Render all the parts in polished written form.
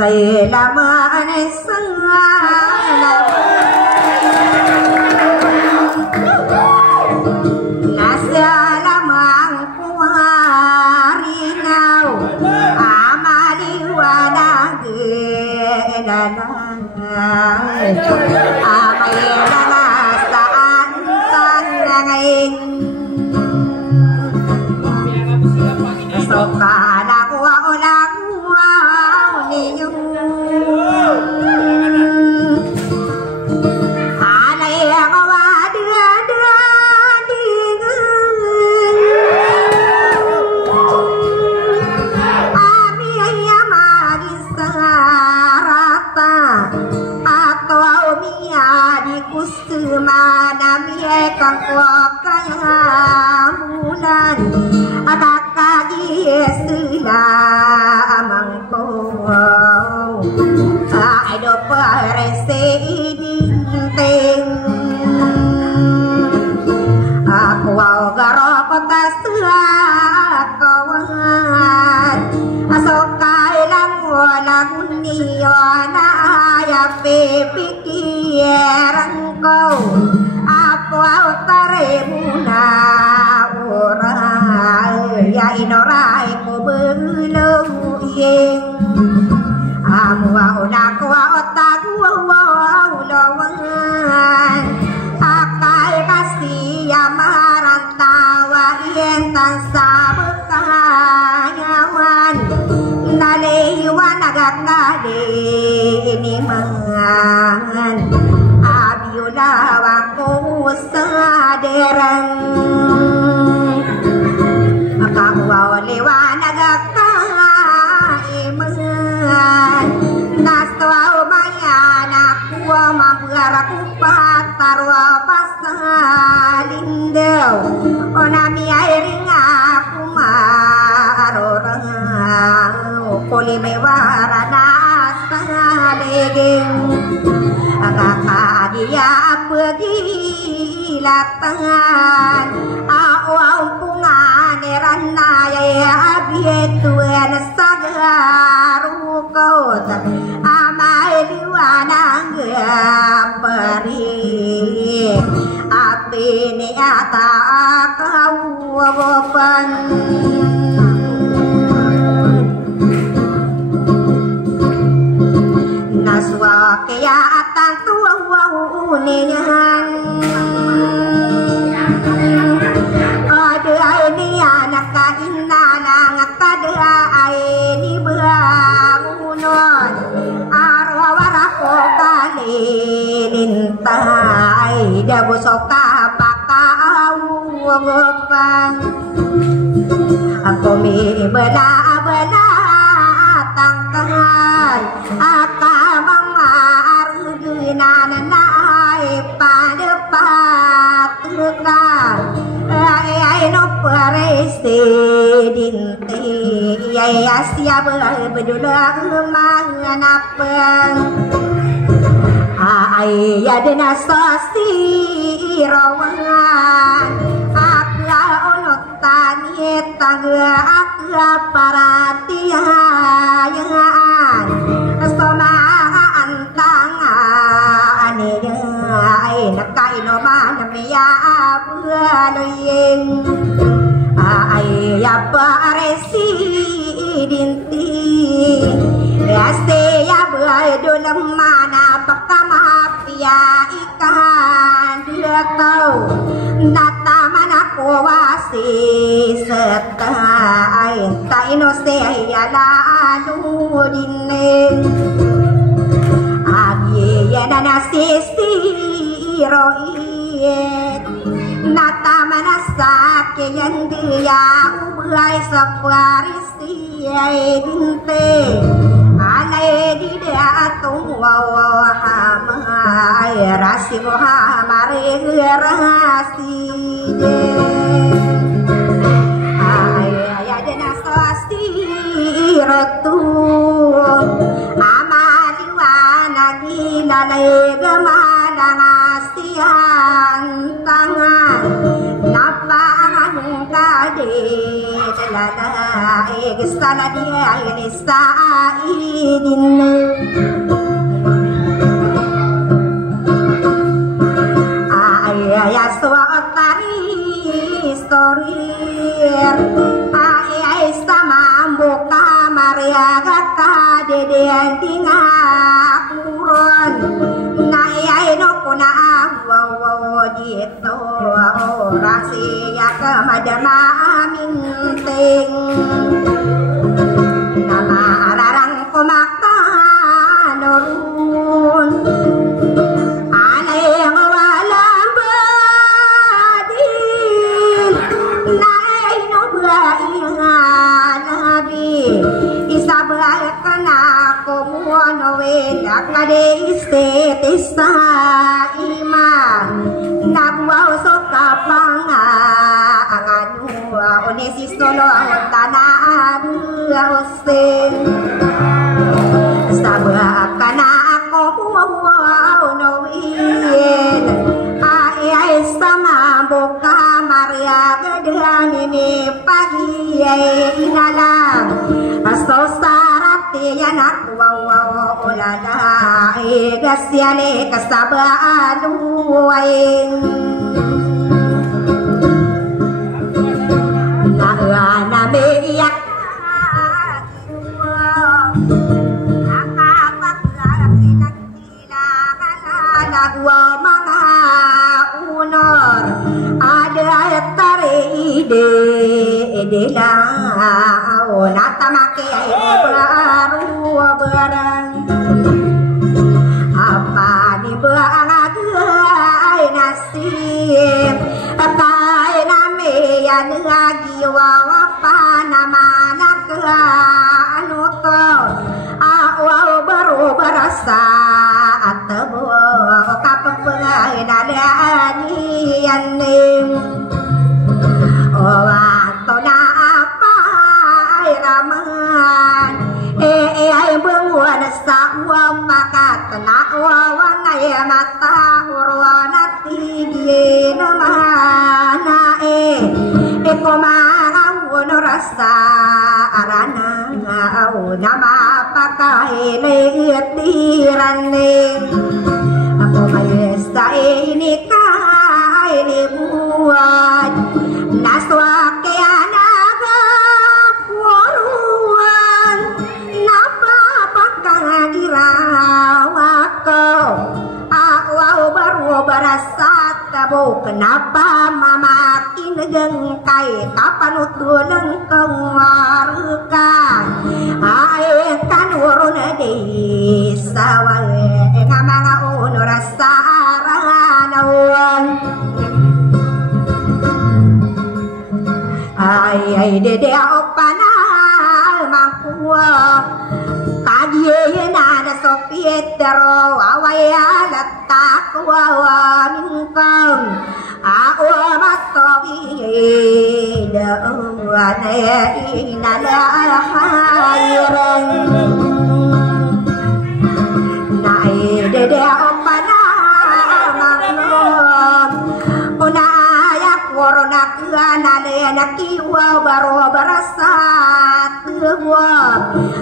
Say lama ane sangala Nasya lamang kuwaringaw Amali wadagelanang Amali nanasaan sananging Sokala kuwa ulang Aku mi bela tangkan akamang marugina nanay padepat ay no pareste dinti ay asya bedulang manganapang ay yadena sosi rawangan akla onot tangit tangga akla paratiyan stomanga antanga anegay nakainoman miya apuanoyeng ay yaparesi dinti yaste yabudulam mana pakamapya ikan duatau nataman ako wasi setay taino saya lalu dine agi ya dana sisi roit nata manasak yang dia ubai sakwarisi dinte alai di dia tungwa hamai rasi muhamari rasi ayah dena swasti rotu amaliwana gila lega malangasian tangan napangan kade celana eksana dia ini saidin ayah swatari storir ayah sama buka maria gata deden tinggal kurun na ayah no kuna wow gitu rahasia kemadama minting nama ararang kumakta nurun alay walam badin naay no baihan nabi isabay kana kumuano wela kade istetisa ima nagwaw so kapanga ang anua onesis tolo ang tanaan usin sabah kana ako wow no win ay sama buka maria gedang ini pagi inalang asto sarate yanak wow olana gasyane kasabaan uwain na meiyak nagwa mga unor ada taride edela natamake ay baru barang apa ni bagai nasib tay name yan lagi wapa nama nak anu to awal baru berasa atau kapag nadaan yan waktu na apa raman ay bunguan sa makat na wawang ay mata urwan at tigil naman kumarang rasa arana na mapakahilit diraning ako may sa ini kay libuan naswak kaya nagapuruan napapakagiraw ako awaw baru barasat tabo kenapa mamakin gengkai kapanut dulang keluarga ay kanurun di sawang mga uno rasa aranawan ay dede opana mangkuwa kagiye na na sopietero awaya latakwa mingkong awa matogi dawana inala hayran nai dede opana mangnom unayak warna kana na kiwa baro barasat wa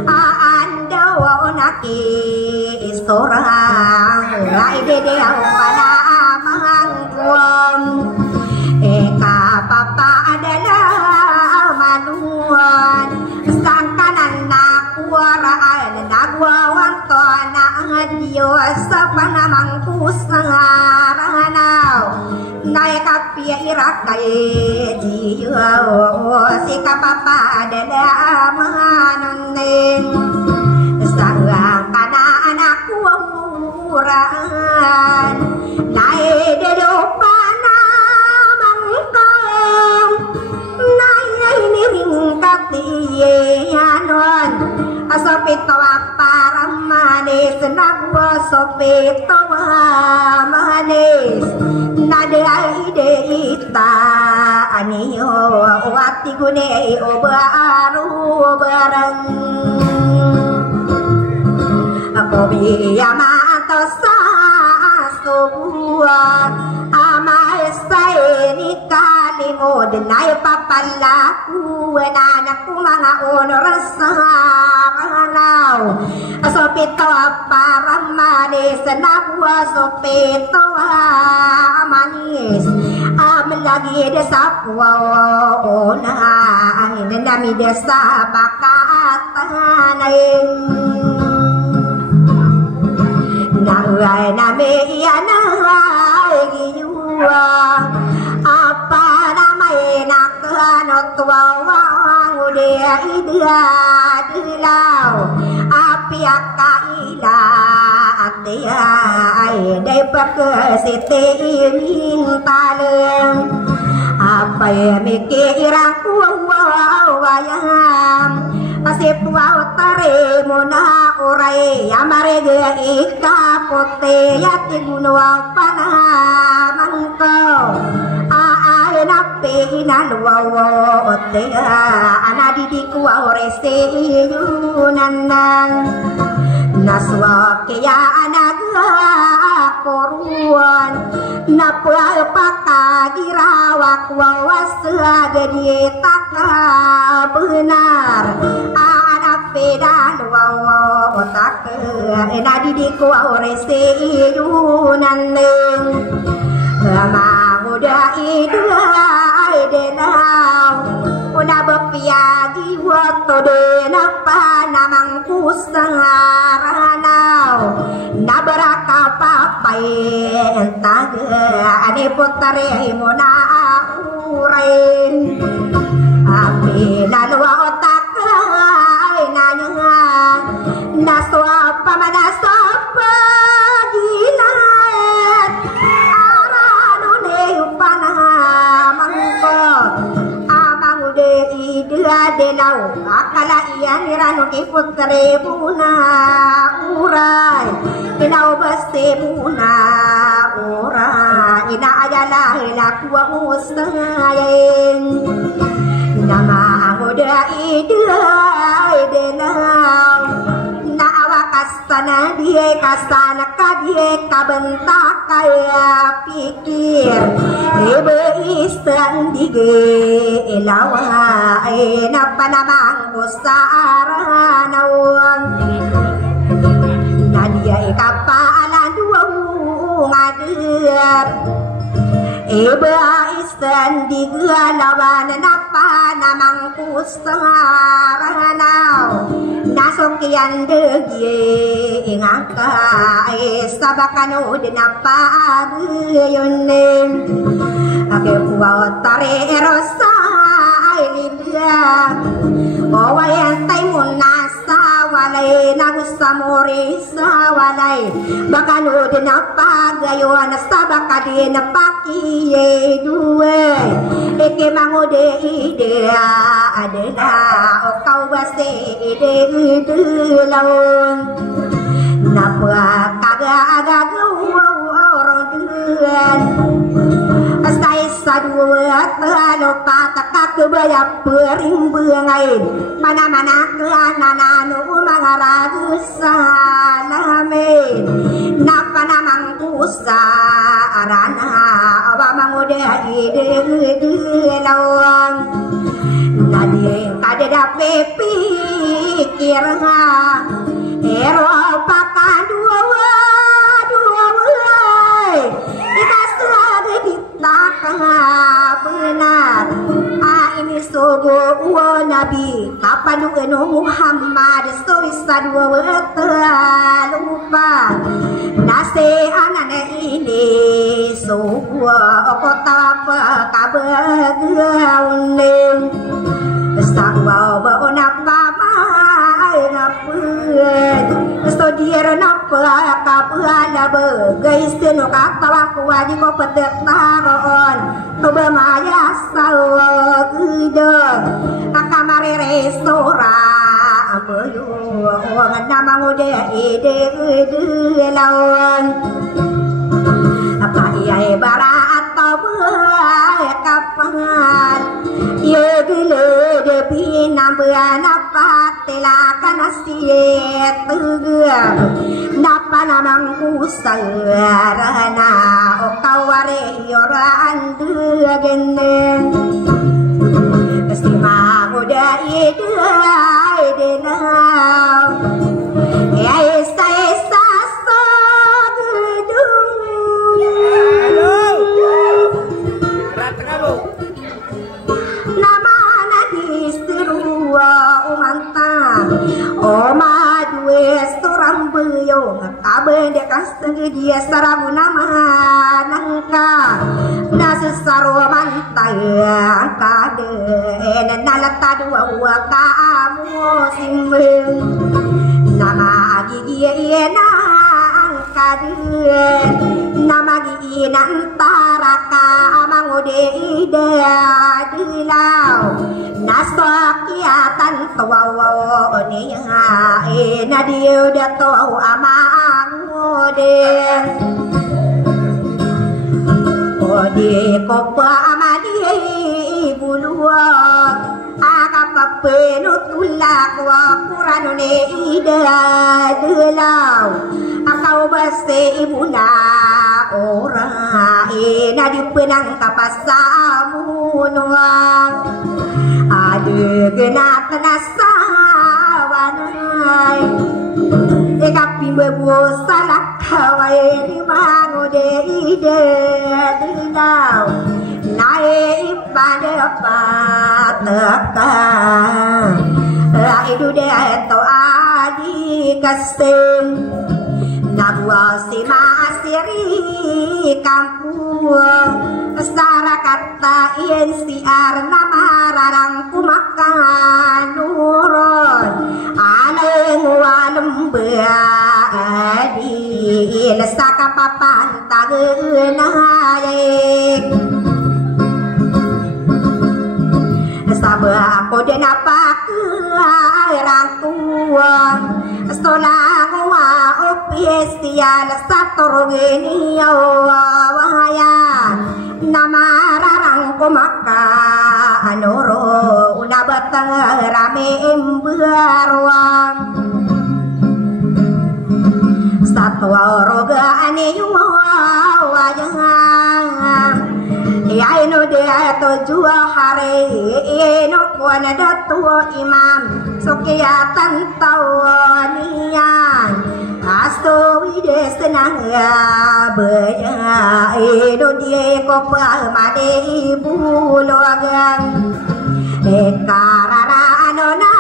anda wa onaki istorang rai dede opana mangkom eka papa adalah manuan sangkanan nakuaraan nagwawang tona Diyos sa panamangku sangaranau naik kapia irakai Diyo si kapapa dada manoneng sarang kana anakku umuran naik dedopana mangkong naik ini ringkati yanon asopito para manis nagwa sopito manis nada ide ita aniyo wati gune baru bareng aku biya mata sasubua amai sai ni kalimod nai papalaku anakku mga onorasa sopito para manis nagwa sopito manis lagi desa puona angin nami desa bakatanain nangay nami ianay giyua apa namay nakanot wawang udia idea dilaw api akaila atia ay day pakasiti ining taleng apa ya mikirang wawayam asip waw tare mo na uray amarega ikapote yati gunaw panaman ko ay napinan wawote anadidik waw rese yunanang naswa kaya nagakoruan napapakagirawak wawas gadi taka benar anak pedan wawotak nadidik waw rese yunanang mamuda idai denau una bepiagi waktu denapa namang kusangaranau nabaraka papai entaga ane putare mona urain api nalwa otak nanya naswa pamanasapa dilaet denau akala iyan irano ke putre buna uray denau baste buna uray ina ajala hilakwa ustayen nama agoda idai denau na awakastana die kastana kadie kabentak kaya pikir ebe istan dige elawa ena panamang kusaranawan nadia ikapala dua ngadir ebe istan dige lawan napa namang kusaranaw nasokian dege ingaka sabakano dinapa yunin ake kuwa tare erosa ilibya owayan taimun nasa walay nagusamori sa walay bakano dinapa gayon sabakadi napakiye duwe eke mangode idea adela okau base ide idelawn napa kaga orang duan asai sadua talo pataka kebaya pering bengain mana-mana keananu mangaragu salamin napa namang kusa arana awa mangode ide lawan nadie kadeda pepi kirha Eropa kadua kita benar ini sugu wa nabi kapan eno Muhammad stoisan wa lupa nase anane ini suwa kota apa kabagaun sawa ba onapa ngapun studier napa kapala begai seno katawa kuadi ko petek taron toba maya sawa gudeng kakamare restoran amoyo nama ngode ide lawan apa iya bara atau kapan ye gele de pinam apa telakan asiet napa namang kusarana okaware yoran genen estima udah ide now ya esa Oma dua seorang beliau kabe dia kasih dia sarabu nama nangka nasi saroman tayang kade nalata dua kamu simbeng nama gigi nang kade nama gigi nantara kamangode ide dilau nasakiatan tawaw ni na diu da tawaw amang odeng odi ko pa amadi buluat aga papenut tulak wa qur'anu ne ida delau akau baste ibuna ora na dipenang kapasamu nuang ade genat nasawanai ekapi bebu salak kawai di mangode ide dindau nae pada pataka itu dia to adi kasem nabua si masiri kampung Sara kata ien siar nama rarang kumakan nurun aneng walem beadi lesaka papan tagenayek sabah aku dan apa kerang tua sekolah wa opiesial satu geni wahaya nama rarang kumakan noro una batang rame embarwang satu roga ane wajah ya ino dia tujuh hari ino kuana datua imam sukiatan tawanian asto wide senang ya beya ino dia kopa made ibu logan karana anona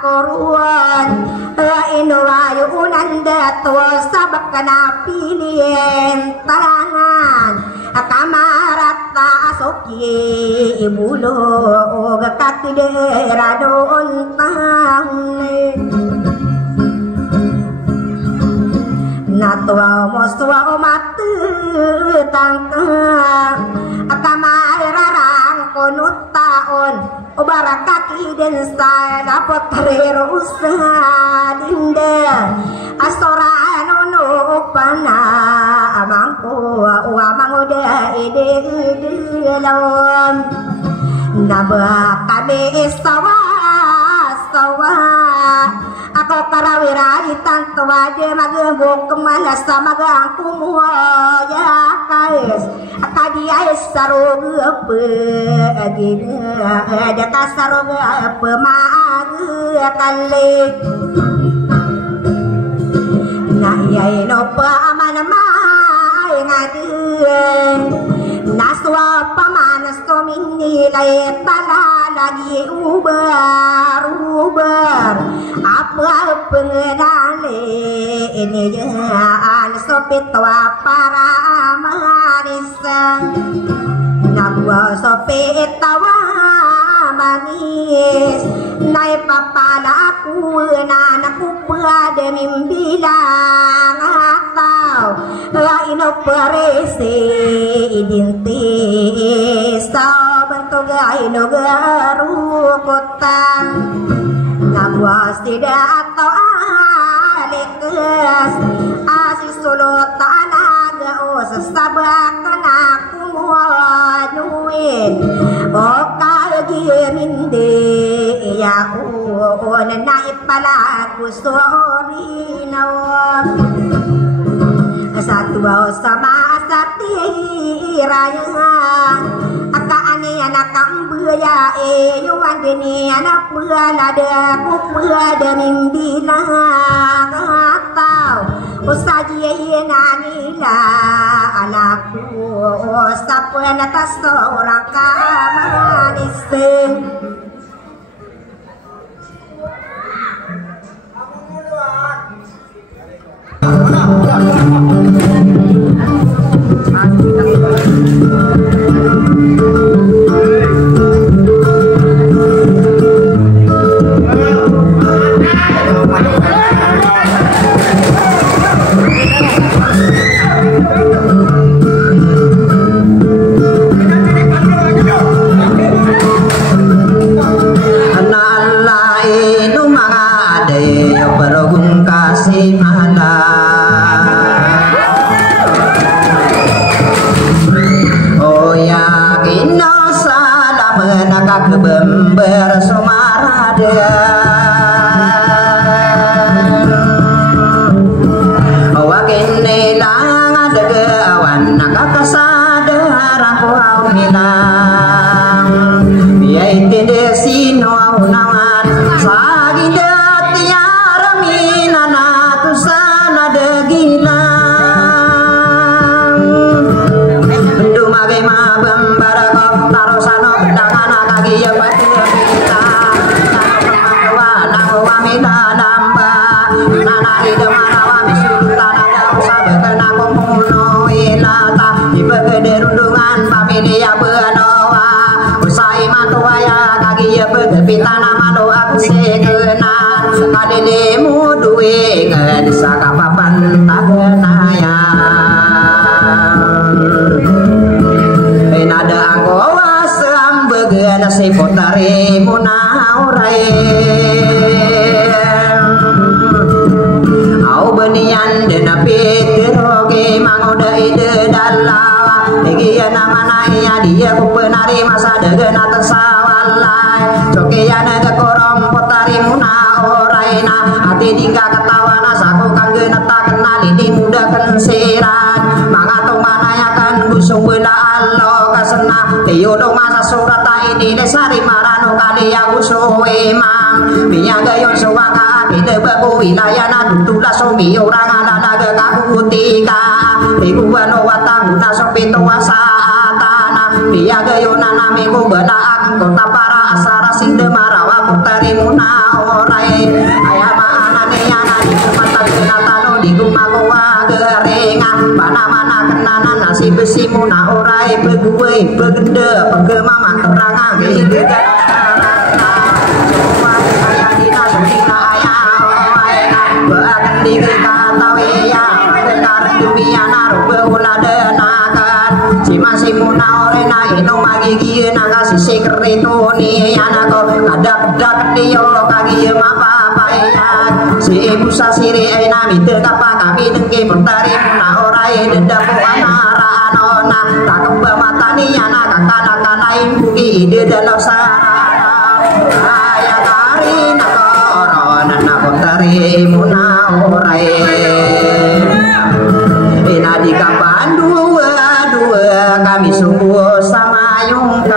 koruan ino ayu unanda tua sabak kana pilien tarangan kamarata asoki ibulo gakati dera doon tahne natwa moswa omatu tangka kamararang konut taon obarakaki den sa dapat terus dinde astorano no pana amangko amangode ide lom naba kami sawa ako karawira itanto wade magembok kemana sama gangku ya kais akadia sarog pe ada kasarog pe mag kale na yai no pa amana mai ngadien naswa pamanas komini lai talala lagi ubar apa pengenali ini jangan sopit tua para manisan nabwa sopit tawa manis naik papalaku anakku pada mimbilang atau ino perese idinti sa bentuk ino garukutang nabwas tidak atau alikas asis sulot tanaga o sasabakan aku muanuin o kagimindi ya o naip pala ko sorry nawag satu sama satiranya akaani anak kambaya yuan dini anak ada pukul dan bilang atau usaji nanila anakku sapuan atas orang kamaniseng kami sungguh sama yungkan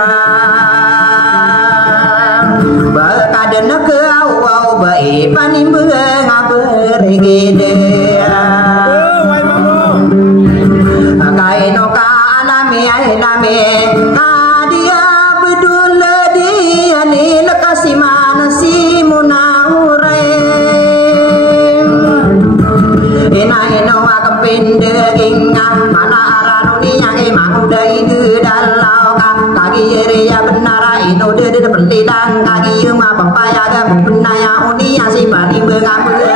berkadena kau baik panim bergede kaino ka anami anami kadia bedul diane bani mengambil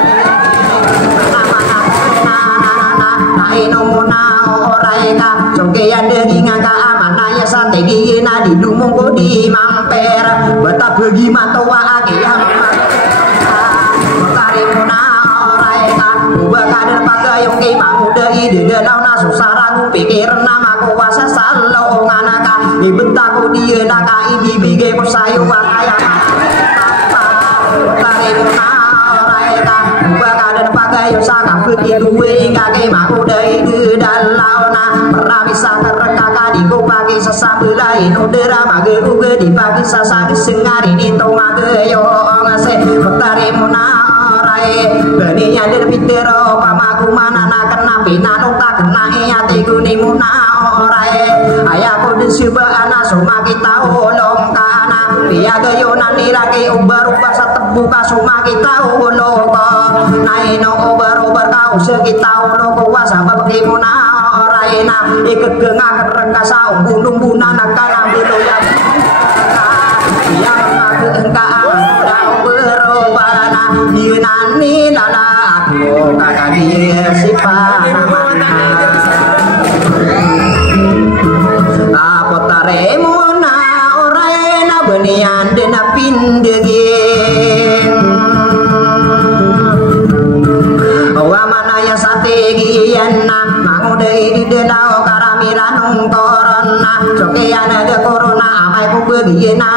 nomona oraika cokean degingan ka amanaya sate gina di dumung di mamper beta bagi matoa ake yang tarimuna oraika ubah kader pagayong kay manguda ide danau nasu saragu pikir nama kuasa salo nganaka ibetaku dia naka ibi bige posayu wakaya tarimuna oraika ubah kader pagayong saka begitu kake manguda ide dalauna pernah bisa terkaka di pagi sesambelai nudera mage uge di pagi sasagi sengari di tomage yo ngase tarimuna orae beninya der pitero pamaku manana kena pinanu tak kena ati gunimuna orae ayaku disuba ana suma kita ulong kana piaga yo nanirake ubar-ubar satebuka suma kita ulong naino ubar-ubar kau sekita ulong kuasa bagaimana oraena ikegengak rekasa gunung bunana kana biloya yang mengaku engkau dan berubahna yunani lala aku kakak dia sipana apotaremuna oraena benian dena pindegin wamanaya sategiana mangudai di denau karamiranung korona cokeana de corona amai ku begiana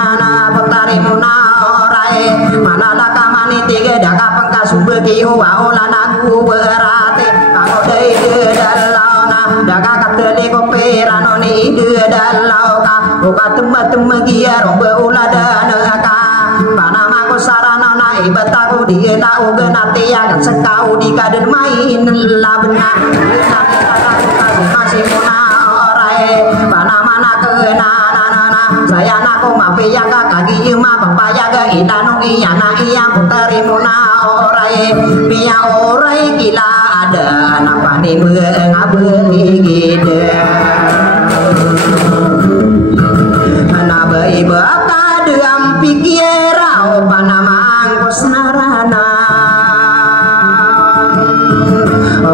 potarimuna orae manala kamani tiga daka pengkasu begi wa olana ku berate mangudai de dalauna daka kateli koperano ni de dalau ka buka temba gia rombe uladana ka panama ko sarana na ibataku di tau genati akan sekau di kaden main labena masih muna orae panama na kena nana saya nako mafia kaki ma papaya ga ilanu iyana iya putari muna orae pia orae gila ada napa ni mengabeuli gede nabai baka deam pikirau panamang kosnarana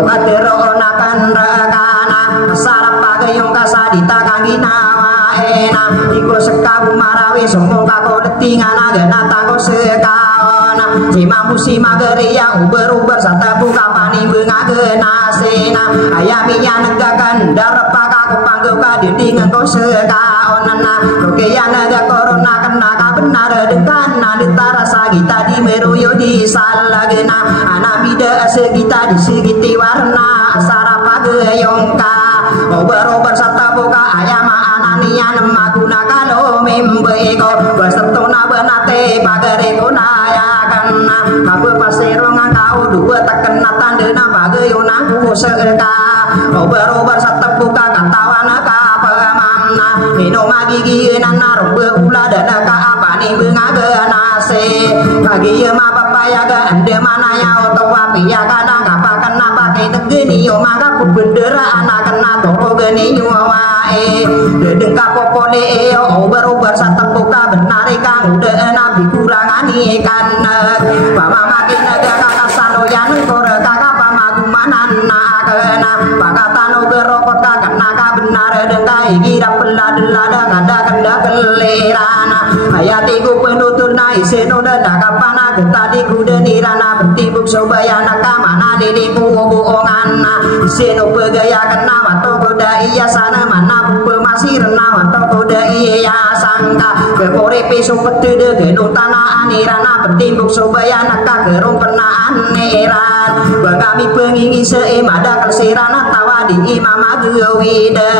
katero nakan rakana sarap pagayong kasadita kanginawa ena iko sekabu marawi somo kako detingan agena tako sekaona simamu simageria uber-uber satabu kapani bengagena sena ayaminya negakan darapaka kupanggo kadindingan ko sekaonana kokeya naga corona kena kabenar dengkana ditara sagita di meruyo di salagena anabida segita di segiti warna sarapa geyongka obar-obar satabuka ayama ananian maguna kalau membeko basetona benate bagare konaya kana kabe paserongan kau dua tekena tandena bagayona ku seka obar-obar satabuka kantawana ka pamana minum gigi nana rombe uladana ka apani bengagana se kagi ma papaya ga ande manaya oto wapiya kana ngapa kena pakai negeni yo mangga bendera anak kena toro geni wae dedeng kapopole obar-obar satepuka benar kang udah nabi kurangani kan pama makin negara kasaloyan kore kakak pamagumanan na kena pakatano gerokot kakak naka benar dengkai gira pelada kada kenda kelerana ayatiku penutur na iseno dada kapana getadi kuda nirana bertibuk sobayana kamana diriku bohongan iseno pegaya kena wato kuda iya sana mana bupe masih rena wato kuda iya sangka kepore peso petede genung tanah anirana bertibuk sobayana kagerung penaan neran bagami pengingi seemada kelserana tawa di imam agawida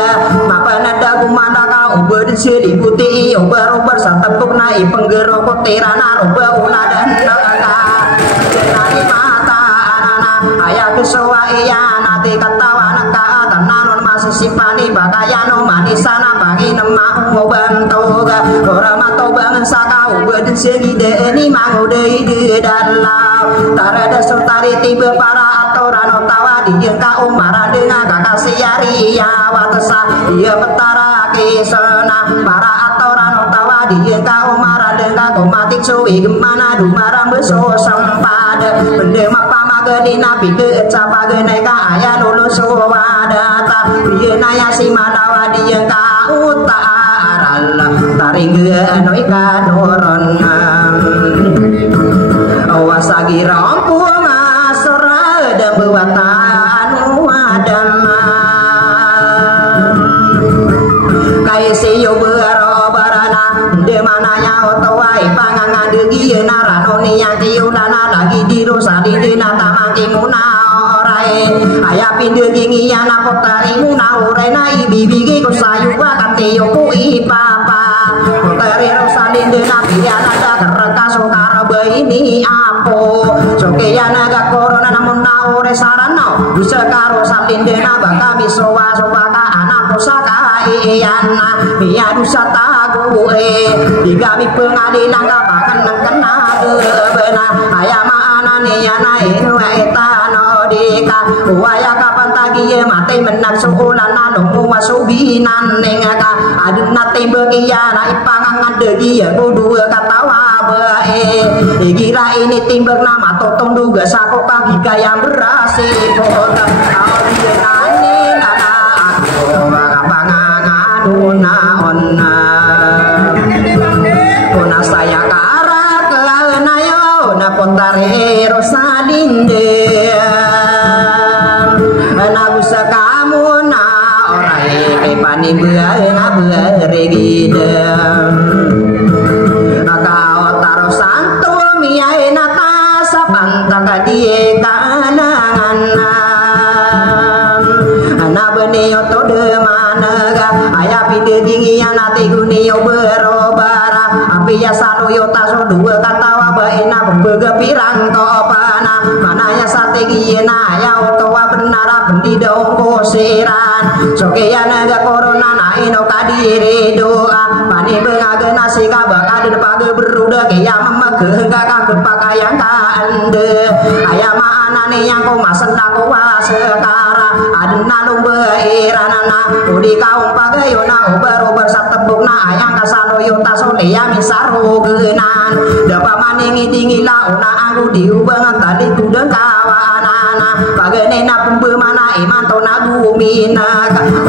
mapanada kumanda kau berdiseliputi obar-obar satepuk nai penggerok tirana roba uladan naga jenari mata anana ayah kesoa iya nati ketawa naka tenanon masih sipani bakayano manisana bagi nema bantu ga orang matau bangen sakau berdiseli ini mangudai di dalam tarada sotari tiba para atoran otawa di jengka umara dengan kakak siari ya watesa dia petara kisana para atoran otawa dieng ka omara dengka komatik suwi gemana dumarang beso sempada bende mapa magelina bige capa geneka aya lulu suwadata biena ya si manawa dieng ka utaral taring anu ikan nuron awasagi rampu masora dan buata anu adam kaisi yo berobarana de mananya otowai pangangan degi narano niang tiulana lagi dirosali de natamaki muna orai aya pinde gingiana potari muna orai na ibibi ko sayu wakati yo ku ipapa potari rosali de napiana da kerkas karabe ini apo sokeya naga corona namun na ore sarana bisa karo salinde na baka misowa sobaka anak posaka iyana biya dusata gue digami pengadilan kapangan nang kena beuna aya maana niana wa etano dika waya kapan tagi mate menak suulan nalung wasubinan ning ka aduna timbegiya na ipangangan degi ya kudu katawa bae dikira ini timber nama totong duga sako kaki gaya berasi kota audinani nana una onna ona saya kara kenayo na pontare rosalinde na busa kamu na orai ke pani bua na beregide akao taro santo miai na tasa pantaka die kanangan na benio to de managa aya pide dingian ati gunio berobara api ya sanu yo taso dua katawa baina pembege pirang to pana mananya sategi na aya otowa benara bendi dongko siran soke ya naga corona na ino kadire doa pani bengaga nasi kabaka de page beruda ke ya memege kakak kepakaian ka ande aya maanane yang ko masenda ko wasekara adena lumbe iranana udi kaum pagayona obar-obar satebukna ayang kasano yota soleya misaru genan dapa maningi dingila una anggu diubangan tadi kudeng kawanana pagenena pembe mana iman tona gumina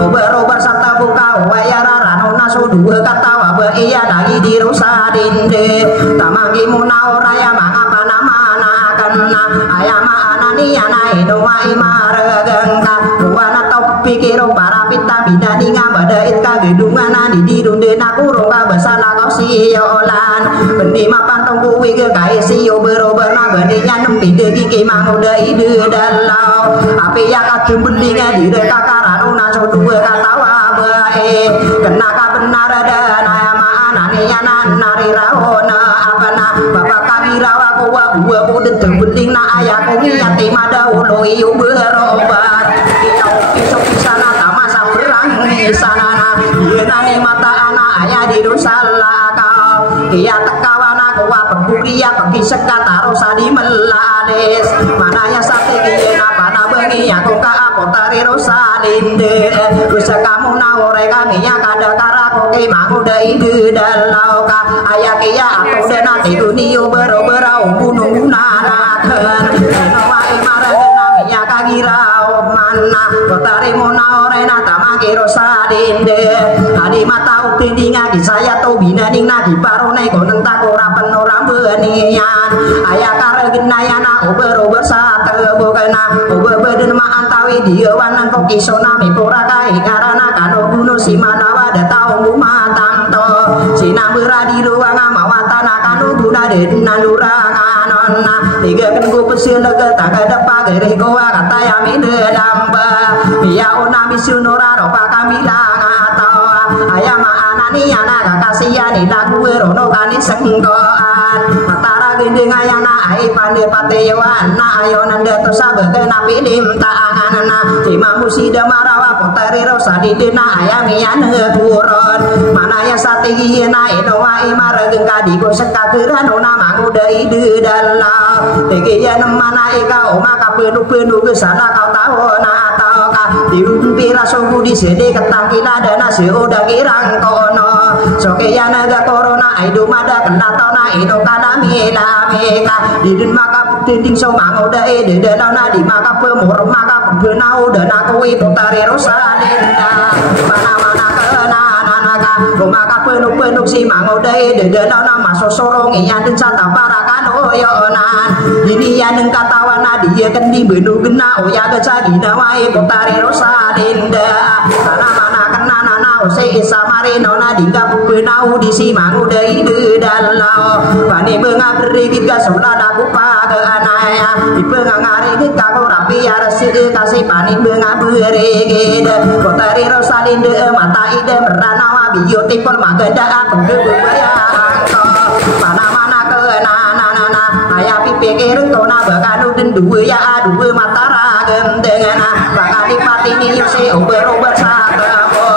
obar-obar satebukka wayara ranona so dua katawa iya lagi di rosadinde tamangi muna oraya mangapa namana kana ayama anani anai doa imaragangka wana tau pikiro para pita bidani ngabadait ka gedungan di dirunde nakurung ka basana kau siolan bendi mapan tongku wige kai sio berober na bendinya nembi degi ke manguda ide dalau api ya kadem bendinga di deka karanuna so dua katawa bae kena ka benar dan ayama anani anan nari rahona apana bapak kabirawa kuwa buah kudet beling na ayah kungiati mada ulo iyo berobar kisok kisana tamasa perang sana yenani mata anak ayah di dosala kau iya tekawana kuwa pengkuria pagi sekata rosa di melades mananya strategi apa bengi aku ka apotari rosa linde rusa kamu nawore kami ya kada karako ke manguda ide dalau ka ayah kia atau denati dunio berobera gunung nanakan nawa imara denami ya kagirao mana kotari mona orena tamaki rosa linde adi mata upindinga di saya to binaning nadi barone konen takora penorang benian ayah karegenayana ober-ober satebokena ober-beden ma antawi dia wanang koki sonami pora kai karana kano guno si manawa datau matang to sinang beradi ruang mawatana kano guna den nanduranganonna tiga kenku pesil lega tagada pagere kowa kata yamine damba biya ona misunora ropa kamilang atau ayama anani anak kakasiani lagu rono kani sengkoan matara gendeng ayana ai pande patewan na ayo nanda to sabege napi lim taanganna cima musida marawa potari rosa didena ayami ane kuron manaya sategi na enowa imara gengka digo sekageran ona manguda ide dalau tege ya mana ika oma kapenu-penu gesana kau tahu na atau ka diumpi rasoku di sede ketangkila dana seoda kirang kono sokeyana ga corona ai dumada kena tona ino kada mila meka didin maka dinding so mangoda de launa di maka pemur maka penau dan aku putari rosalinda mana-mana kenananaka maka penuh si mangoda de launa masuk sorong iyan den santa para kanoyonan ini yang katawana dia kendi benu gena oya gecagina wae putari rosalinda mana-mana kenanana ose samari nona dingga penau di si mangoda de dalau bani bengabri kita solada kupa ke anaya ipengangare kita ko rapi arsi kasih pani bengabri gede putari rosalinda mata ide meranawa biotipol magada pengebaya mana-mana kenanana ayah pikir tona bakanu den dua ya dua matara gendengan bakal dipatini se ober-ober sakapo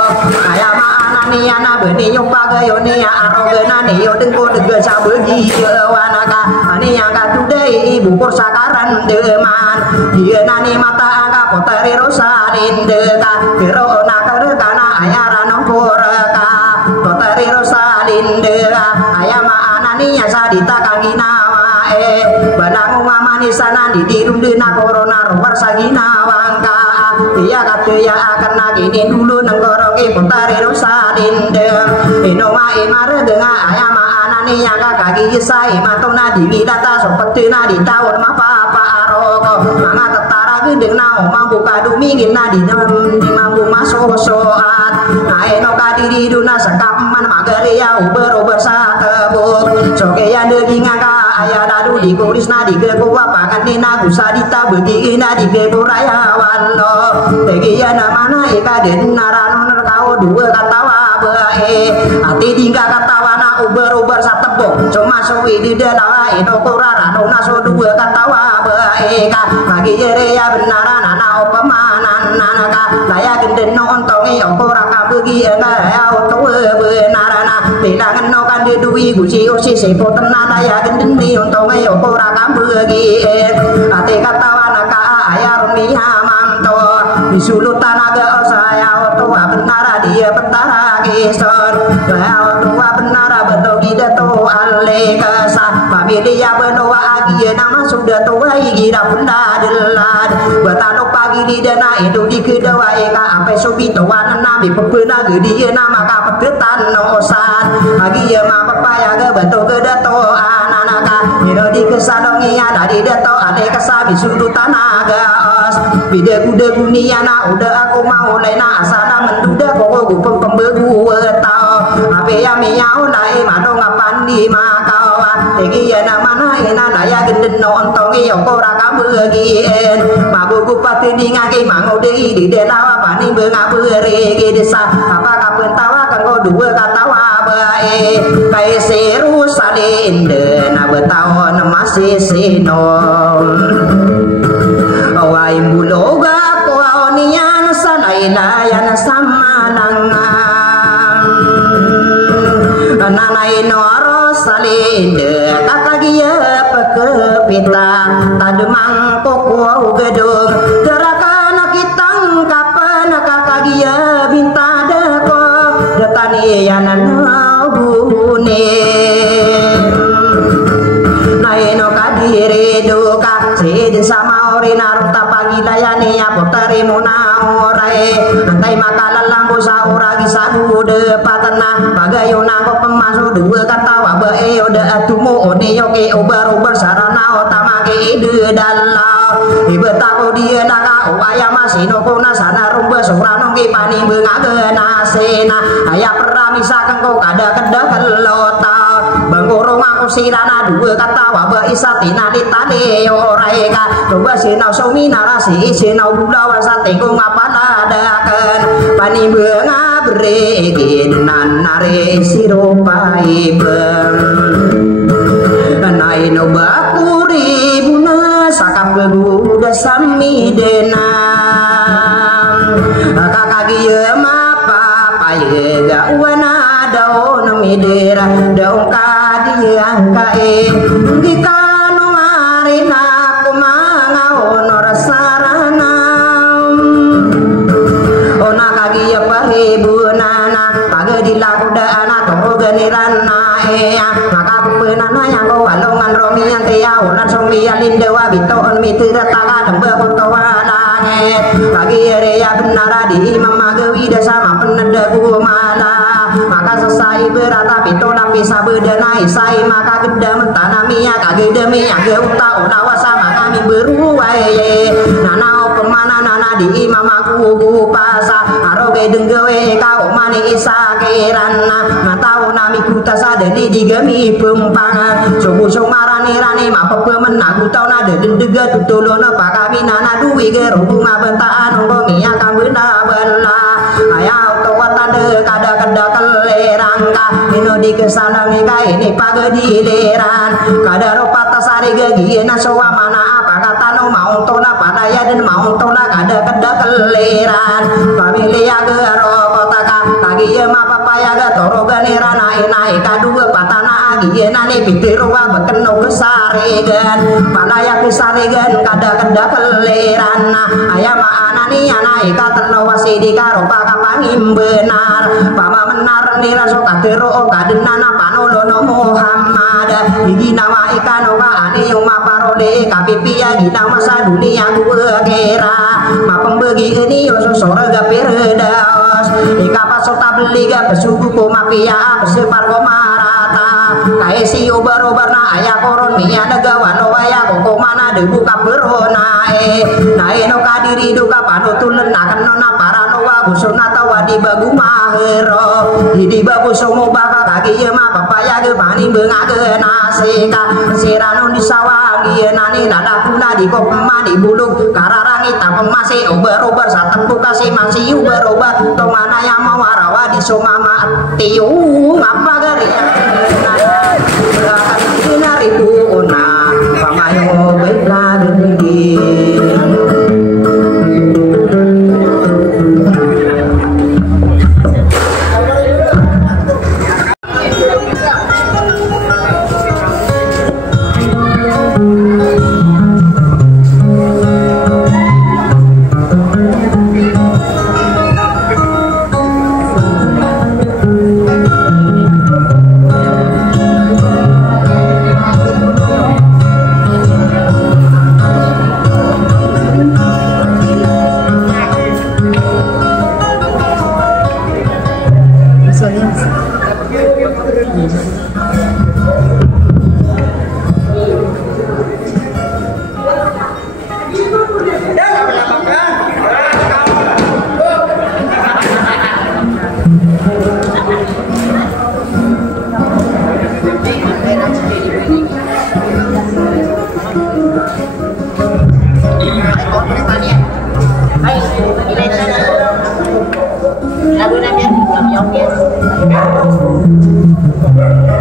ayah mana ni ana beni yo pagayone ya arogena ni yo dengko dege sabegi wanaka ani yang kadudai ibu persakaran deman dia nani mata angka potari rosalinda ka kirona kana ayah ranong koraka potari rosalinda ayah mana ni ya sadita kangina badang mamani sana di dirundena corona robar sagina wangka dia kata ya akan nagini dulu nenggoroke putari rosalinda inoma imare dengan ayam anani yang kaki isai matona di widata sopetena di tahun mapa aroko mama tetara gedeng na omang buka dumingin na di mambu masuk soat na enoka diri duna sekaman magaria uber satebuk soke yang deging ayah dadu di kurisna di kekuwa pangan nina gusadita begi ina di kekuraya wallo tegi ya namana ika den naranun kau dua katawa bae ati dingga katawa na uber satebok cuma suwi di delawa ino kurara nona so dua katawa bae ka lagi jere ya benaran ana opamanan nanaka laya genden nontongi okura kabegi ya otowe benarana bilangan no kan di duwi guci osi sepo tenana ya genden ni untuk ayo ora kambegi ate katawana ka ayar mi amanto disulut tanaga saya oto benara dia betara kison saya oto benara beto gida to alle kasa pami dia benoa agi nama sudah tua gira bunda delad betano pagi di dana itu di kedawa eka ampe subito wanana bi pepena gede nama ka petetan nosan agi ya ma papaya ge beto kedato ananaka ino di kesadongi ada di dato ade kesabi sudut tanaga os bide kude kuniana udah aku mau lena asana menduda kok gupeng pembegu tau ape ya miau lai mado ngapan di makawa tegi ya namana ina daya genden nonton yo ora kabegien mabu kupati dingake mangode di delawa pani bengabere ge desa apa kapen tawa kanggo dua katawa bae kai seru salinde na betaon masih sinom awai buloga ko onian salailayan samalangan nanai noro salinde kakagia pekepita tademang poko gedung gerakan kitang kapan kakagia binta deko detani yanan hune naino kadire doka sedin sama orina ruta pagi layani ya potari munaorai antai makalan lampu saura gisagu depatana bagayona ko pemasu dua katawa bae oda atumu one yoke obar sarana otamake ide dalau ibetako dia naka waya masino kona sana rumba sorano ke pani bengagena sena aya peramisa kanggo kada kedah kelota bangkorong aku sirana dua katawa ba isatina ditane orai ka coba sinau somina rasi sinau bula wasate ko ngapana daken pani bengabre ginan nare siropai ben naino bakuri buna sakap beguda sami denang kakagiye mapa paye ga wana daun midera daun kadiang kae dikanu marina kumangao norasarana ona kagiye pahebunana pagadi lakuda anak ulan song lialin dewa bitoon mitira taka dembe kotowa langit lagi area benar di imam magawi desa mapen nedagu mala maka selesai berata pito napi sabedana isai maka geda mentanami ya kagedemi ya geuta unawasa maka mi beruai nana pemana nana di imam aku pasa aroge denggewe kau mani isa kerana matau nami kuta sadeli digemi pempangan subuh sumarani rani mapepe menaku tau nada dendega tutulona pakami nana duwi gerubu mabentaan ngongi akan benda bela ayau tua tanda kada kada kelerangka ino di kesalangi ini pagedi leran kada ropa tasari gegi nasowa mana apa kata no mau tola padaya dan mau tola kada kada keleran pamilia gero kota kagi ma papaya ga toro ganera nai kadua patana agi nani pitiruwa bekeno kesaregan padaya kesaregan kada kada keleran ayama anani anai kateno wasidi karo pakapangim benar pama menar nira soka tero kadenana panolono Muhammad iki nama ikan oba ane yung maparole kapipia di nama sadunia gua kera mapembegi ini yoso sorga perdaos ika pasota beli ga pesuku komapia pesepar komarata kaesi obar-obar na aya koron mia negawan waya koko mana debu kaperona nae no kadiri duka panutulen nakan nona paranowa busona tawa di bagu mahero di bagu somo baka kaki ma papaya ge pani benga ge nasika sirano di sawangi nani lada puna di kopma di buluk kararangi tapem masih obar-obar satempu kasih masih obar-obar to mana yang mau warawa di somama tiu ngapa gari ribu ona pamayo bela dengki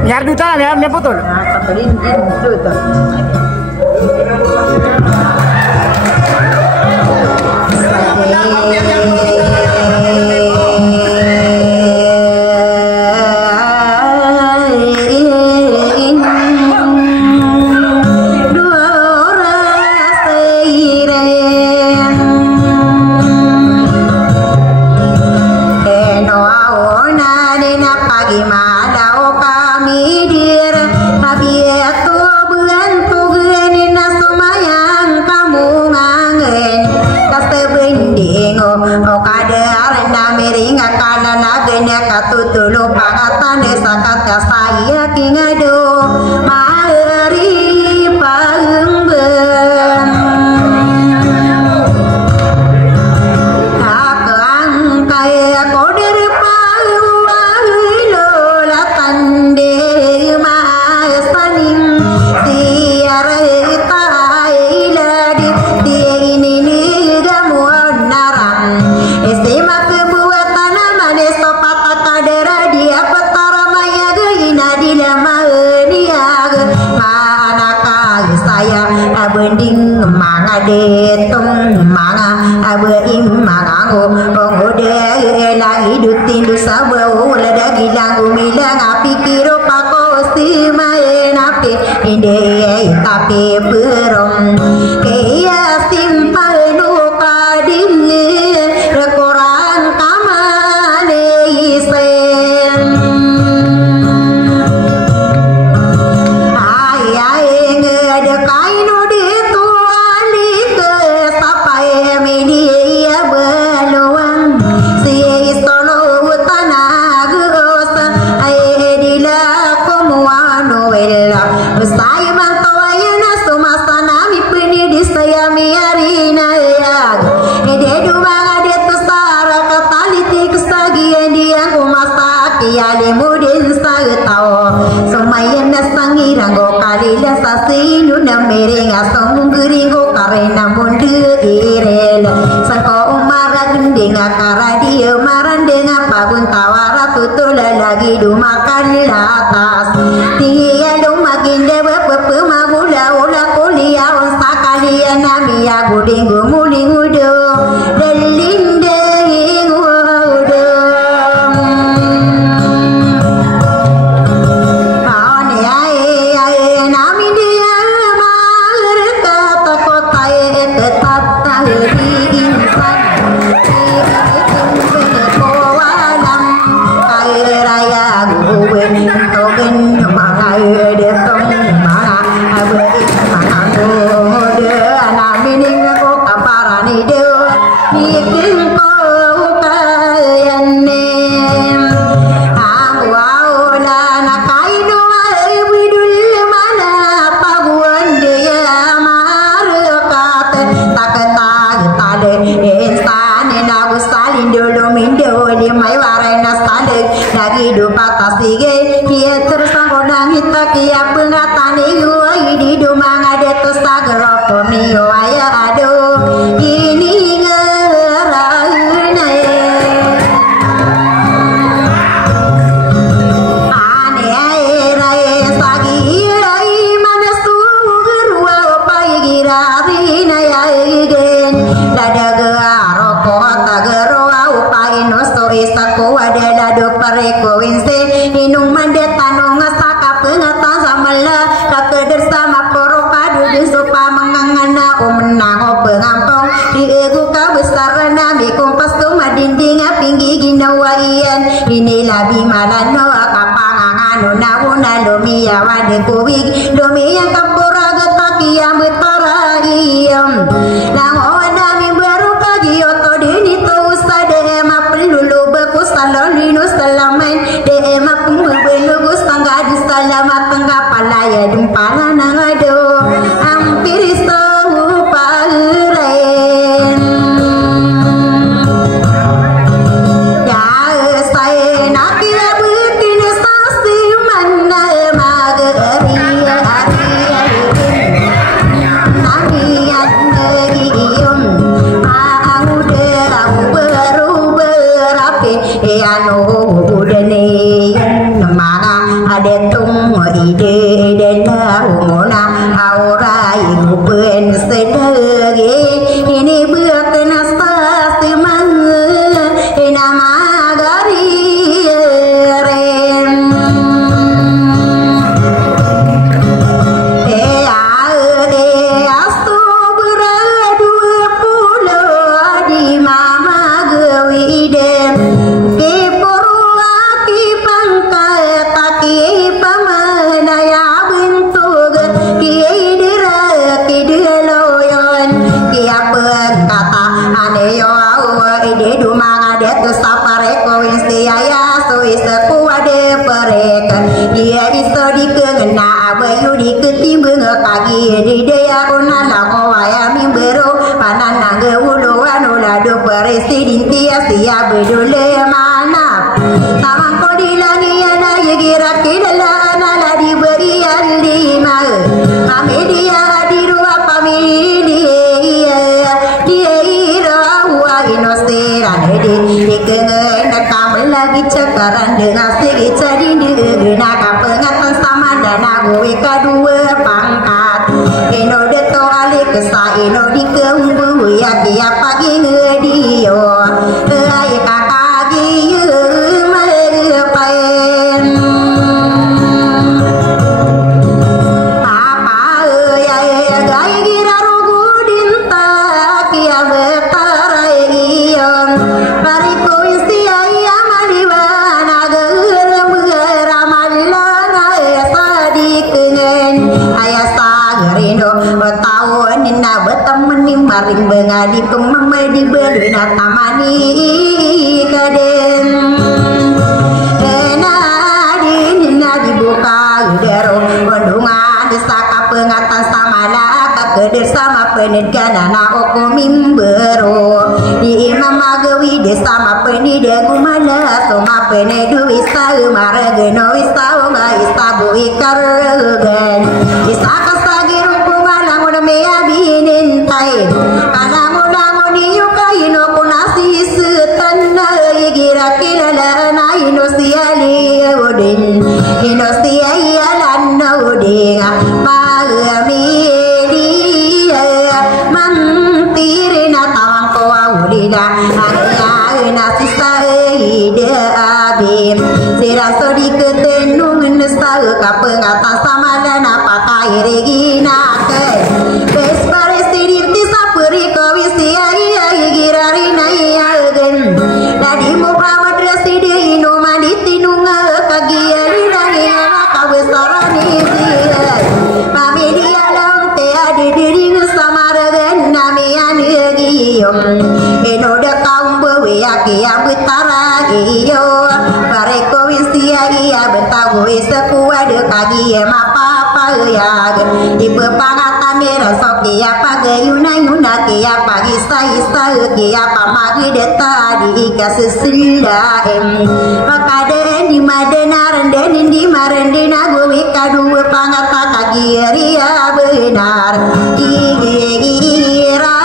Biar duta ya, biar betul. Ada minggu karena mundur irel sangko umara gending akara dia maran dengan pagun tawara tutul lagi dumakan latas tinggi adu makin dewa pepema gula ula kuliah onsta kalian nami ya guding gumuling udo delinde udo maone ae nami dia mar kata kota tetap tahri insan kowalam kaya raya guwen togen mangai detong mana abei mana de nami ning ko kaparani de bikin ko kayane awala nakai doa widul mana paguan dia mar kate takata tale instan na gustalin dulu mindo di mai warena stade lagi dupa tasige kia terus anggonang hita kia pengatane yua di dumang ada tos tageropo mio aya ado ini ngerana ane ae sagi ai mana sugerwa opai girari na ya gen lada garo kota garo upai nosto istako ada lado pareko inse inung mande tanong saka pengatan samala kakeder sama poro padu di sopa mengangana menang pengampong di egu ka besar nami kompas tu madinding pinggi ginawaian inilah bimalano kapangangano nawuna lomi awade kuwig lomi yang kapura getaki yang betarayam langon nami baru pagi oto dini to ustade ma pelulu bekus salolino salamen de ma pembelu gus tangga di salamat tengah palaya dumpala nangado hampir istahu paren ya saya nak kira betin sasti mana magariya namian negiyum ang udera baru berapi anu udene namanga adetung ide dena umona aurai gupen sedege ini buat nastasti man nama gari ren astu berdua pulau di mama gewidem ke poruaki pangkat taki pamanaya bentuk kiai dira kidel loyon kia kata aneyo ide dumang ade tu sapare ko istiaya so isaku ade perek dia iso dikengena abayu diketimbang kaki di dia unala ko aya mimbero panana ge ulu anu ladu presiden tia sia bedule mana tamang ko dilangi ana yegira kidala ana di berian lima amedia di ruwa pamilia dia ira wa inosera nedi dikengen kamu lagi cekaran dengan segi cari dina kapengatan sama dana gue kedua pangkat ino deto ali kesa ino dikembu ya dia pagi ngedio ay kakagi merepain apa ya gai gira rugu dinta kia betarai iyon bariku isi ayam aliwana gerem geramalana sadikengen ayah sagerindo bertahun nina bertemen maring bengadi kemame di berina tamani kaden nina dibuka udero bendungan desaka pengatan samala kakeder sama penedgana na oko mimbero di imam magawi desama penide gumala soma penedu isa marageno isa nga isa bu ikargen isa kasagi rupungan ang udah meya bine pengatan sama dan apa kairi ginake Bespares diriti sapuri kawisi ai girari nai agen Dadi mo pramadra sidi ino manditi nunga kagiari dani kawesarani dia Mami dia lam te adi diring samaragan namian giyom Eno da kaum bewe akia betara iyo Bareko wistia iya betawu isekuwa de kagia mapapa ya Ibu pangata mera sokia pagayuna yuna kia pagi sa kia pamagi deta di kasesila Makade di madenaran den di marendina gowi kadu pangata kagia ria benar Igira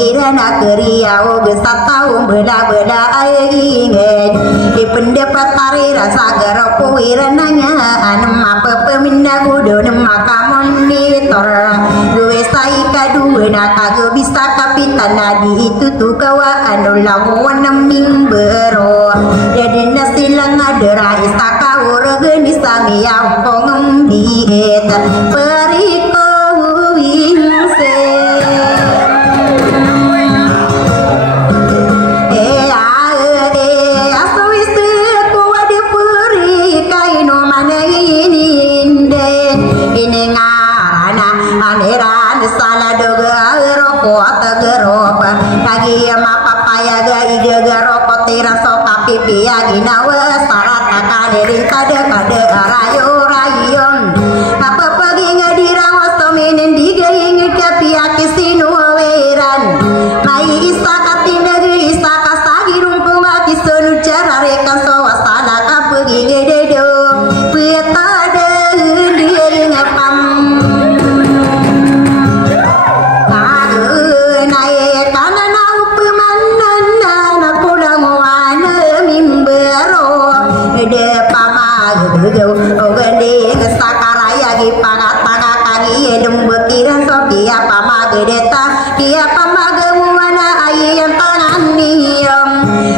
Girana keria o besatau bela-bela aingin di pendapat tari rasa garopo wirananya anem apa peminda kudo nemaka monitor gue sai kadu naka bisa kapitan nadi itu tu kawa anu lawan neming bero jadi nasilang adera istaka urgen sami yang pongem diet periko wingse Piya ginawa sarat akaderi kada rayo rayon apa pagi ngadirang wastomenen digaing kapia kisinu weran mai isakati negeri isakasagi rumpung kisunu carare kaso wasana kapagi gededo peta de ngapam nae kanana upemanana na pulang wana de pamageu ogende sakaraya gi pangat-pangat kagi edem bekiran sokia pamagedeta kia pamageu mana ayam tangan niam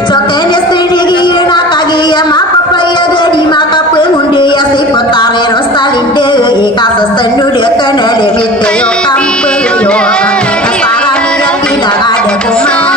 sokene sidigi na kagi mapa paya gedi maka pengunde ya si potare rosalinde ikasa sendu de kene de miteo kampe yo sarani yang tidak ada kuma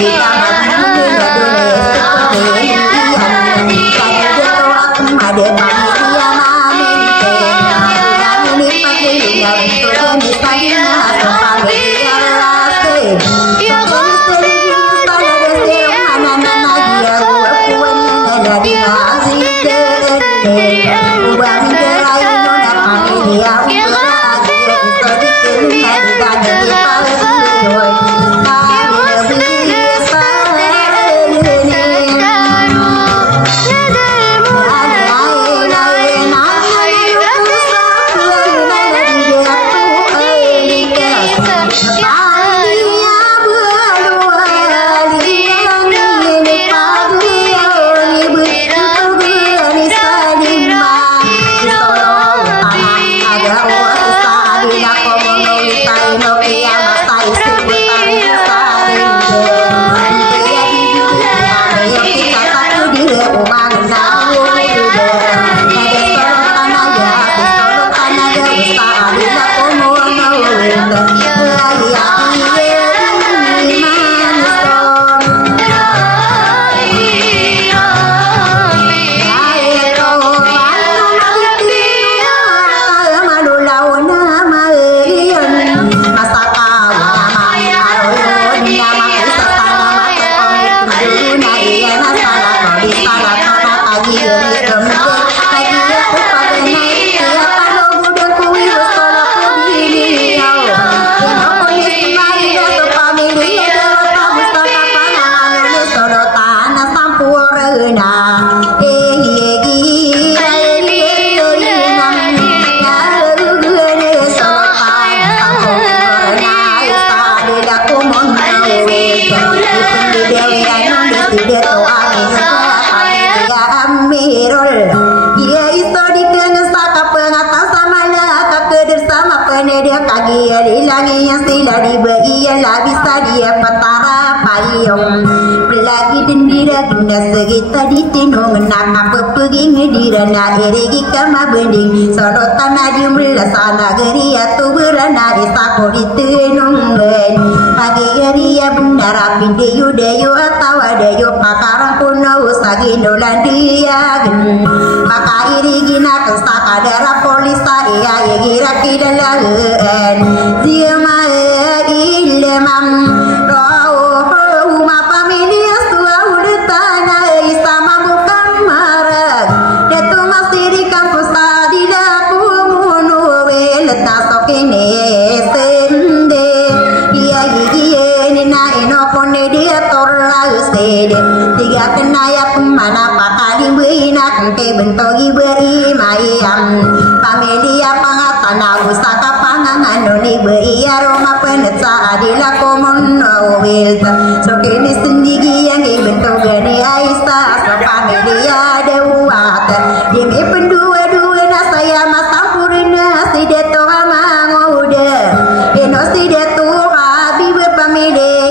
Kita ayong pelagi dendira genda segita ditino ngenak apa pergi ngedira na eregi kama bending sorotan adi melasana geria tu berana isako ditenungen pagi geria bundara pinde yudeyo atawa deyo pakarang puno usagi nolandia gen maka irigina kestaka darah polisa iya gira kidalagen ziema ilemam tiga kenaya pemana pakali berinak ke bentogi beri mayam pamelia pangatana usaka pangangan noni beri aroma penetsa adila komun wil so kini sendiri yang bentuk gani aisa so pamelia dewat demi pendua-dua nasaya masampurina sideto amangoda eno sideto abi pamelia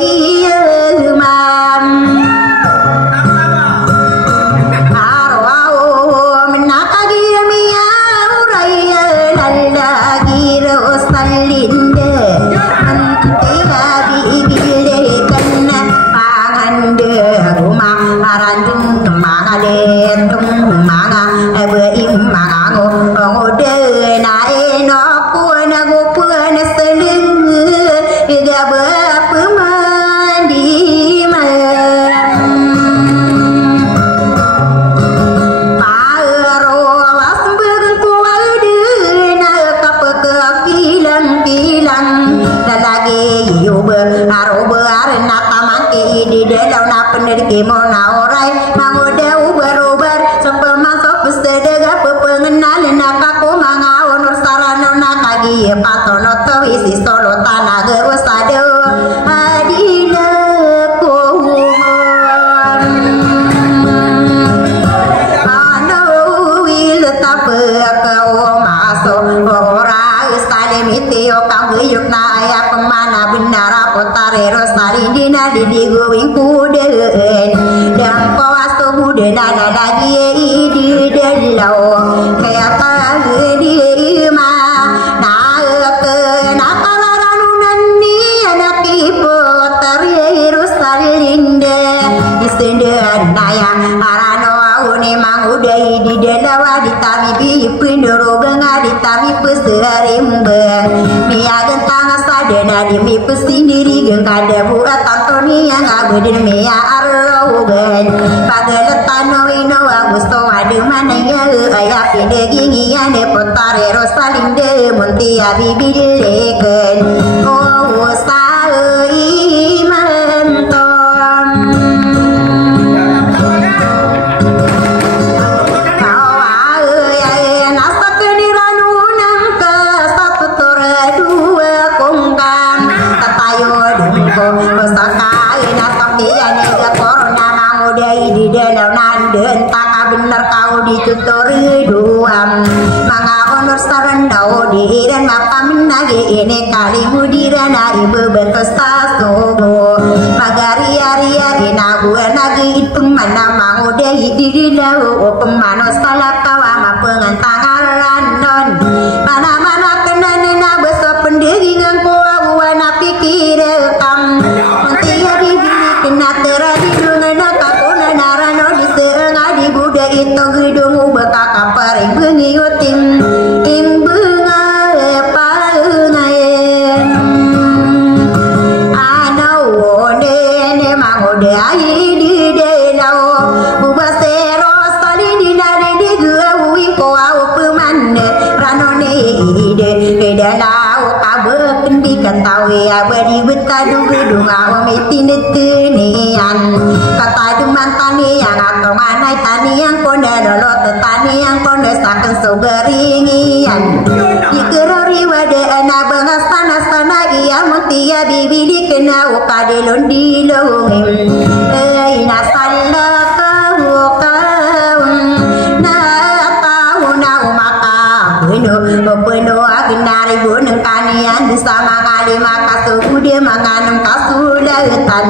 kude manganam kasulatan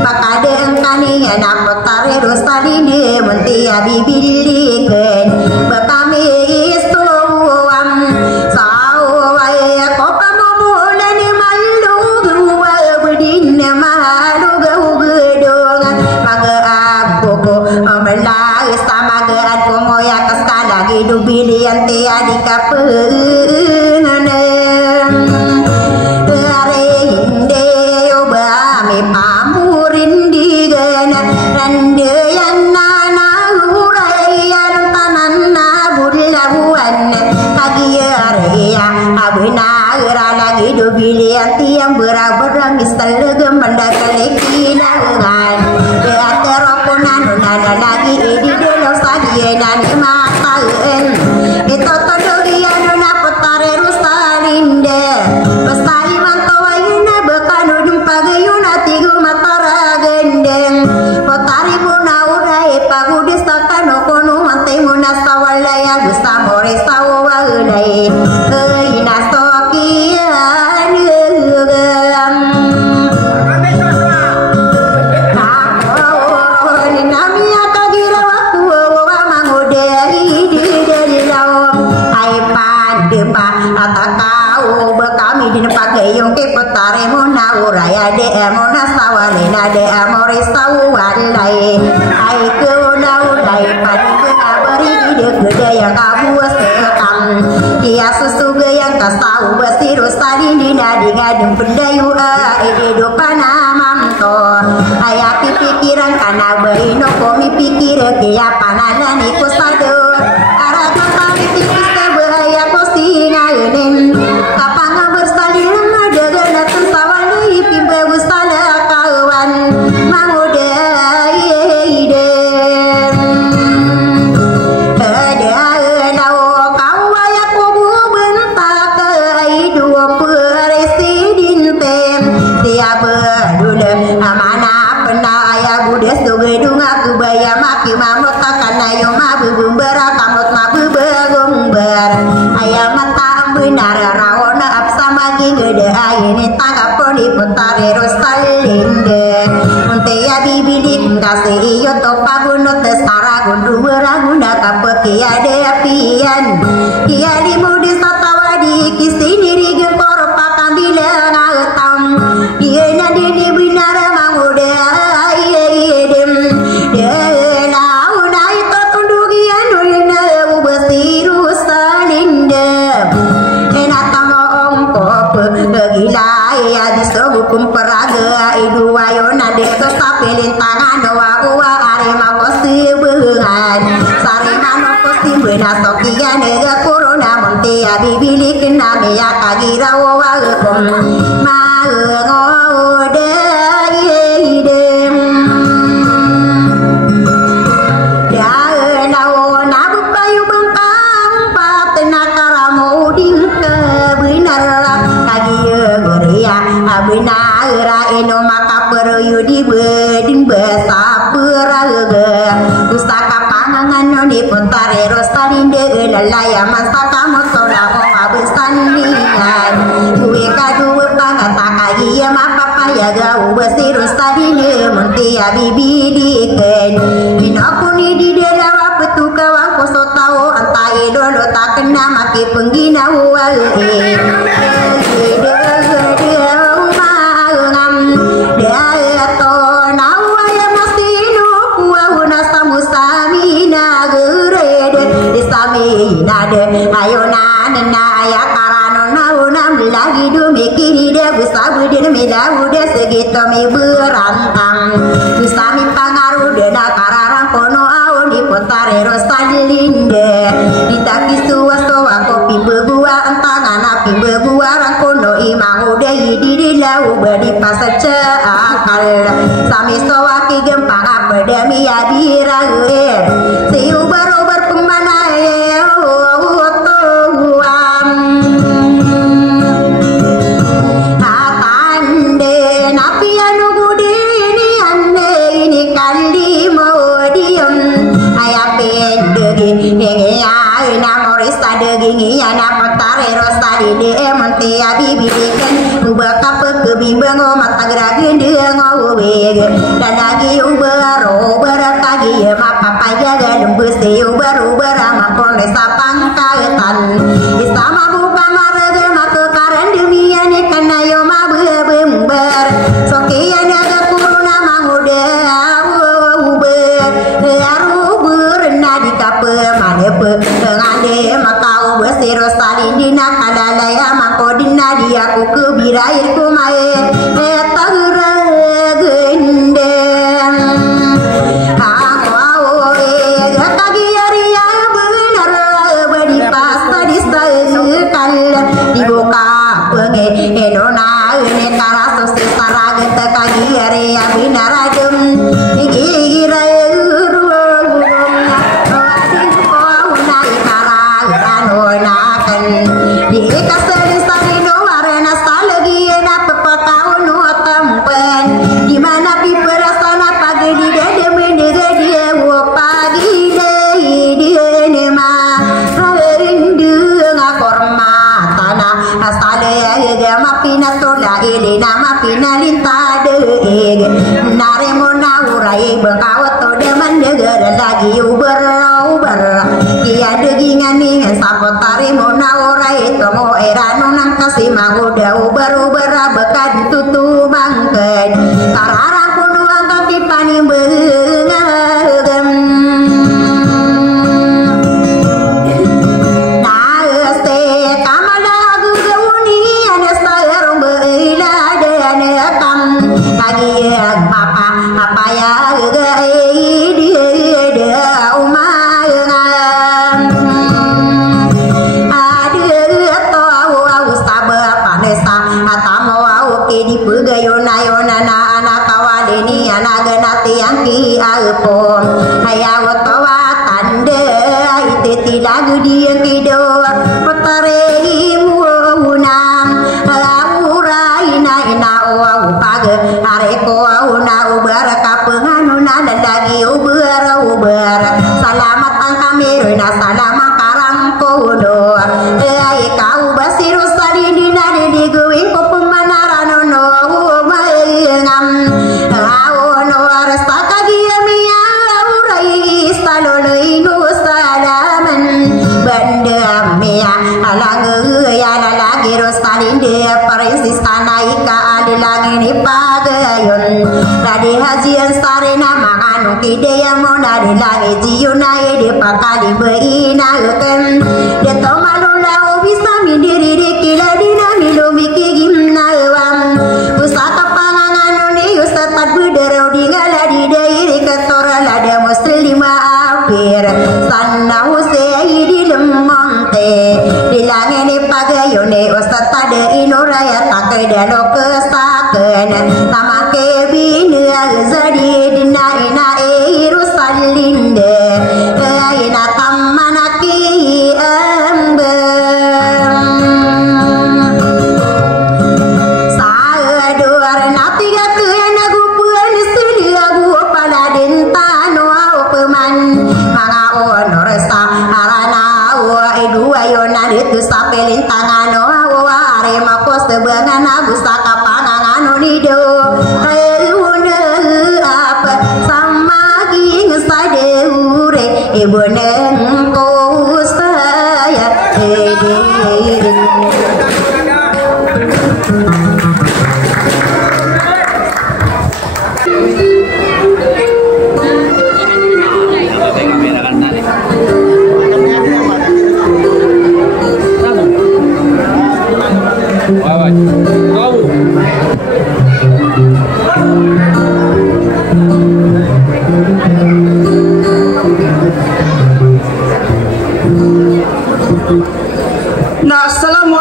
pakade engkani anak potare rosaline mentia bibiliken bekami istuam sawai kopamulan malu dua bedin malu gudong maga aboko melai sama gaan pomoya kaskala gidubilian tia dikapeun yang berang-berang istalagam mendakaleki nangan beate rokonan nana lagi di dalam sadienan matain itu todogian nana potare rustalinde bestari mantawayuna bekanu dumpagayuna tigu matara gendeng potari muna urai pagudis takano kono mantai muna sawalaya gusamore sawalai ina stoki yung ke potare mona uraya de mona sawalena de amore sawalai ai ke nau dai padi ke abari de gede yang kamu sekam dia susuge yang kasau basiru sari dina dingadung pendayu hidupan amamto aya pikiran kana beino komi pikir ke ya pananan iku sado ara kali tipis ke bahaya postinga enen dan lagi uber kagi mapa jaga lembus uber mampun sapang kaitan istama buka marga maka karen dunia ni kena yo mabember sokian ada kuruna mangude uber uber nadi kape manepe ngade makau besiro salin dina kadalaya mako dina dia ku kebirair ku mae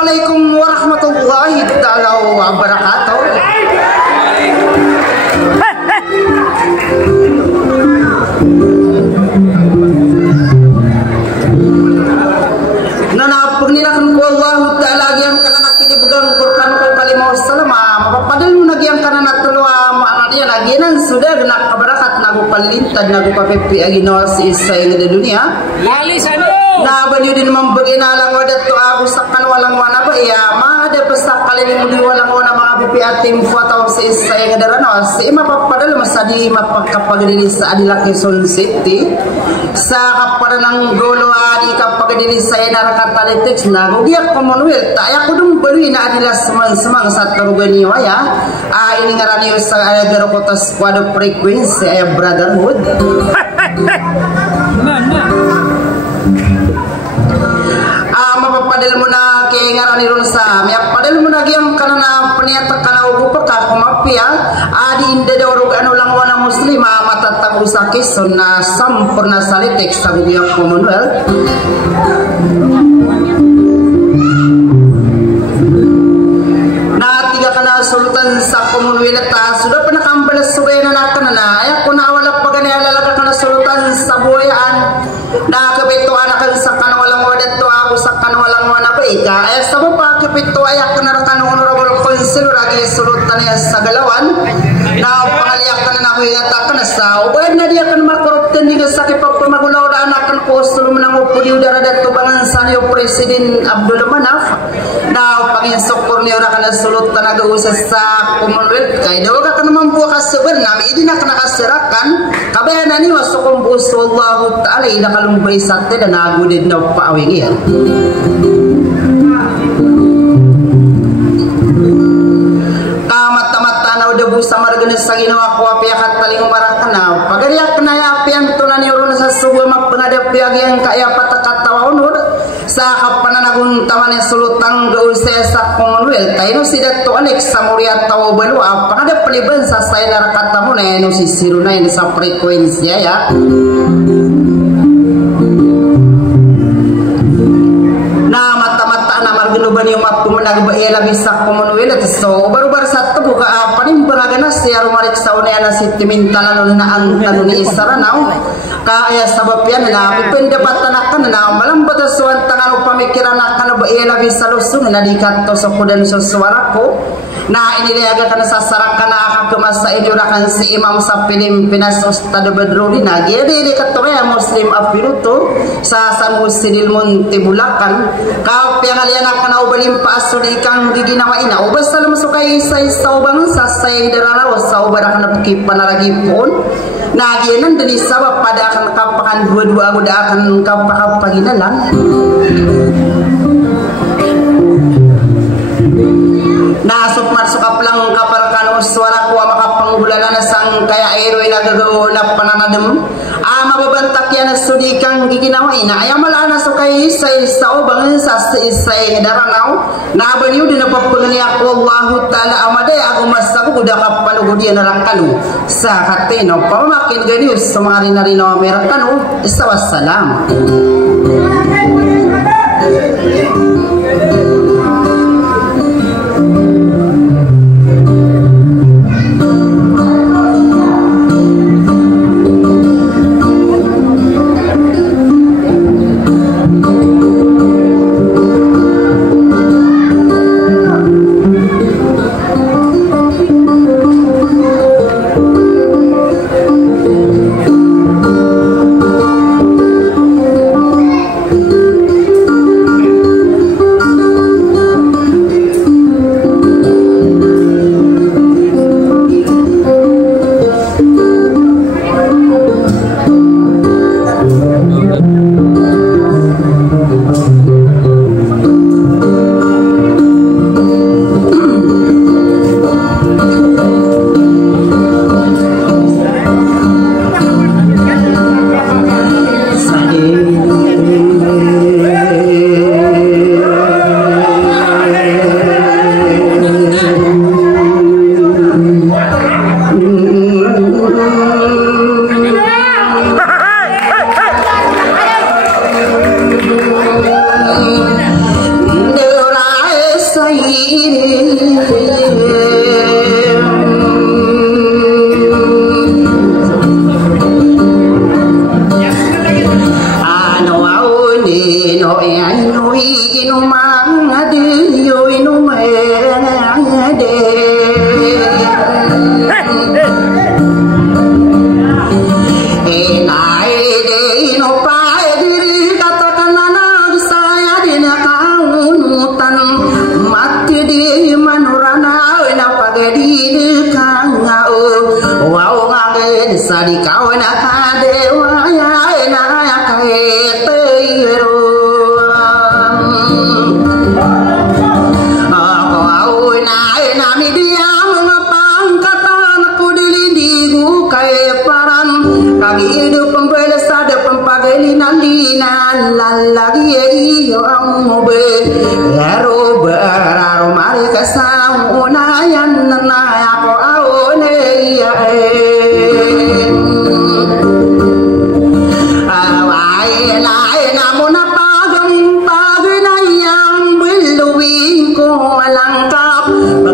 Assalamualaikum warahmatullahi wabarakatuh. Nana perninakan ko Allah Ta'ala yang kanan kini pegang Quran ko kalimah salama mapapadal mo nagyang kanan tuloa maanadiya naginan sudah genak kabarakat nagu palintad nagu kapepi aginawa si isa yang di dunia. Lali sanu. Na banyo din mambaginalang wadat to ako sakan walang wana ba iya mada pesak kali ni muli walang wana mga piatim foto si saya ngadaran si mapapadal masadi mapakapagdili sa adilaki Sun City sa kaparanang golo adi kapagdili saya narakatalitik na gugiak Commonwealth tayak ko dum baru na adila semang sa turugani waya ini ngarani sa agaro kota squad frequency brotherhood mapapadal mo na kay ngarani ron sa mapapadal mo na giyang kanana paniata kana ugo pa kumapia adi inde dorog ano lang wana muslima matatag sa Quezon na sampurna salitik sa guyang Commonwealth na tiga kana sultan sa Commonwealth sudah pernah kambalas surena na kanana ay ko na wala pa gani alalaga kana sultan sa buhayan na kapito anakan sa kanawalang wadat to ako sa kanawalang wana pa ika ay sa pa kapito ay ako narakan honorable consular agi sultan niya sa galawan na pangaliyak ka na ako ingatakan na sa ubayan na di akan makorupten di sa kipagpamagulaw na anakan ko sulong ng upuli udara dato bangan sa niyo President Abdul Manaf na panginsokor niyo na ka na sultan na gausas sa Commonwealth kay daw ka naman po kasaban namin hindi na ka nakasirakan kabayan na niyo sa kumbus wallahu ta'ala inakalumbay sa atin na nagudid na paawing yan kamata-mata na udabu sa maraganas sa ginawa ko apiyak at taling umarakanaw pagariyak na yapian to na niyo ron sa suwa magpangadapiyag yung kaya patakatawa unod sa kapananaguntawan ng sulutang gausay sa Commonwealth tayo si Dato Alex sa Muriat Tawo Balua pangadapaliban sa say narakata mo na yun si 09 sa frequensya ya na mata-mata na marginuban yung mapumanagbaela bisa Commonwealth so baru-baru sa tubo ka panimbaganas siya rumarik sa unaya na sentimental na ang ni Isaranaw kaya sabab yan na ipindapatan na ka na malambot na suwan tangan pamikiran na ka na baela bisa lusong na di ka to sa kudan sa suwara ko na inilayaga ka na sa sarak ka na akakumas sa inyurakan si Imam sa Pilipinas Ustad Badruli na giri ka to kaya Muslim Apiruto sa San Jose del Monte Bulacan kau piangalian ka na ubalim paaso na ikang giginawa ina ubas sa lumusukay isa ubang sa say dararaw sa ubara ka na panaragipon na giyanan dali sabab pada akan kapakan dua-dua udah akan kapakapaginalan nasok masukap lang kaparkan suara ko makapanggulalan sang kaya aeroy na gagawa na pananadem mababantak yan na sudikang giginawain na ayaw malana so kay isay sa ubang sa isay daranaw na abaliw din na papunani ako Allahu ta'ala amaday ako masago kuda kapanugod yan na rakano sa katino pamakin ganius sa mga rinarino merakano isa wassalam ke sadi kau nak dewa ya nak kairu aku nami dia mengapang kata aku dilindigu kai paran kaki hidup pembela sada pempageli nandinan lalagi iyo amobe laro beraro mari kasauna yan na ako aone ya awai lai namun pag yang biluin ko alangkap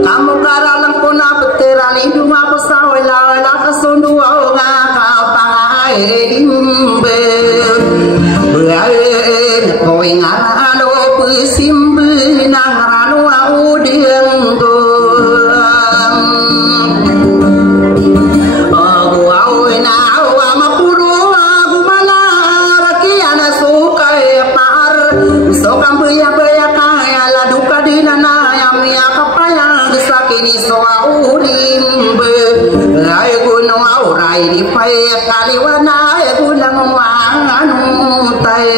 kamu karalang ko na beterani dua ko sa wala kasundu nga kapangain be beain ko ngalo pusimbe nang rano audiang go di paya kaliwana gulang wangan tay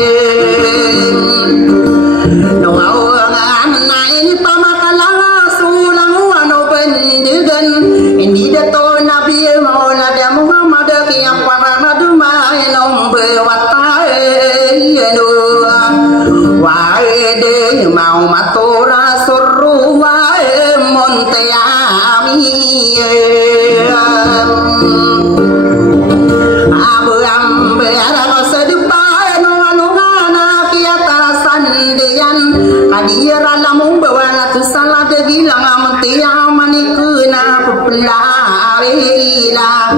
no awangan na ini pamakalanga sulang wano bendigan ini dato nabi maulana Muhammad yang parana dumai nombe watai no wae mau matura suruh wae monte ami Adira lamun bawana tu salah de gilang amti amani kuna popularilah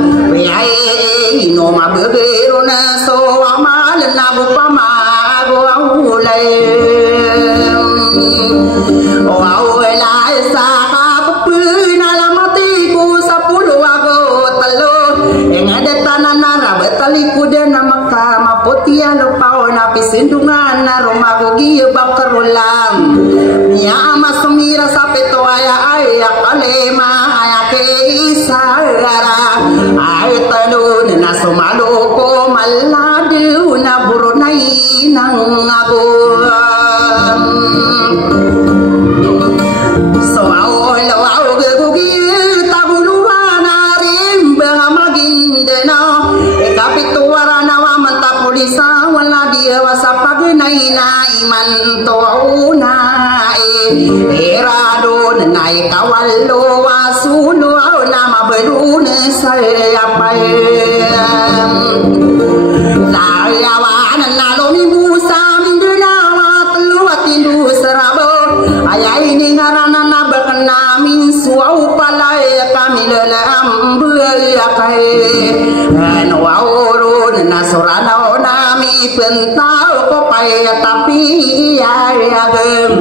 ai no ma beberu na so amal na bupama go aulai o aula sa ka puna lamati ku 10 ago talo yang ada tanah nara betali kuda nama kama potia lupa na pisindungan na rumah gi bakarulang ya masumira sapeto aya kalema aya ke isara ay talun na sumalo ko maladu na burunai nang ago so aw gugi tabuluana rimba magindena kapituara nawa mantapulisa wala dia wasapagnai na iman touna erado nai kawallo wasuno nama bedun saya pai saya wana nalomi musa minduna watlu atindu serabo ayai ni ngarana nabakna min suau palai kami lelam beakai no aurun nasorana nami pentau ko pai tapi ya gem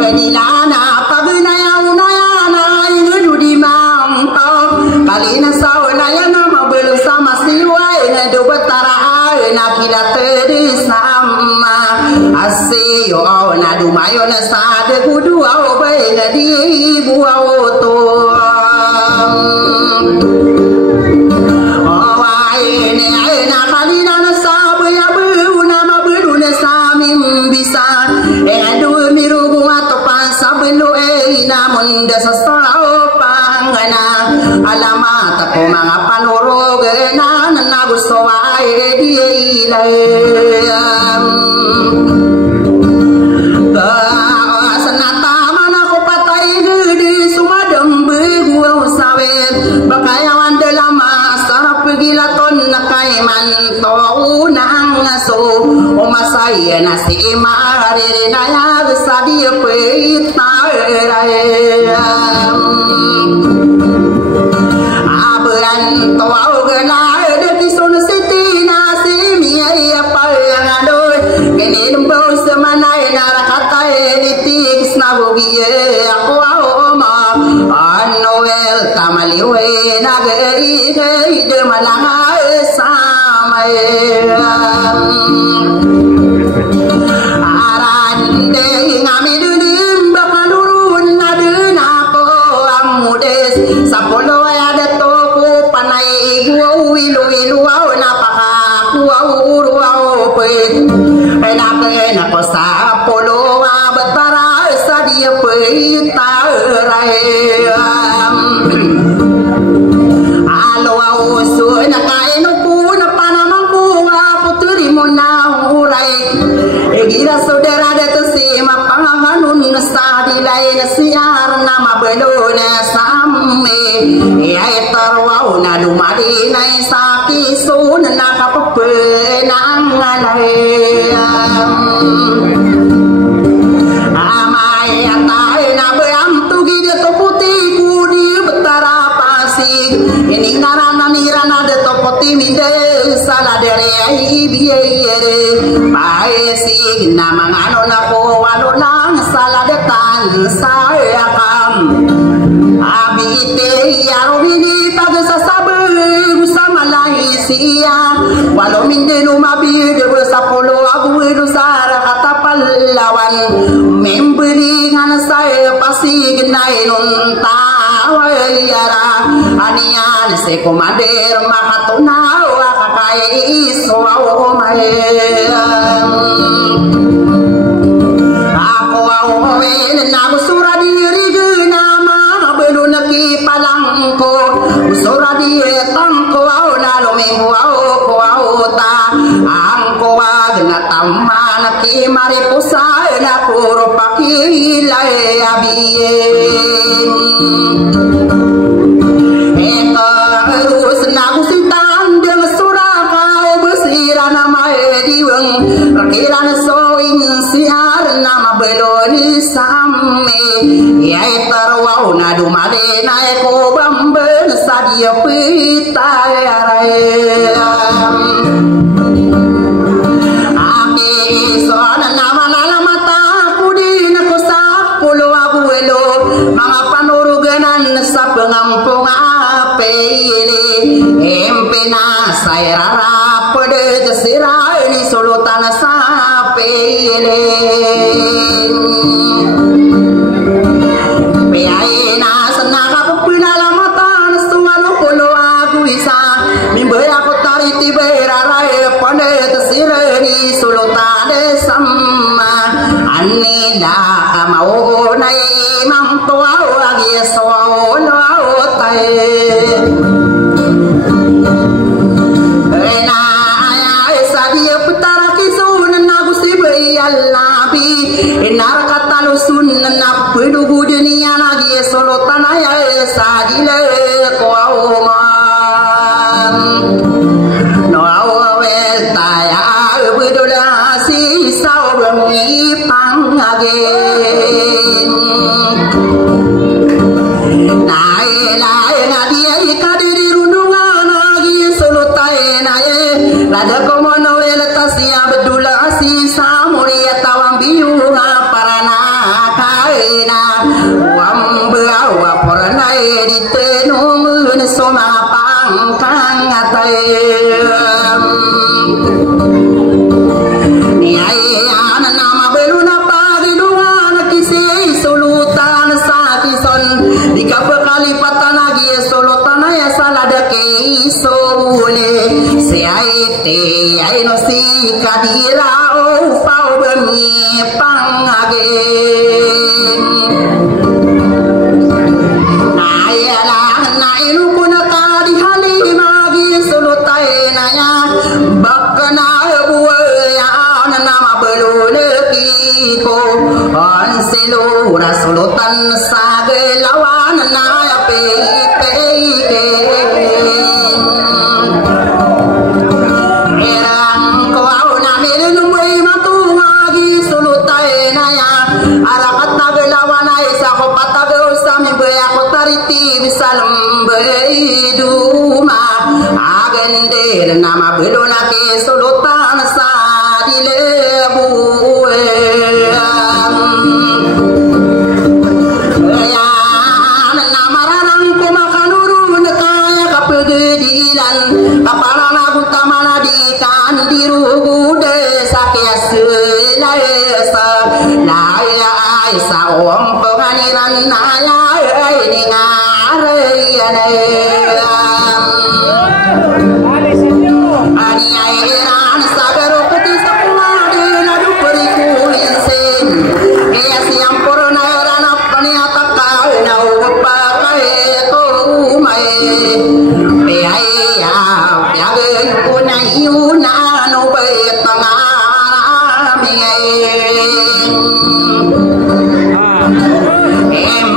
Nilana pagna yauna yana inudu di mamto kalina sauna yana mabelu sama siwa ina do batara na kila tedi sama asiyo na du mayo na sade kudu au baina di bua oto namun desa sao pangana alamat ako mga panurog na nagusaway di ilayam sanataman ako patay di sumadang biguaw sawit bakayawan de lama sarap gilaton na kaiman to unang aso umasay na si imari na yag sa di pita aberan tawau gelai de sun siti nasi miai apa yang adoy kene nembo semanai narakatai ditis nabugie aku oma anoel tamaliwe nagei de malanga samai arande ngami dudim sapolo ada toko panai Komander makatuna wakakai suau mae aku awen nagu suradiri genama belun ki palangko suradi tangko na lomengko ko ta angko agna tamman ki mariposa na puro pakilai abiye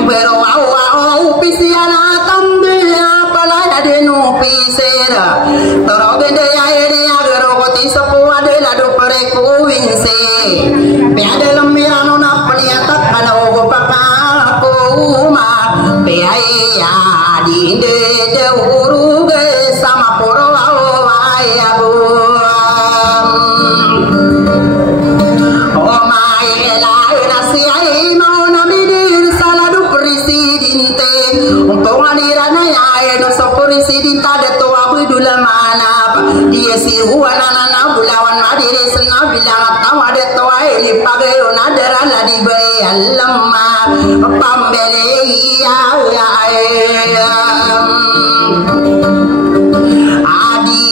Pero au pisiana tambia pala de no pisera toro gede aire agro goti sapo ade la do pare ko winse pe ade lammirano na paniata kana ogo paka ko ma pe ai ya di de uru ge sama poro au ai abu o mai la na si ai mau na bidir saladu presidente un po manirana ya no so presidente de to abdul manap dia si huana na bulawan adire sana bilang tawade to ai li pagero na dara la di be allamma pambele ya adi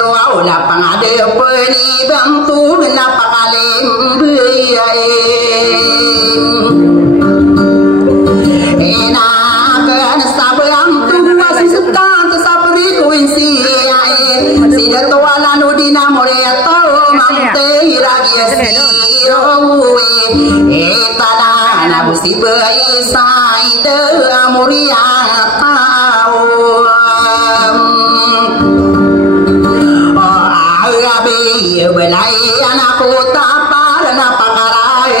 ro la pangade peni bantu na pakalem biai enakan sabang tu masih setan sabri kuinsi si dato ala no dinamore to mante iragia si rowe etana na musibe sai de amuria tao belai anakku tapar na pakarai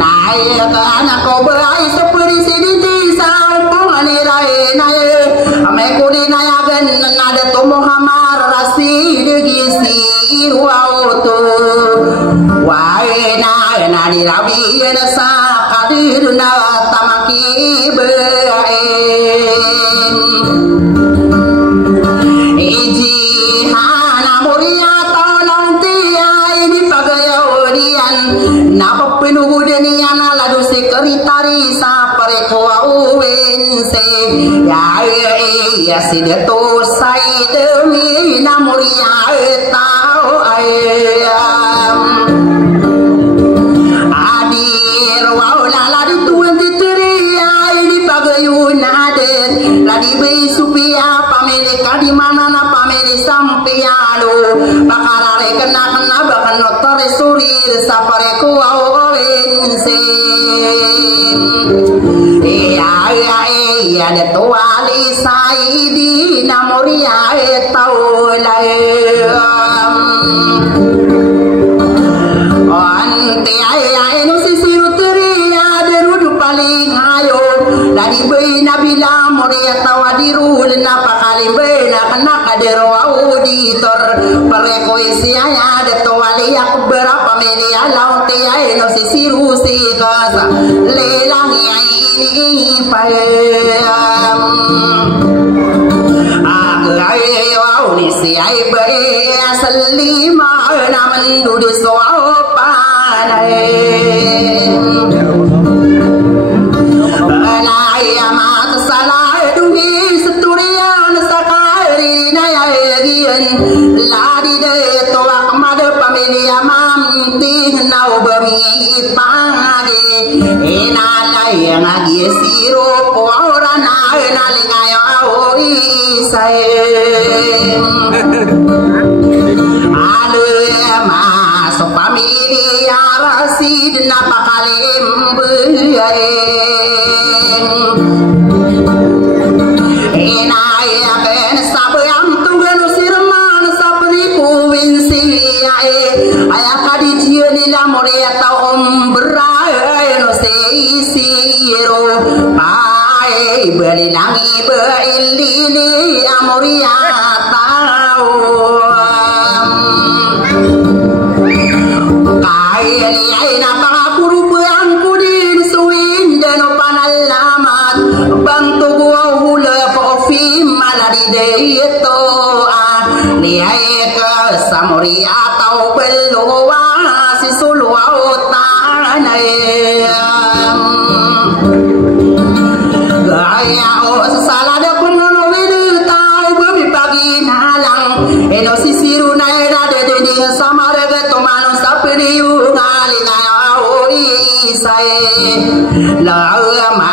naik anakku belai seperti sedih sampung anirai naik ameku di nayagan nada to Muhammad Rasid gisi wautu wae na di rabi na sa kadir na tamaki bae sekretari sa pare ko uwense ya si de to sai de mi na moria tao adir wa la di tuan di teri ai di pagayuna de la di be supia pamele kadi mana na pamele sampialo bakarare kena bakan notare suri sa pare ko uwense ada tuali saidi namoria taulai ante ai no sisiru teri ada rudu paling ayo dari bayi nabila moria tawadirul na pakali bena kena kadero auditor pareko isia ada tuali aku berapa media laute ai no sisiru si casa lelang ini pai si ai be salima na mandu de so panai anai amat salah dungi seturian sakari na yagian ladi de to akmad pamilya mamti nau bami pagi enalai ngagi siro ora na lingayo oi sai masuk pamilya Rasid na pakalim inayaken sabang tunggan sirman sabri kuwinsi ayakadi nila moria tao berai no seisiro pai berilangi berilili amoria tao Samori atau beloa si sulwa tanai gaya o salah de kuno widu tau bumi pagi nalang eno si siru naira de de samare ge to manu sapri ngali gaya o isai la ma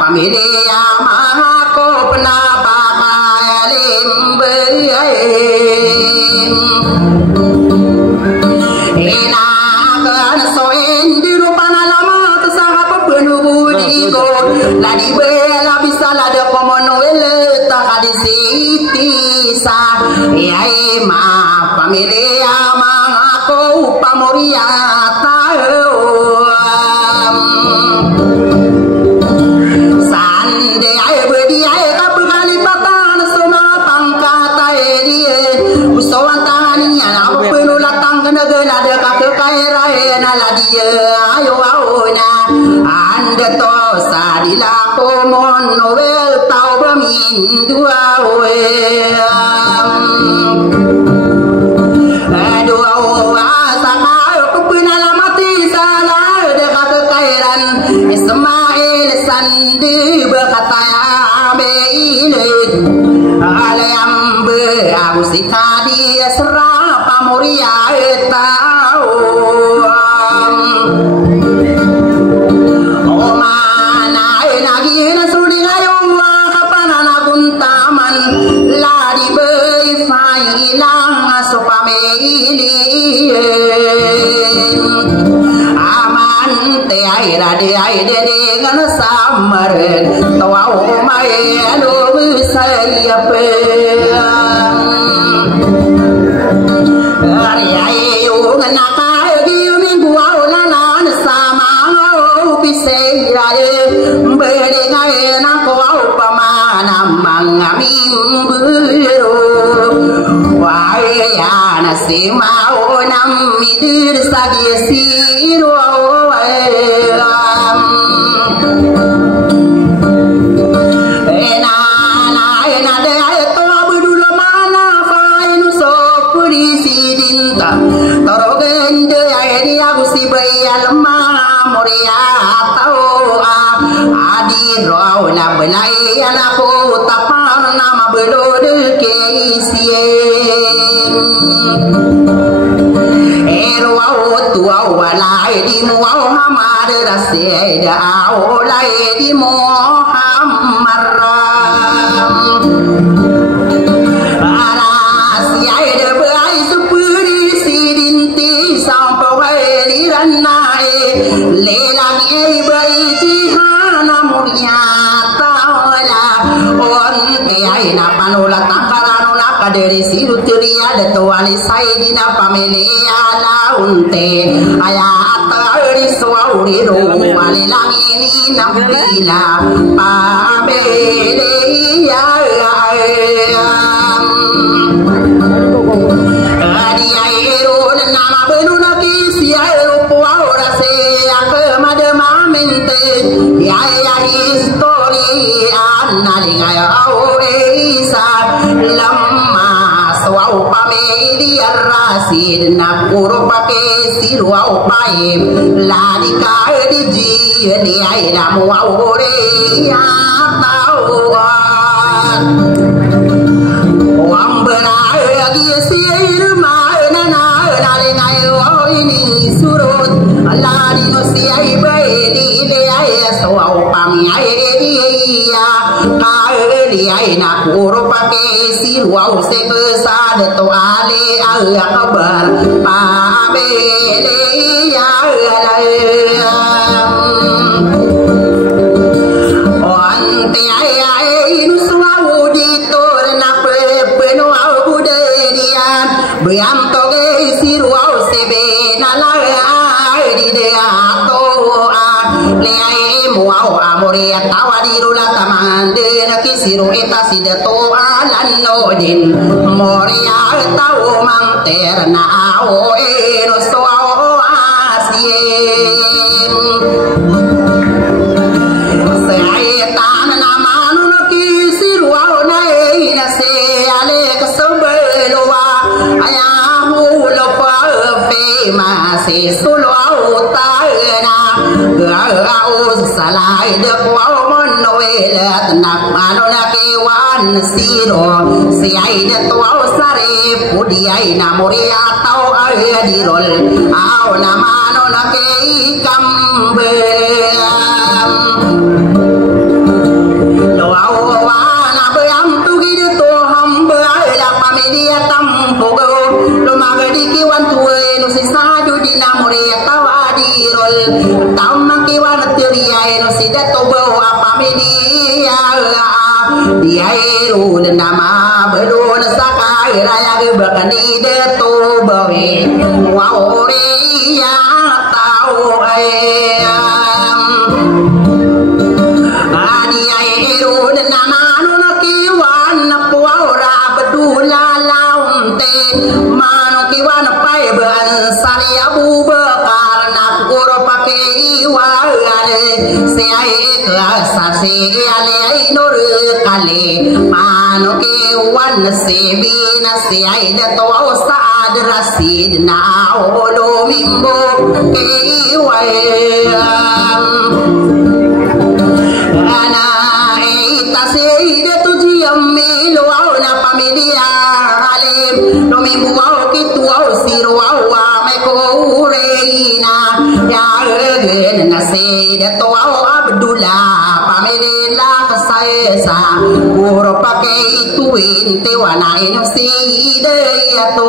pamilya ma ko pna pa le hamba dia irun nama belun sakai raya gebakani detu bawe waore ya tau ayam dia irun nama nuki wan puaura bedula launte manuki wan pai ban sari Abu Bakar nak guru pakai wale sai kelasasi ale nur kali manuki wan sebi nasi aida to saad rasid na olo mimbo ke wayam ana ita seida tu jiammi lo na familia alim lo mimbo kitu au siru au me ko ureina ya gen nasida to Abdullah pamela kasaesa guru pakai tuin tewana eno side ya to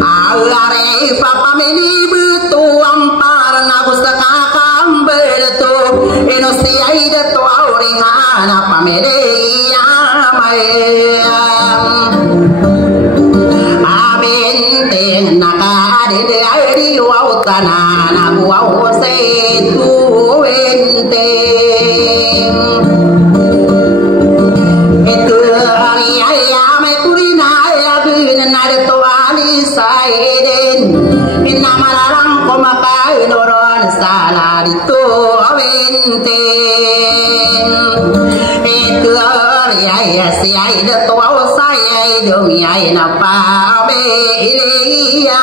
agare papa meni betuang parna pustaka kambel to eno side to auringana pamele ya mayam abente nakade de ari wautana na buau se tu ente itu ari ayam kurina ya bin nade to ali saiden inna malarang komakai noron salari to ente itu ari ayam si aida to saya dong ya na pa be ya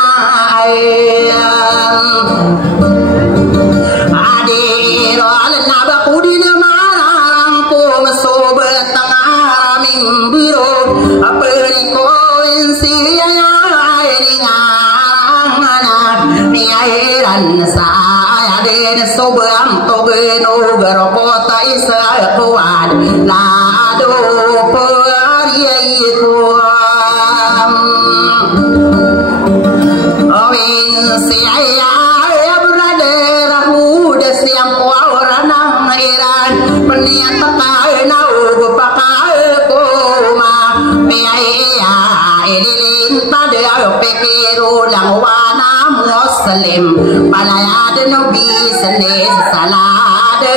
Balaya Nabi Sane Salade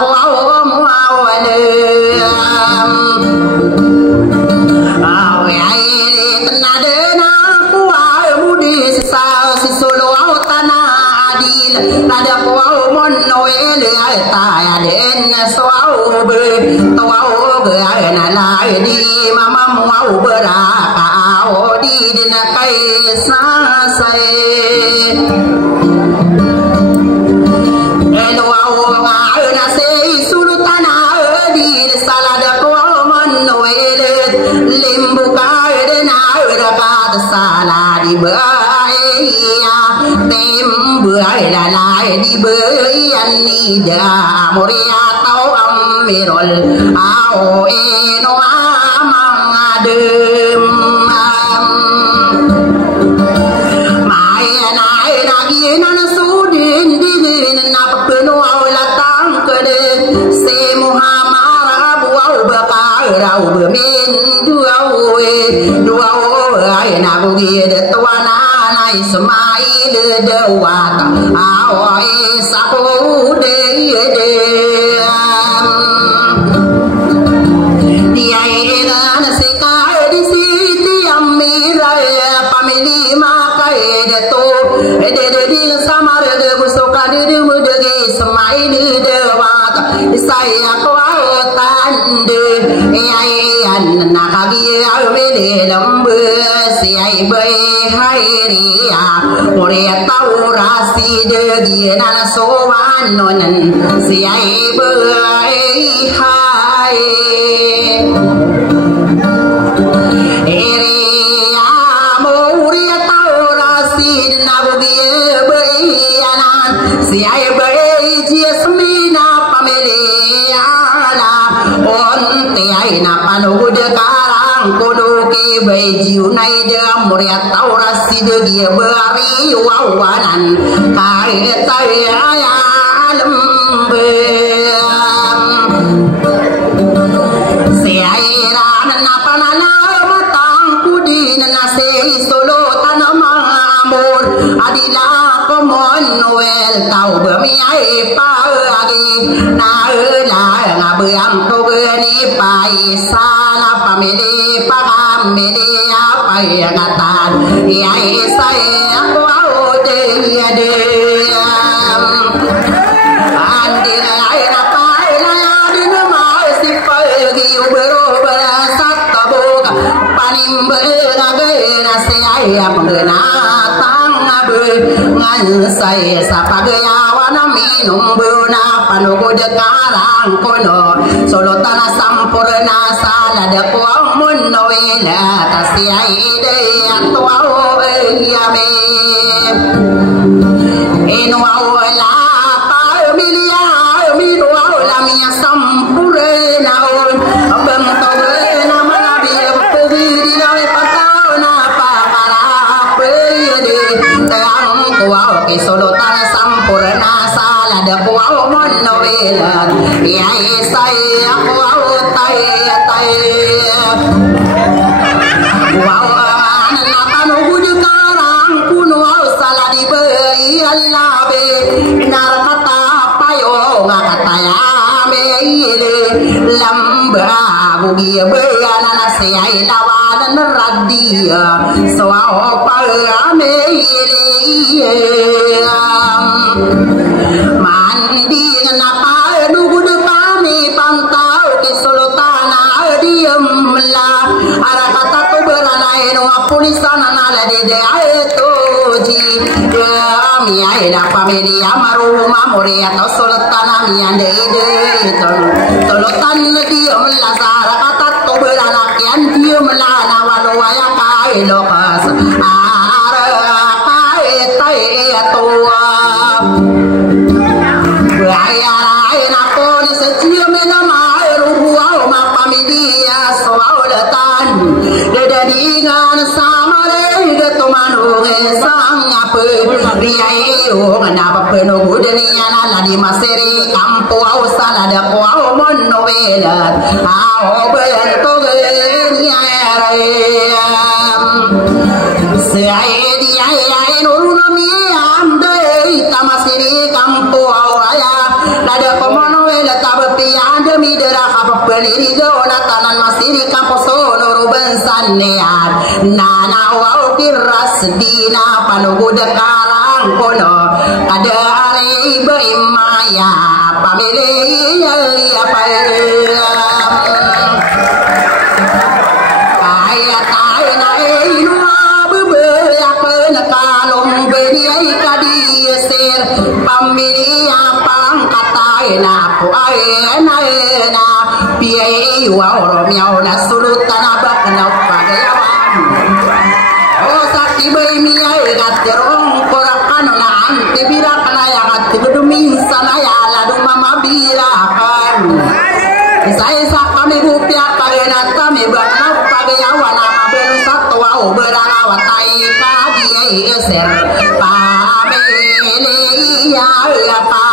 Qawm Awale Awe Tanadena Kuai Mudi Sa Solo Tana Adil Nada Qawm Noel Taya Den Sawu Tawu Gana Lai Di Mama Mau Beraka Odi Dina Kaisa Sai di baya tem baya dalai di baya nida muria tau amirol au eno amangadem maya nai nagi nan sudin digin nap penu au latang kede se Muhammad Abu Bakar au bemin dua ai na bugi de tuana na Ismail de wata awai sapu de dia ina na sekai di siti amira family makai de to de di samar de busoka de mudege Ismail de wata saya ko tande ai an na kagi awele lambe ai bay hai ria ore tau rasi de gina so anonan si ai bay hai ere amore tau rasi na bugi bay anan si ai bay jiasmina pamele ala on te ai na panu de karang kodo ke bay jiu nai de muria tau rasi de dia bari wawanan kai tai alam be Kira napa nana matang kudi nase solo tanamang amor adila komon noel tau bermiai pagi na la ngabeam to geni pai sana pamili pagamili apa yang ngatan yai saya aku au de de andira ai apa ila din mai si pagi ubero berasat taboga panimbe ngagena saya pengena ngan saya sapa gayawan minum buna panugo jekarang kono solo tanah sampurna salada kuang munowela tasia ide atuau yame inu awala pa milia miru awala mia sampurna abang togena manabi pedi na patau na pa para pede wow ke solo tan sampurna salada wow monovela ya saya wow tai tai wow na panu gudi karang kuno saladi be Allah be narmata payo ngata ya me lamba bugi be ana saya lawan radia so pa me mandi napa nugu depami pantau ke solotana diem la ara kata tu beranai no pulisana nala de aeto ji mi ai la familia maru mamore atau solotana mi ande de solotan diem la sara kata tu beranak yan diem la na walu ya kai lokas kenapa penuh dunia nala di maseri kampu au salada ko au monovela au bento genya seaidi ai nuruna mi amde tamasiri kampu au aya lada ko monovela tabati ande mi dera apa peliri jona tanan masiri kampu sono ruben sanean nana au kiras dina panugo dekarang kono ada hari berimaya pamili apa ayat ayat inu bebe apa nakalom beri kadi ser pamili apa kata ina aku ayana ina piai wau miau na sulutan abak na pagayawan oh sakti berimaya gaterong tibira kana ya tibudu sana ya ladu mama birakan saya sakami bupia kagena kami bana pagayawan abel satu au berana watai kadie ser pamele ya ya pa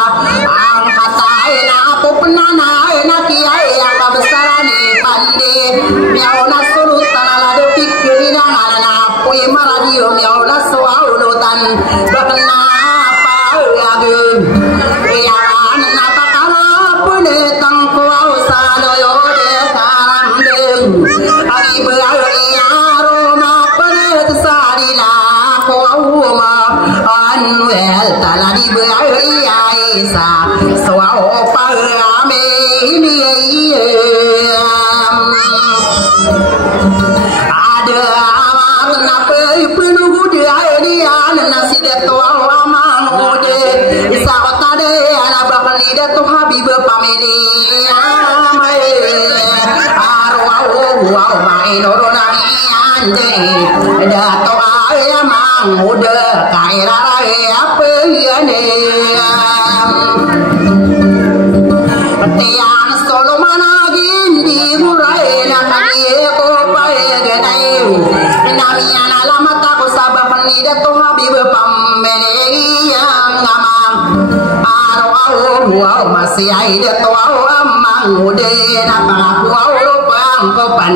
angkatai na aku penana na kiai ya kabesarani pande miauna sulutan ladu pikirina na aku maradio miauna suaulotan bakna muda kaira apa ini tiang solo mana gindi murai na kaki ko pai ganai namanya alamat aku sabab penida to habib pameli yang ngama aro au mas siai de tuau amang ude na pangaku au pangkopan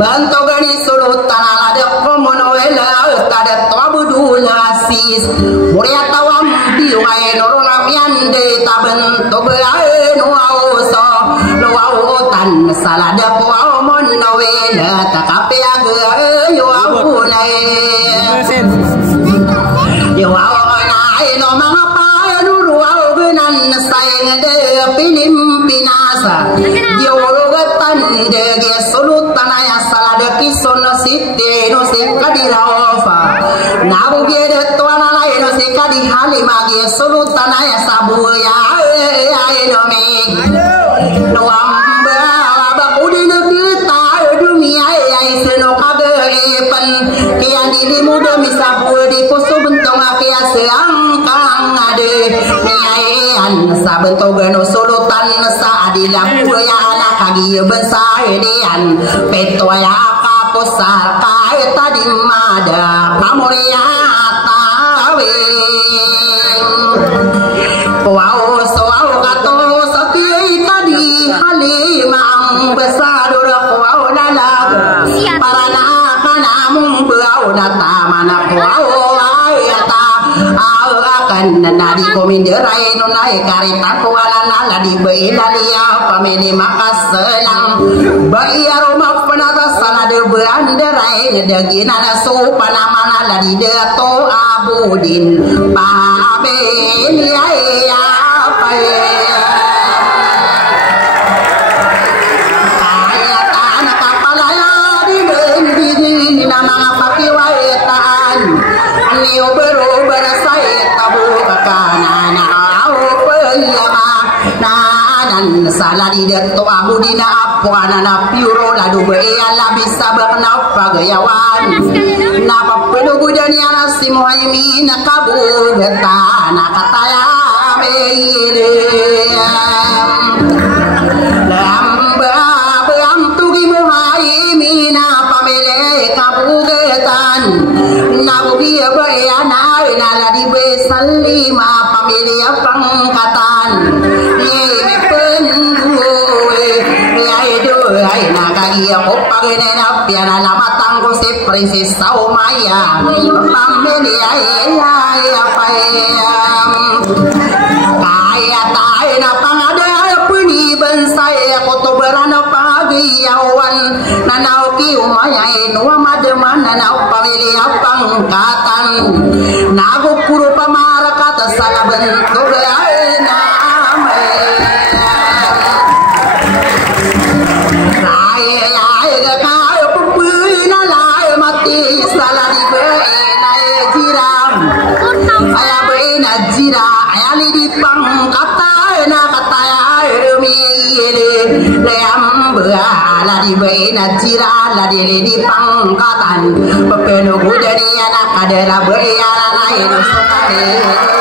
bantu gani sulutan ala de komonoela kada tabudul asis muria tawam biwai norona miande taben to beae no auso lo au tan salada ko au monoela takape aga yo au nai yo au nai no mangapa nuru au genan saing de pinim pinasa yo rogatan de ge sulutan ya salada kisono sitte no sikadiraofa nabu ge de tuana lai no sikadi halima ge sulutan ya sabu ya ai no me no amba ba udin de ta dunia ai seno kade pen ke adi muda misabu di kusu bentong ke seang kang ade ni ai an sabento gano sulutan sa adilah ya anak kagi besar dian peto ya kapusar kai tadi mada pamulia tawe wow soal kato sati tadi halimang besar wow nala para kana mung bau data mana wow ayata akan nadi kominderai nunai karita kualana ladi beidalia pameni makaselang bayar rumah penata sana de beranderai degina supana mana ladi de to abudin paben ya apa ayatan kapalaya di bendi nama pakiwaitan niu beru berasai tabu kana au pelama dan salah di deto abudina apuana na piuro la dube ala bisa berkenapa gayawan napa penugu dan yana si muhaimin kabu getana kataya beile lamba beam tugi muhaimin pamele kabu getan nabugi bayana nala di besalima pamele pangkatan iya opagene na piana la matango se princesa o maya mameli ay payam kaya tae na pangada puni bensai koto berana pagi yawan nanau ki umaya eno mademana na pameli pangkatan nago puro pamara kata salaben to na di baina cira la di pangkatan pepeno dari anak adalah bayar lain sekali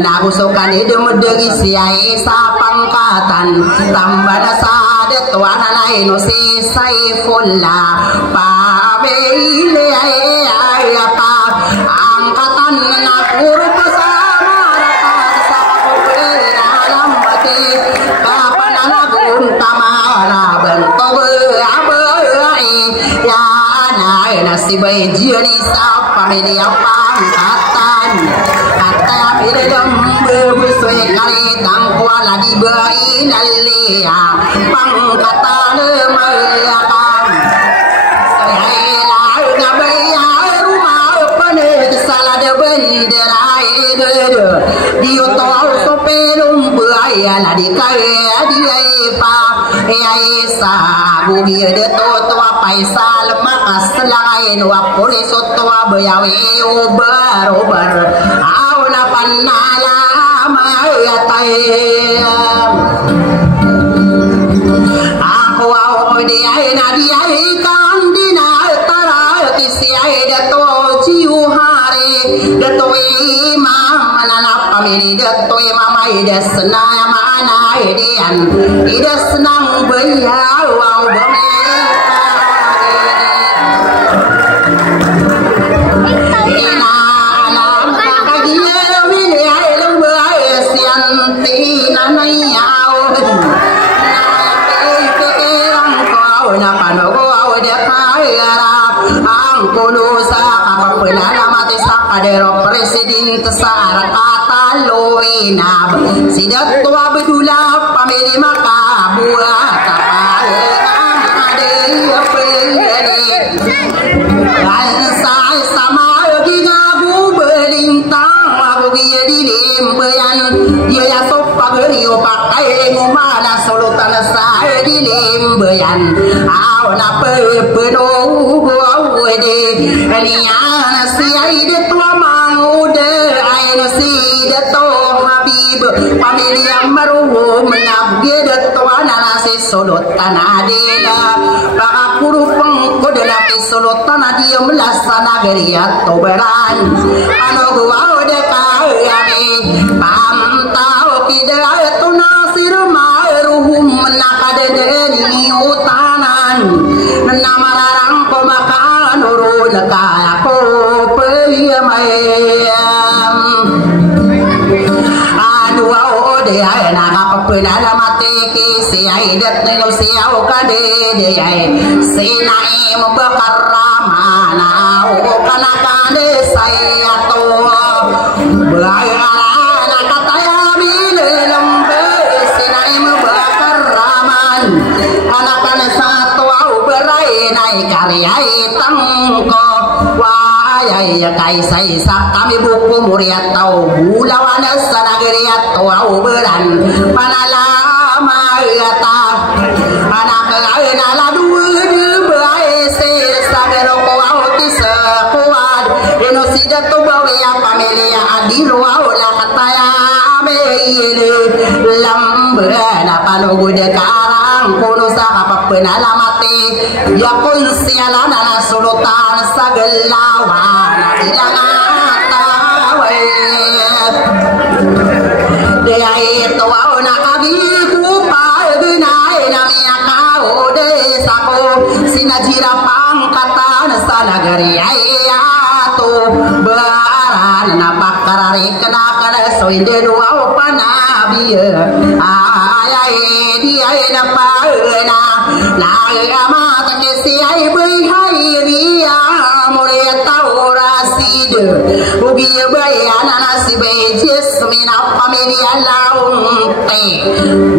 nago sokan ide medegi siai sapangkatan tambana sade tuana lain si saifullah pabeile ay apa angkatan nakur bersama rakat sapu dalam bati kapan nagun tamana bentuk abai ya nai nasibai jini sapa media pangkatan Idam berbusui kali tangkuala di bain alia pangkatan melakan saya ngabaya rumah penuh salah de bendera ide dia tahu sopelum buaya la di kaya dia pa Yaisa bumi de to paisal makas lain wa polis to bayawi obar panala mayatayam aku au dia nadia kan dina tara kisiai dato ciu hari dato manana pamili detoy mama ida senaya mana idian ida senang beliau au Adero presiden tesar kata loina sidat tua bedula pamili maka buat apa ade pengene dan saya sama gina bu belintang aku dia di lembayan dia ya sopa gerio pakai ngomala solutan saya di lembayan aw na pedo gua de niana siai de pamilya maruho menabge datwana nasi solot tanadela baka puru pengkode laki solot tanadia melasana geriat toberan anu gua udah kayane pamtau kidera itu nasir maruhum menakade deni utanan nama larang pemakan urun kaya ko peyamai ai na ka pena la mate ki se ai det no se au ka de ai se na e mo bakarama na o kana ka de sai ato bai na ka ta ya mi le lambe se na e mo bakarama ana kana sa to au berai nai kari ai tang ko ay kai sai sak kami buku muriat tau bulawan sanageri atau au beran panalama ata anak lain ala dua bae se sagero ko au tisa kuad eno sida to bawe ya familia adiro au la kataya ame lambana panogo de karang kono sa kapapenalamate ya kun sialana na sulutan sagelawa nagari ayatu baran napak karari kena kada soinde dua panabi ayai dia napana nagama takesi ai bai hai dia mulia taurasid ugi bai anana si bai jesmina familia launte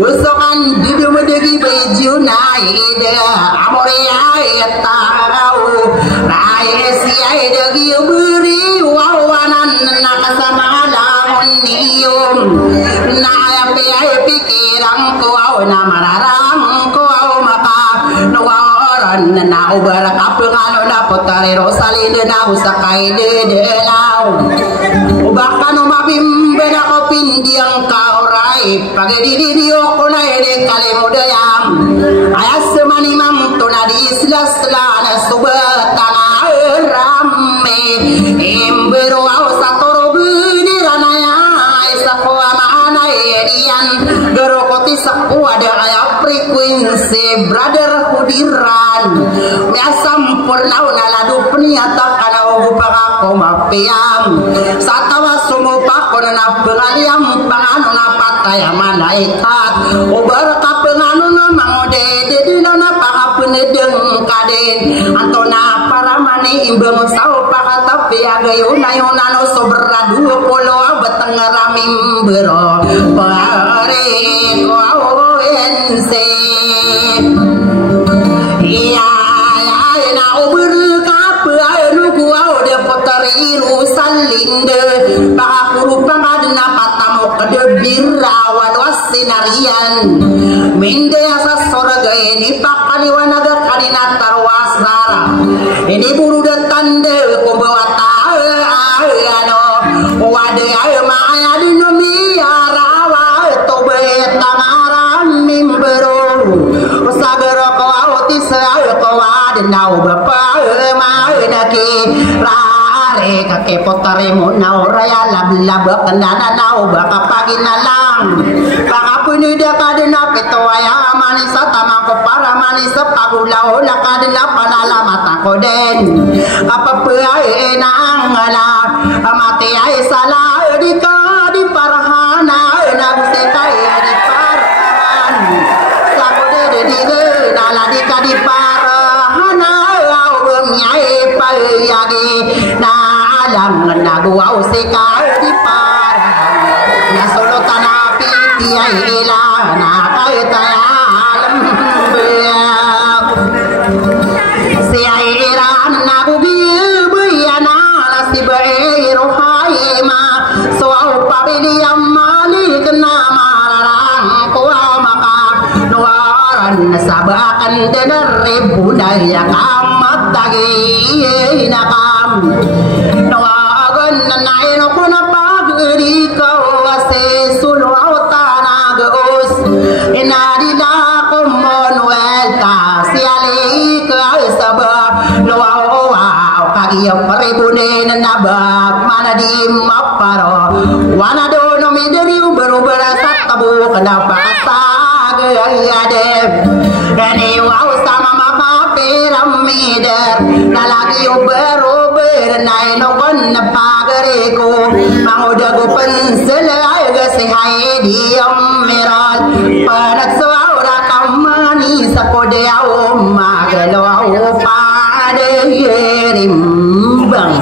usokan didu medegi bai junai ida amoria eta si ai dagi beri wawanan nak sama lamunium na pe ai pikiran ko au na mararang ko au maka no waran na ubar kapengano na potare rosali de na usakai de lau bahkan mabimbe na ko pindiang kaurai page di ko na ede kale modayam ayas mani mam to na di islasla na subata rame embero au satoro bini ranaya sakwa mana edian gerokoti sakwa ada aya frekuensi brother hudiran me sampurna naladu peniata kana ugu pangako mapiam satawa sumo pakona na pengaliam pangano na pataya malaikat ubar kapengano na mangode dedina na pakapenedeng kaden antona imbang sao pakatapi agayuna yunano sobra 20 batengara mimbero pare ko awense iya na ubur kape anu gua de potariru salinde pakuru pangadna patamu kede birawan wasinarian minde asa sorga ini pakani wanaga kadina tarwasara ini buru datande ko bawa ano wade ay maaya dinomi arawa to betangaran mimbero sagara ko awti sa ko wade nau bapa maaya ki ra are kakepotare mo na oraya lab kendana nau baka pagi nalang baka puni dia kadena petoaya manisa tamako para manisa pagulao la kadena panala mata koden apa peai na angala amate ai sala di parahana na busekai di parahan sakode di nala di kadi parahana au nyai payagi na alam na gua usekai di parahan na solo tanapi tiai ila na kai tayalam siai iran na bubi buyana la sibai rohaima soal pabili amali kena mararang kuwa maka nuaran sabakan denar ribu daya kamat dagi nakam nuagan nain kuna pagri kau ase sulau tanah geus inadila kumon welta siali ke sabab luau kagiyam peribune nabab mana di maparo wana dono mideri uber satabu kenapa asagayade ini wau sama mama piramider nalagi uber nai nokon pagariku mangudagu penselai gesihai diam meral panak suara kamani sakode au magelo au pade rimbang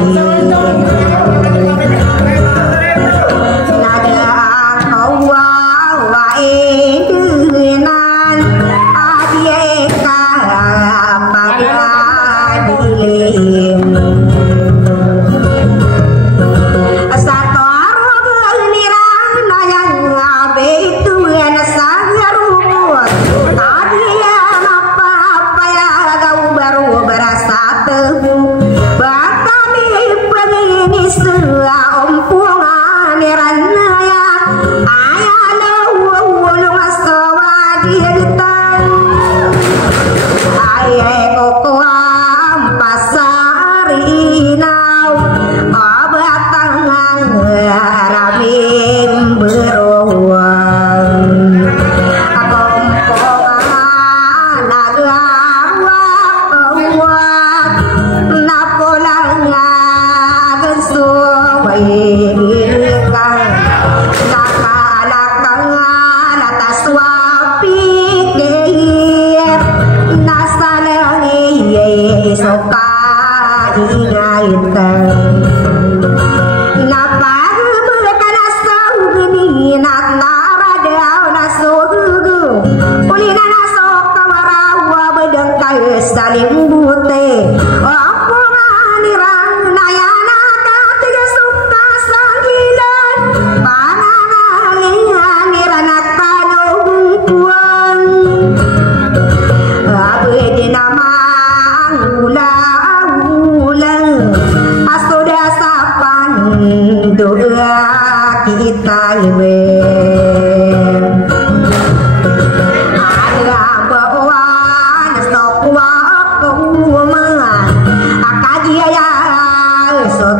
Bye.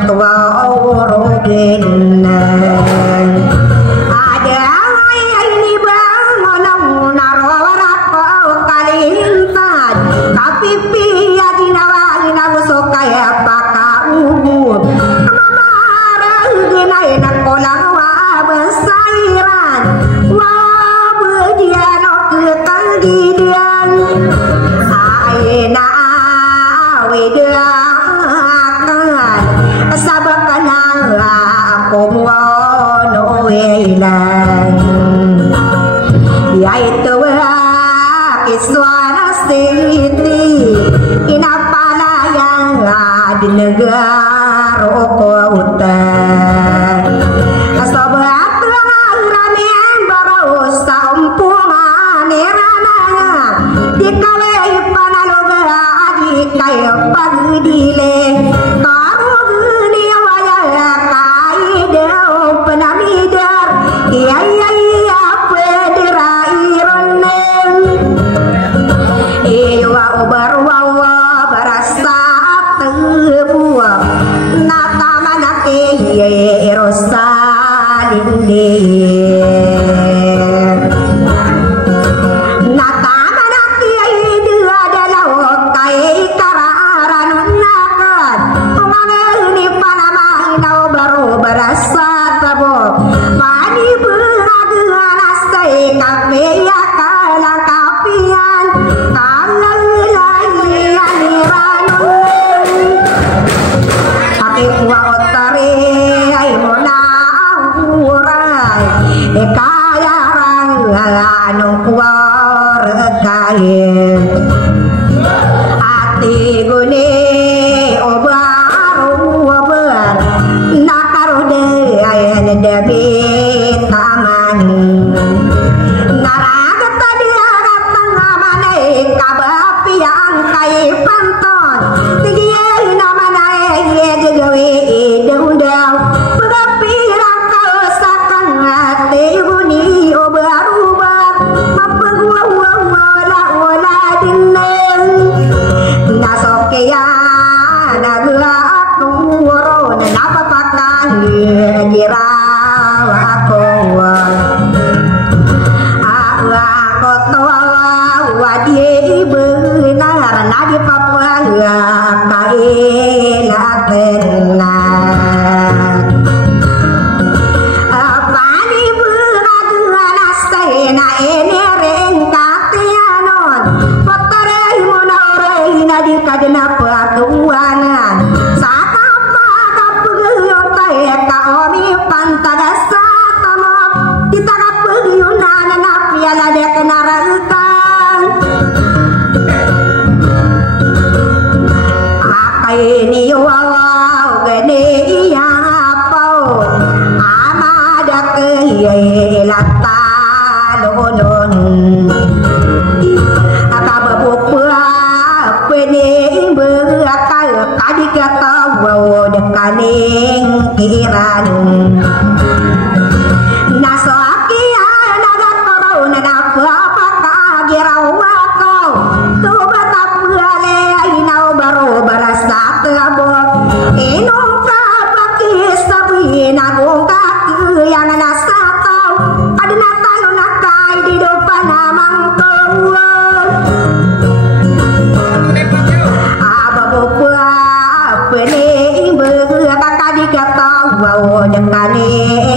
tua urugin ada ini bangun narawat kalintan tapi pia dinawali nago sokaya pakau mamara genai nak kolang wa besairan wa bediano ketangidian aina wedakan sabakana aku mono welan yaitu kiswara siti inapalaya di negara kota sobat ramen baru sampungan erana dikalai panaloga adi kaya pagdile karugni waya kaide penamidar iya pederairone iwa ubar wawa barasa tebuah nata manake erosalinde nata manake dua dalau kai kararan nakan mangani panama nau baru barasa tabo mani beragana sai kape ya kala kapian kalan Ake kuwa otare ay mona uray kaya anong kuwa rekaye ati gune obaru obar nakarode ay debi taman naragat tadi agat tangamane kabapi yang kay panton tigiye namanae ye jegawe idau pagapirang kausakan ate buni obarubat mapagwa wala dineng nasokeya naglaat nuro na napapakan giraw ako wadi benar nadi papua kaila tenan pani benar nasai na ene rengkatianon potare monore nadi kadena pakuanan sakapa kapuyo tae kaomi pantagasa tamo kita kapuyo nana piala de kenaranta ini wow gede iya pau amada ke lata lonon akabapua pene berakal kadi kata wow dekaning kiran nasoaki naga korau napa apa girawako tuba tapale inau baru barasa tabo inung ka baki sabi nago ka yang nasatau adna tanu nakai di depan namang tuwa ababua pene berkata dikata wow dekane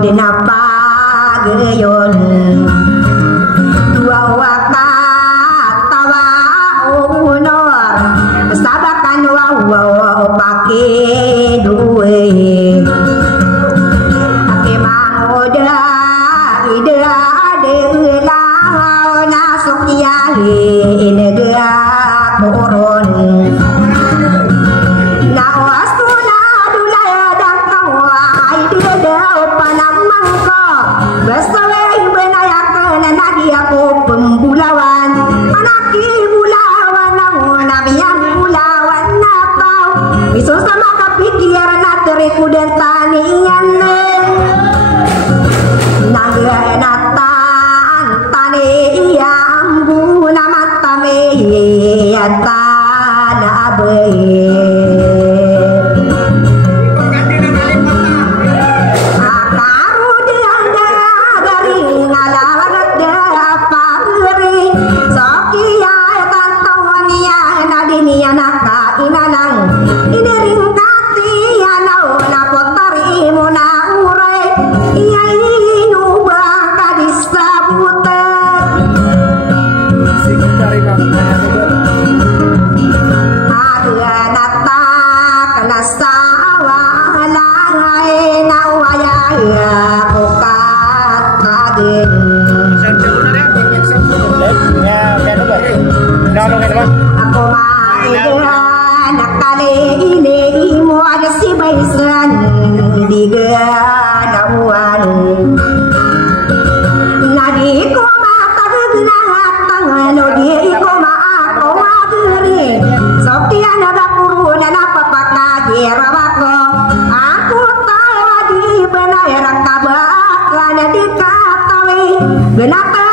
dinapa geyon dua wakat tawa unor sabakan wawa pakai duwe ake mangoda ida deula nasuk yali negara koron kudan tanian nagranatan taniyang guna matame tanabe akaru dianda dari ngalarat dapari sokia tantonia nadinia naka inanang inering aku mah nak kali ini mau ada si baisan di gadauan nadi ko mata genang tangan di ko mah aku beri sopia naga kuruna napa pakage rawako aku tahu di benar kabak kana dikatawi genapa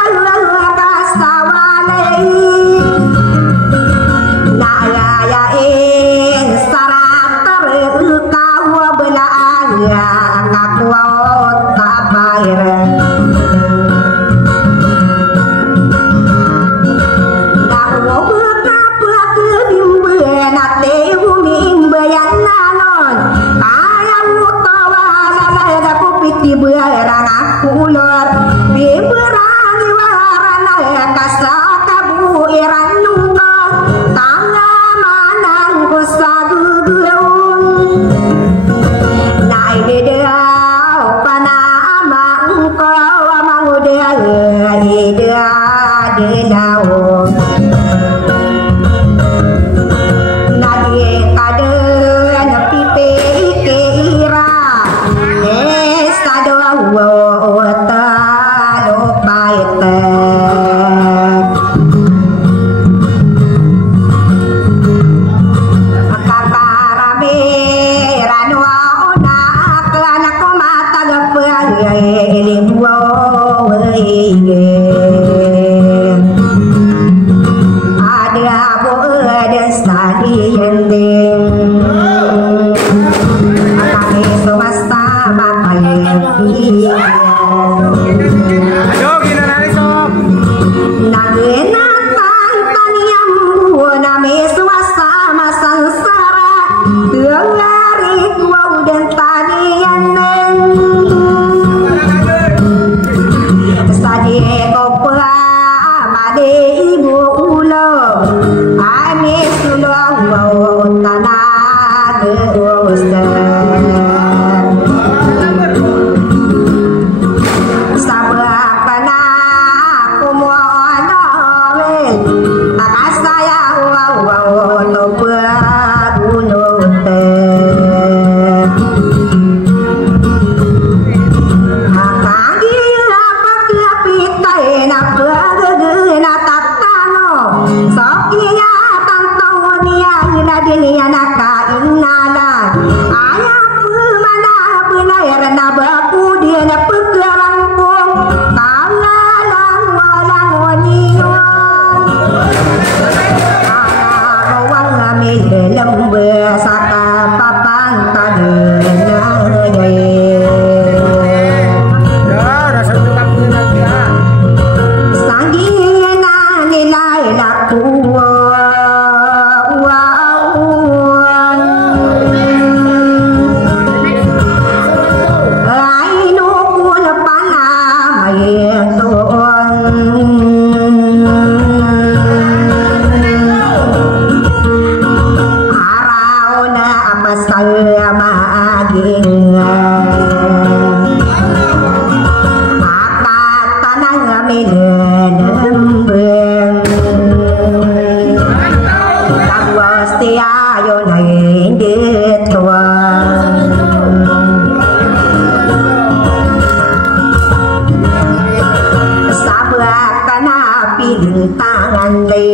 nande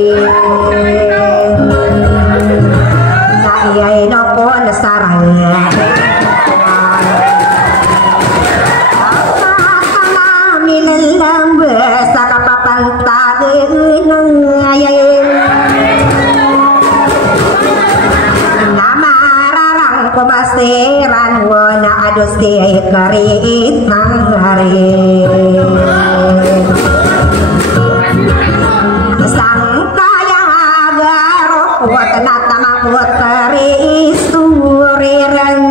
Nayay no ko nasaraya Sa kapapantag ng ngayon Namararang kumasiran mo na ados kay karit ng hari Sang kayang agarok Huwag na tamakot karit suriran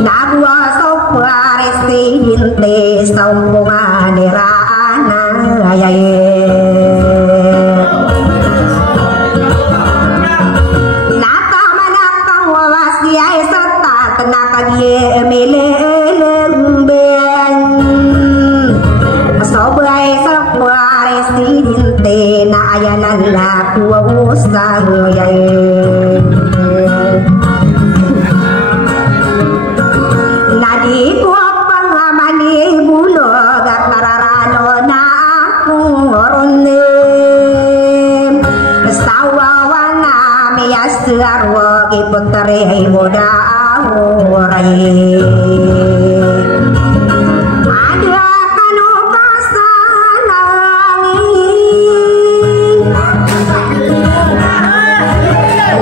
Nagwasok pares hindi sa umaniraan ayay Natamanak ang wawas ay sa tat na kag-iemilelembeng Sobray sa pares hindi na ayalan na kuwusang ayay Nadi ko pangamani bulog at mararano na akong orunim Sawawa na miyas arwag iputari mo na ahuray Ada kanu kasanangin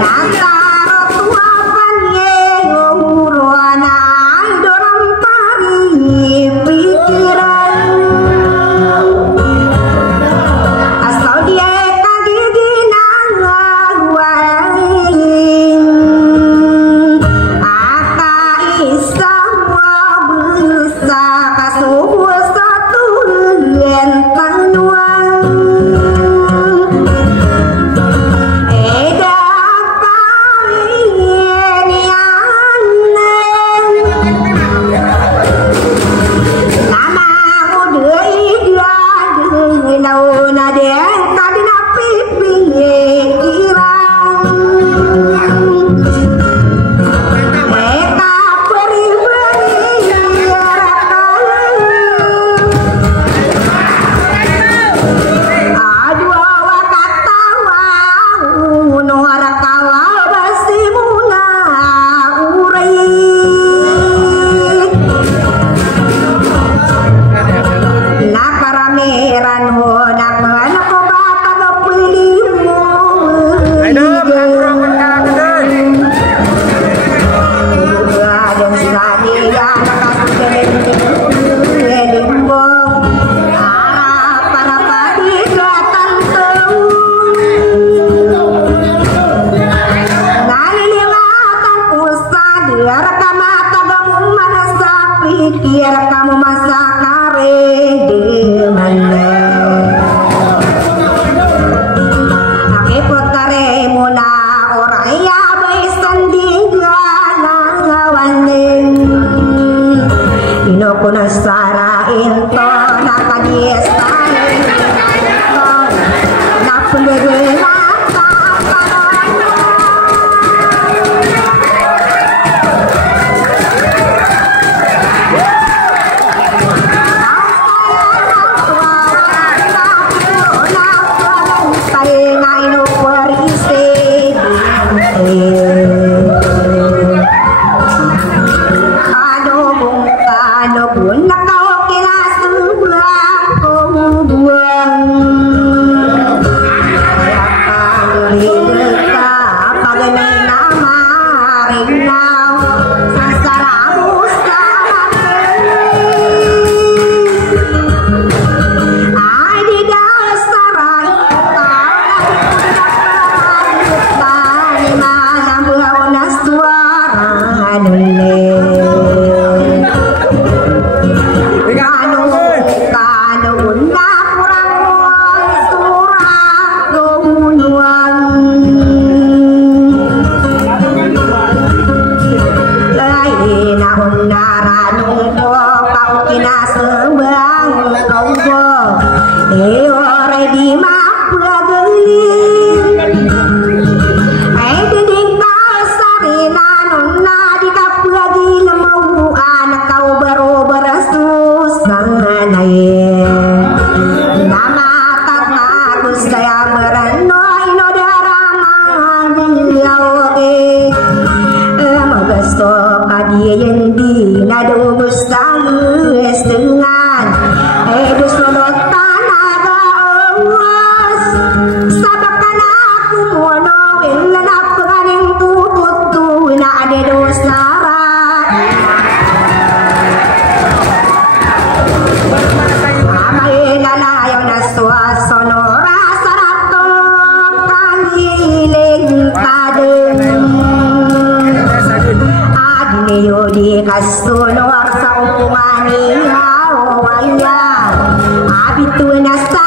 Lantarot wapan yeyong urwana pikiran asal dia kagiginan wain ata isang wabusa kasuwa satu yentang nuang ega dengan dus lolotan ada awas sabakan aku mono wilanap kaning tubutu na ade dosa amay lalayaw na suwasono rasarato kaniling kadeng adiniyo di kasunor sa upungan niya abitu na sa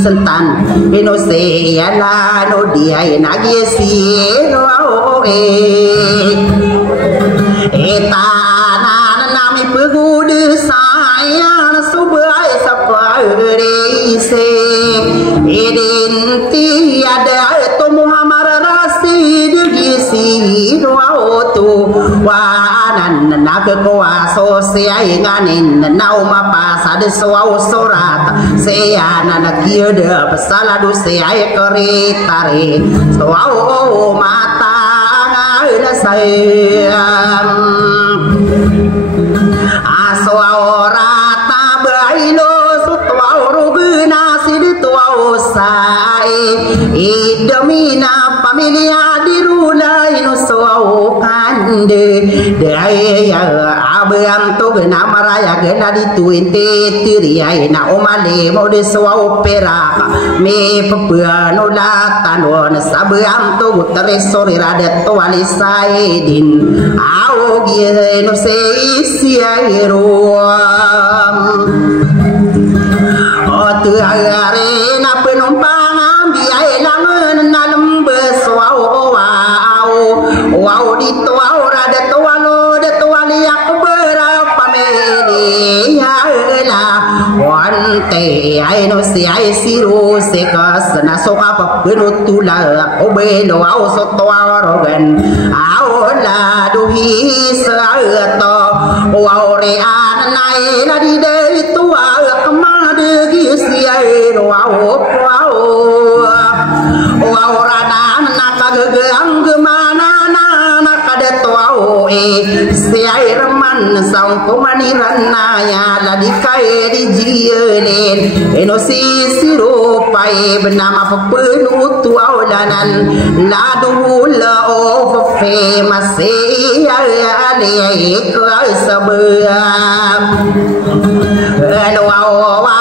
Sentan ino se ala no dia na ye si no na ke ko aso se ai nganin nau ma pa sa de so sorat se ana na kia de pasala du se ai kori tare so mata ngai na sai aso ora ta bai no su to ru na si de to sai idomina familia dirula ino so kande de ai abam to na maraya ge na di tuinte tiri ai na omale mo de so opera me pepua no la tano na sabam to gutre sori rade to ali sai din ao ge no se si ai ro o tu are na penumpang ambi ai la na lembe so wow di to ora de to alo de to ali ak berapa meni ya la wan te ai no si ai siru se kas na so ka pa benu tula o be lo au so to rogan au la du hi sa to wow re an nai la di de tu a ma de gi si ai no wow ra na ka ge ang mana si ai raman sang kumani ranaya la di kai di jielen eno si siru pai benama pepenu tu aulanan la du la o fe mase ale ko sabia eno wa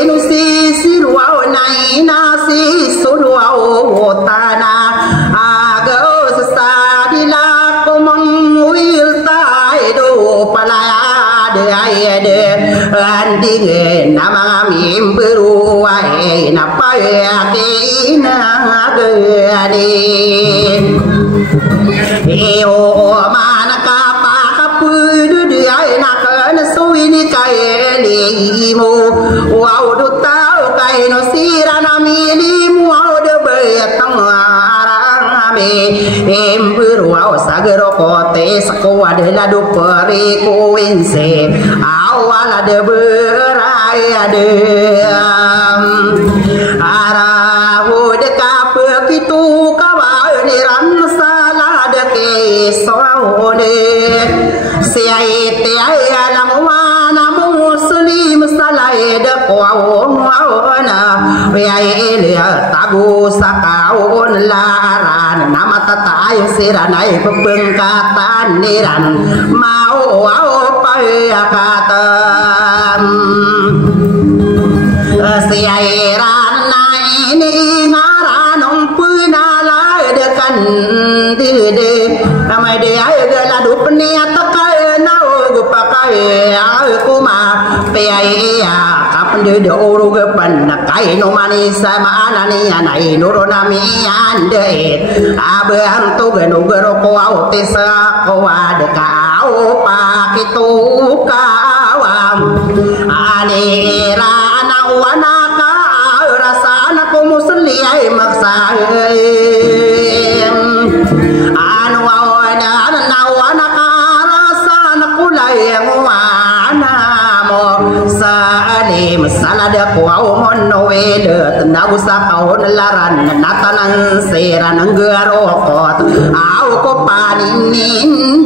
eno si siru au nai na si sunu au tana anding nama mimberu ai na pa ke na gani o mana ka pa ka pu du ai na ka na so ini kai ni mo wa du tao kai no sira na mi ni mo de be tang arang me emberu au sagero ko te sako ade la du pare ko inse awala de berai ade ara ho de ka pe kitu ka wa ni ran sala de ke so de se ai te ai la mo na muslim sala de ko na we ai le ta go saka on la ran nama tata ai sira nai pepeng kata niran mau pai kata si ai ran nai ni ngaranong puna la de kan de namai de ai de la du pnia takai na gu pakai ai kuma pe ai de de oro ge pan na kai no mani sa ma anani anai no ro na mi ande abe an to ge no ge ro ko au te sa ko wa de ka au pa ki tu ka wa ani ra na wa na ka rasa na ko musli ai maksa an wa na wa na ka rasa na kulai wa na mo sa masala de ko mon no we de na usa ka on laran na tanan seran ngero ko au ko pani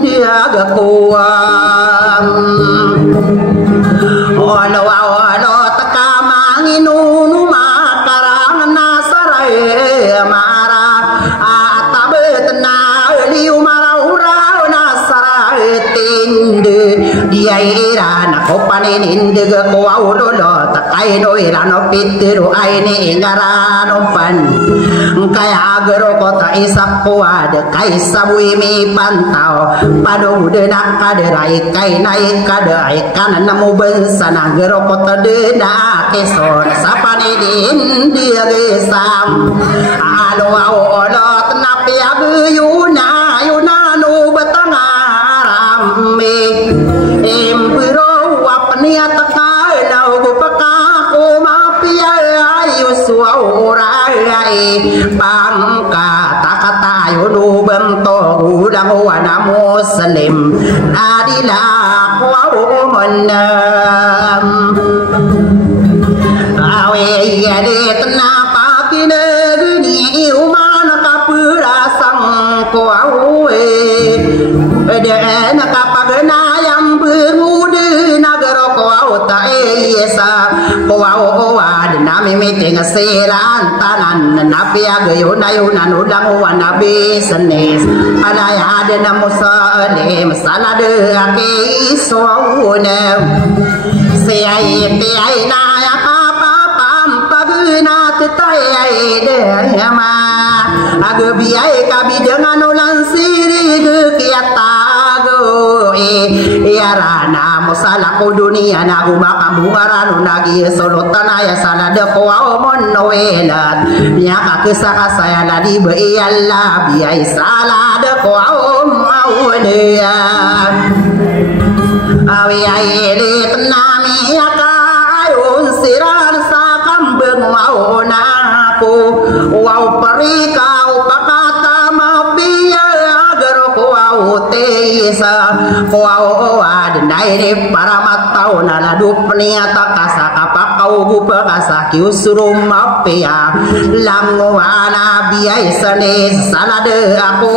dia ga ko ono ono taka manginu nu makarang na sarai mara atabe tna liu mara ura na sarai tinde dia ira na ko pani ninde ga ko au do takai no ira no pitru ai ni ngara no pan kaya agero ko ta isak ko ada kai sabui mi pantau padu de nak kada rai kai nai kada ai kan namu bensana gero ko ta de na keson sapane din dia ge sam alo alo tnapi agu yuna no batanga ramme empiro apnia takai lau go paka ko ma pia ayu suau rai bangka takata yo no bento nulang wana muslim adilah wa menam awe yade tenapa kinegni uman kapurasang ko awe de kapagna yang bengude nagaro ko auta esa ko awa de nami meting seran tanan nabi agayuna yunan udang wana business alaya de namusale masalade ake isone sayai na ya papa pam paguna tetayai de yama agabiai kabi dengan ulan siri kiatago yarana musala ko dunia na umakambuaran nagi solotana ya sala de ko omon noelat nya kakesa saya ladi be yalla biai sala de ko om awleya awi ai de nami akayun siran sakam beng mauna ko wau parika upakata mabia agar ko au teisa ko au adnai de paramatau nala dupniata kasaka pakau gupa kasaki usrum mapia langwana biai sane salade aku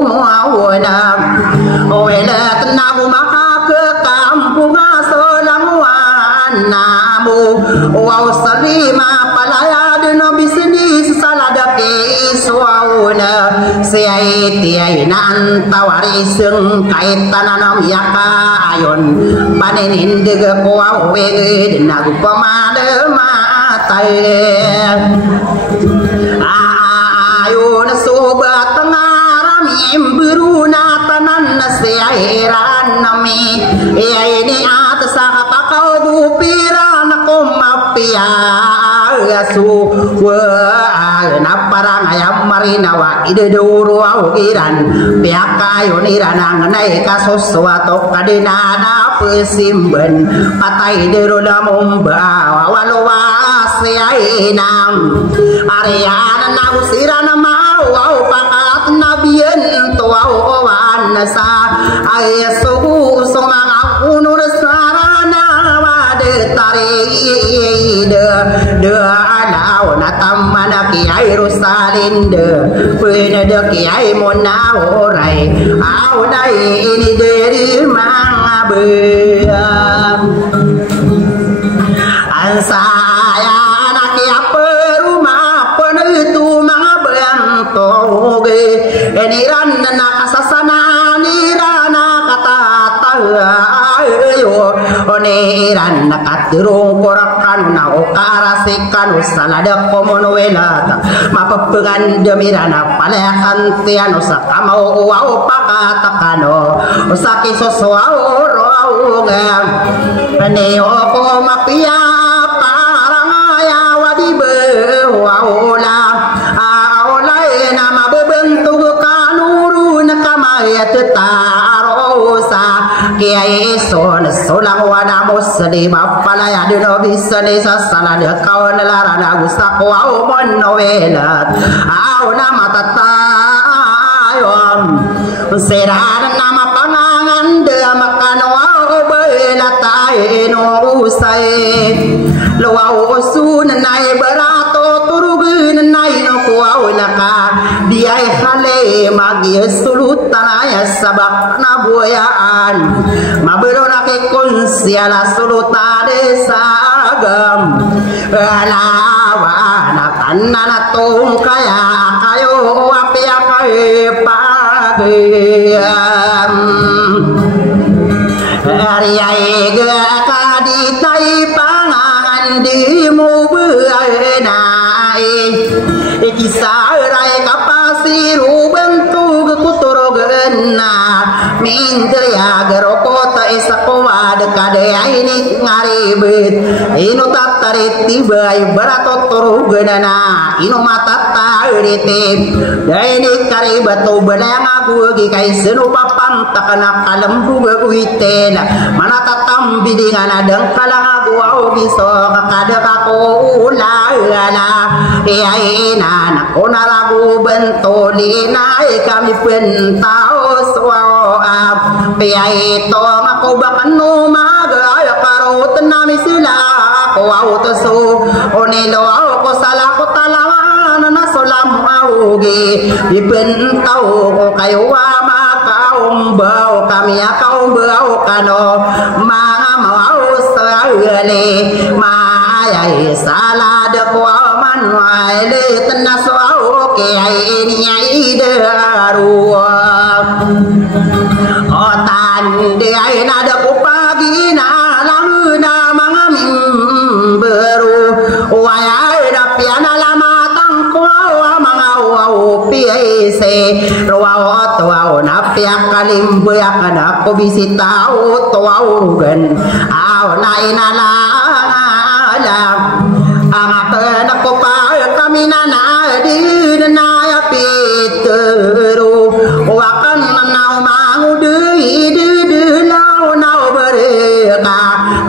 umawna oela tenagu maka ke kampung asolangwan namu wau salima palaya de nabi sini salada ke iswauna siai tiai nan tawari seng kaitananam yaka ayon panenin de ko awe de nagu pamade matai ayun sobat tengaram imbruna tanan siairan nami ini atas pakau bupiran komapia asu wa naparang ayam marinawa ide duru iran piakayon iran nai kasos suatu kadina na pesimben patai derola momba walowa siainam ariana nausirana mau pakat nabien tuau wanasa ayasu somang unur sarana wade tari de alau natamana kiai rusalinde punya de kiai monaorai au dai ini dari mangabeam ansaya anak ya perumah penutu mangabeam toge ini ranna kasasana nirana kata tayo oniran nakaturong korakan na okarasikan usalada komonuela mapapegan demirana palayakan tiano sa kamao uwao pakatakano usaki sosoao roaungan neo ko mapia parangaya wadibe waula aulay na mabebentuk kanuru nakamaya tetarosa kiai son solang wana musli mapalaya dino bisani sasala de kawan larana gustako au monovelat au nama tatayom serana nama pangangan de makano au belatai no usai lo au sun nai berato turugun nai no kuau naka biai hale magi sulutanaya sabak naboyaan maberona ke konsiala sulutade sagam alawana kanana tung kaya kayo apia kae pagem ariai ge kaditai pangangan di mubenai kisah rai kapasiru bentuk kuturogena minter ya gerokota esakowa dekade ini ngaribet inu tatarit tiba ibaratot turugena inu mata tarite daini karibatu benang agu gikai senu papam takana kalam buga uitena mana tatam bidingan adang kalang agu au biso kakade kako ulala iya ina nakona lagu bentoli nai kami pentau Biai to aku bakan no maga karo tenami sila ko auto so onelo ko sala ko talawan na solam auge iben tau ko kayo ama kaum bau kami kaum bau kano mga mau sale maya sala de ko man wale tenaso ke ini ai daru otan de ai na de ko pagi na lam na mga mimberu waya da piana lama tang ko mga wow piese rawa to na pia kalim buya kana ko bisita to gan aw na ina la ang na ko pa kami na di na ya pitero wakan na mau de lao nau bereka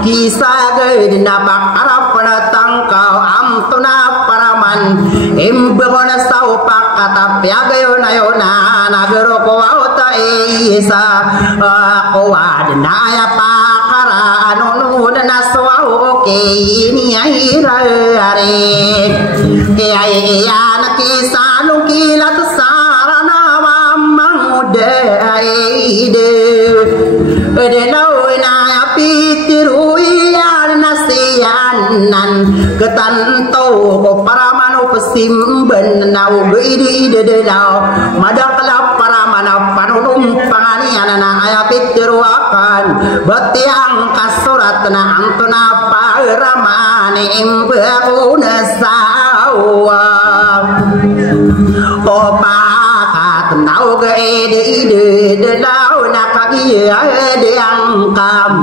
kisah ge na bakara pada tangkau am to na paraman imbona sau pakata piaga yona nagero ko auta isa ko adna ya pakara anu na so ke ini ai are ke ai ya na kisanu kilat sarana mamang de ai de no na pitiru ya nasianan ketanto ko paramanu pesimben nau gidi de dau madakala paramana panunum pangani anana aya pitiru akan batiang kasurat na antuna paramane imbuna sawa opa kat nau gidi de dau nak iya de angkam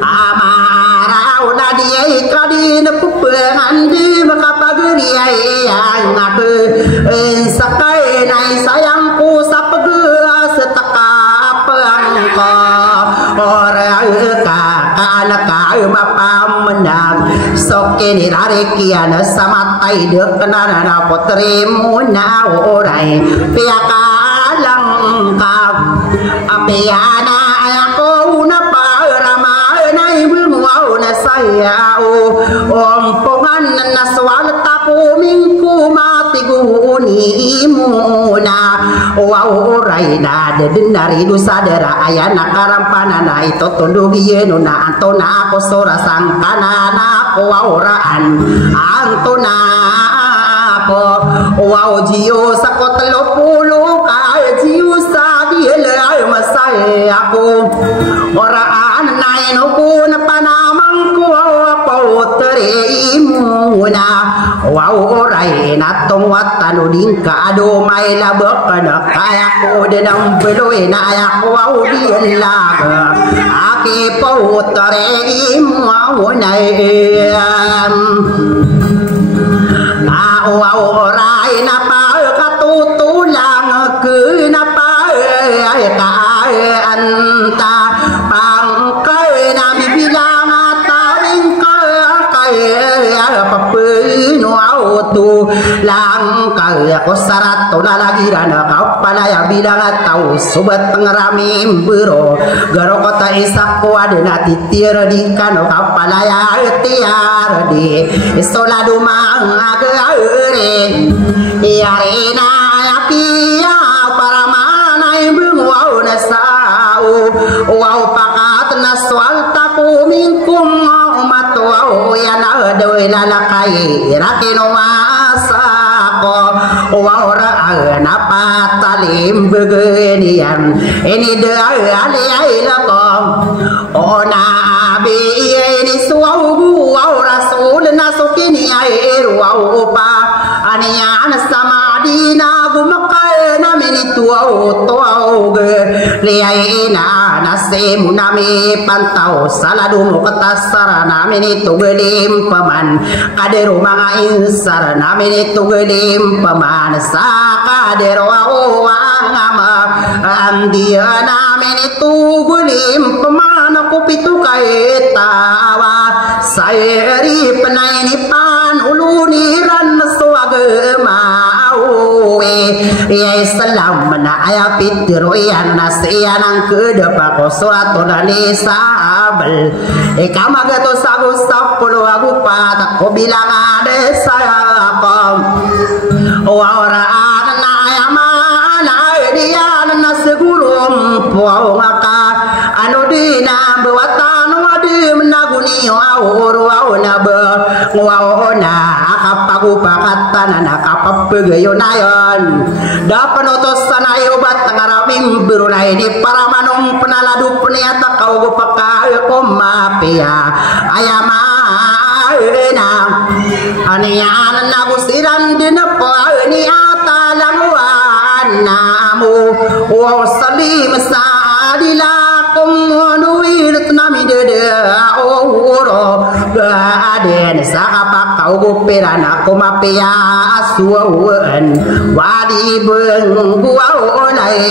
amarau na dia kadina pupengan di makapagri yang aku sakai nai sayangku sapega setaka pangko ora kakana kai mapam menang soke ni rare kiana samatai de kenana potri muna orai piakalang kam apiana aku na parama nai bungu na saya ompongan na swal taku mingku mati guni muna wow raina de dari dusa dera ayana karampana na ito tundugi na antona ako sora sangkana na ako wauraan antona ako wow jiyo sakot lopulo kaya jiyo sa diela masay ako oraan na inuko na panamang ko pautere muna wow oray na tungwat tanuding kaado may labak na kaya ko din ang beloy na ayak wow diyan laga aki pautere muna wow oray na pa katutulang ke na pa anta pangkay na bibilang atawing kaya papino auto lang kaya ko sarato na lagi na kapalaya bilang atau sobat pengerami bero garo kota isak ko ada na titir di kano kapalaya tiar di solado mang agare yarena yapia para manay bungaw na sao wow pakat na swal tapu mingkum matuaw yan adoy lalakay irakino masako wow raan napatalim begenian ini dali ay lakong o nabi ini suwaw wow rasul nasukini ay wow pa aniyan sama dina gumakay namin ituaw liyay na nasimu nami pantaw salado mo katasara namin ito galim paman kadero mga insara namin ito galim paman sa kadero ang ama ang diya namin ito galim paman ako pito kay tawa sa eri panay ni pan uluniran na swag maawi ya Islam mana ayat pitiru iyan nasiyan ang kedepa ko surat Nisa abel ikama gato sagu sapulu aku patak ko bilang ada saya kom wawara na ayamana dia na segurum puau ngaka anu dina buatan wadi menaguni awur awna be ngawona kapagu pakatan na kapapgeyonayon da penutusan ayobat ngaramim berunai di para manung penaladu peniata kau pakai komapia ayama ena anian nagusiran dina niata langwan namu wa salim sadilakum nuwirt nami de oro gaden sakapa kau gupiran aku mapia asuan wadi beung gua olai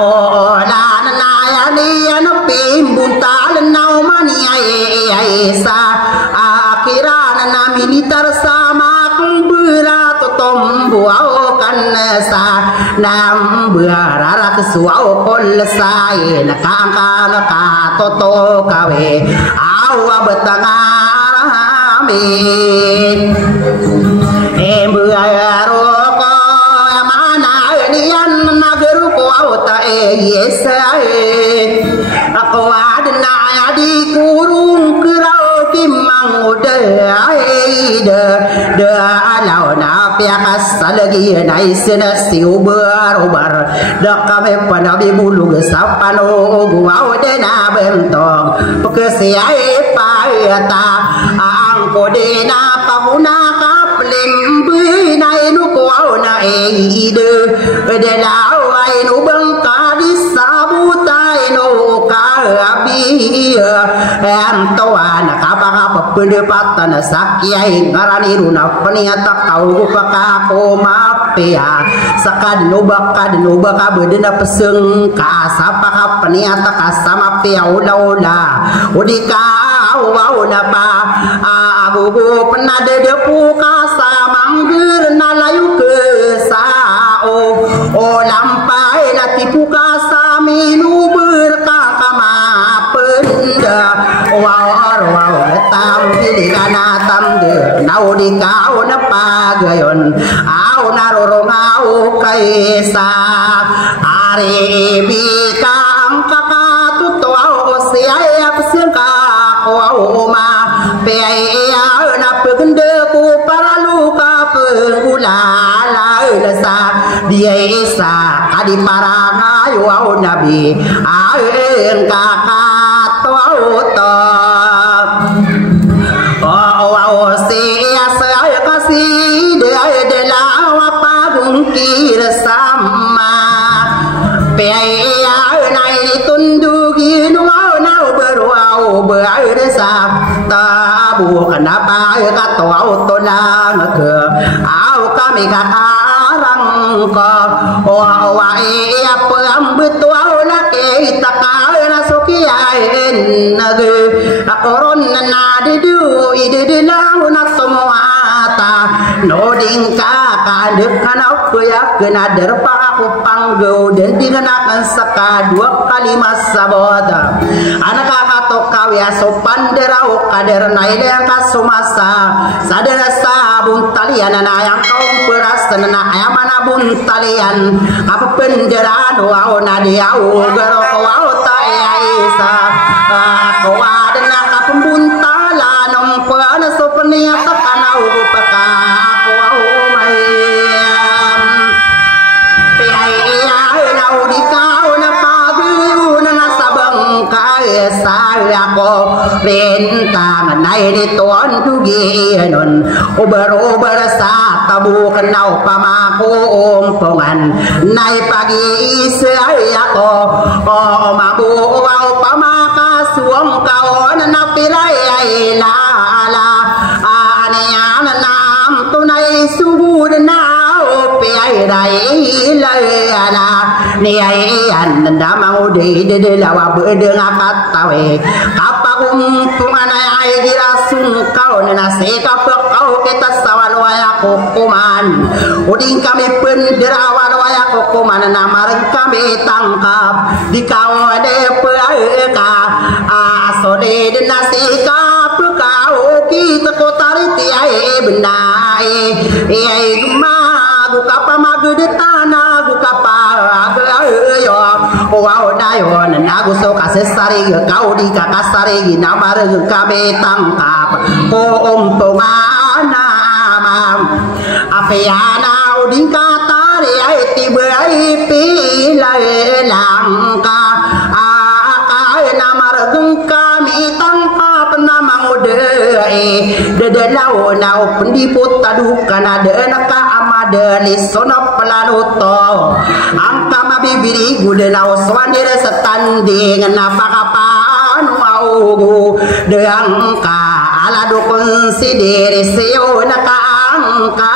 ola naya ni anu pimbun tal nau mani sa akhiran na militar sama berat tombu au kan sa nam beara kesuau kol sai na kangka na ka toto kawe au betangar amin bearo ko mana nian nageru ko au ta yesai aku adna di kurung kerau kimang de alau na piakas lagi nai sena siu berobar dak kami panabi bulu sapano gua de na bentong pekesiai paeta angko de na pamuna kaplim binai nu ko na ide de lau ai nu bangka di sabutai no abi em toan kapaka pendepatan sakyai ngarani runa peniata kau paka koma pea sakad nubaka bedena peseng ka sapaka peniata kasama pea ula udika wauna pa agugu penade depu kasamang gerna layu ke sao o lampai latipu kasaminu berkakama war tam di kana tam de nau di kau na pagayon au narorong au kaisa are bi kang kakatu to au siaya pesiang ka au ma pe ya na pegende ku paralu ka pengula la sa dia isa adi paranga yo au nabi aen kakak kenapa kata auto nang ke au kami kakarang ko wa apa ambetul laki takal nasukiain nage akoron na didu ide dilang nak semua ta noding kakak dekan ya kena derpa aku panggau dan dinakan seka 2 kali masa boda anak kakak tokaw ya sopan derau kader naile yang kasumasa sadera sabun talian ayang kaum beras tenana ayam mana bun talian apa penderaan wau nadiau gero wau taya isa ko adena kapun talan ompana sopenia takanau paka ko wau mai ko rentang nai di tuan tugianon ober sa tabu kenau pamaku ompongan nai pagi saya ko mabu wau pamaka suang kau na pilai la ane nam tunai subud nau piai rai la ni ai an ndamau de lawa bede ngakat tawe kapagum pumana ai girasung kau na se kapau kita sawalo waya kukuman uding kami penderawan waya kukuman namareng kami tangkap di kawade peaka asode denasika kau kita kotari tiai benai ai magu kapa magu de tanah gu kapa yo wow dayo nagu so kasesari kau di kakasari namar kabe tangkap ko umpamana apiana uding katari ai tibai pilai langka namar kami tangkap nama Dedelau nau pendiput tadukan ada naka amada lisono pelanuto angka mabibiri gudenau swandir setanding napakapan wau de angka ala dukun sidiri sio naka angka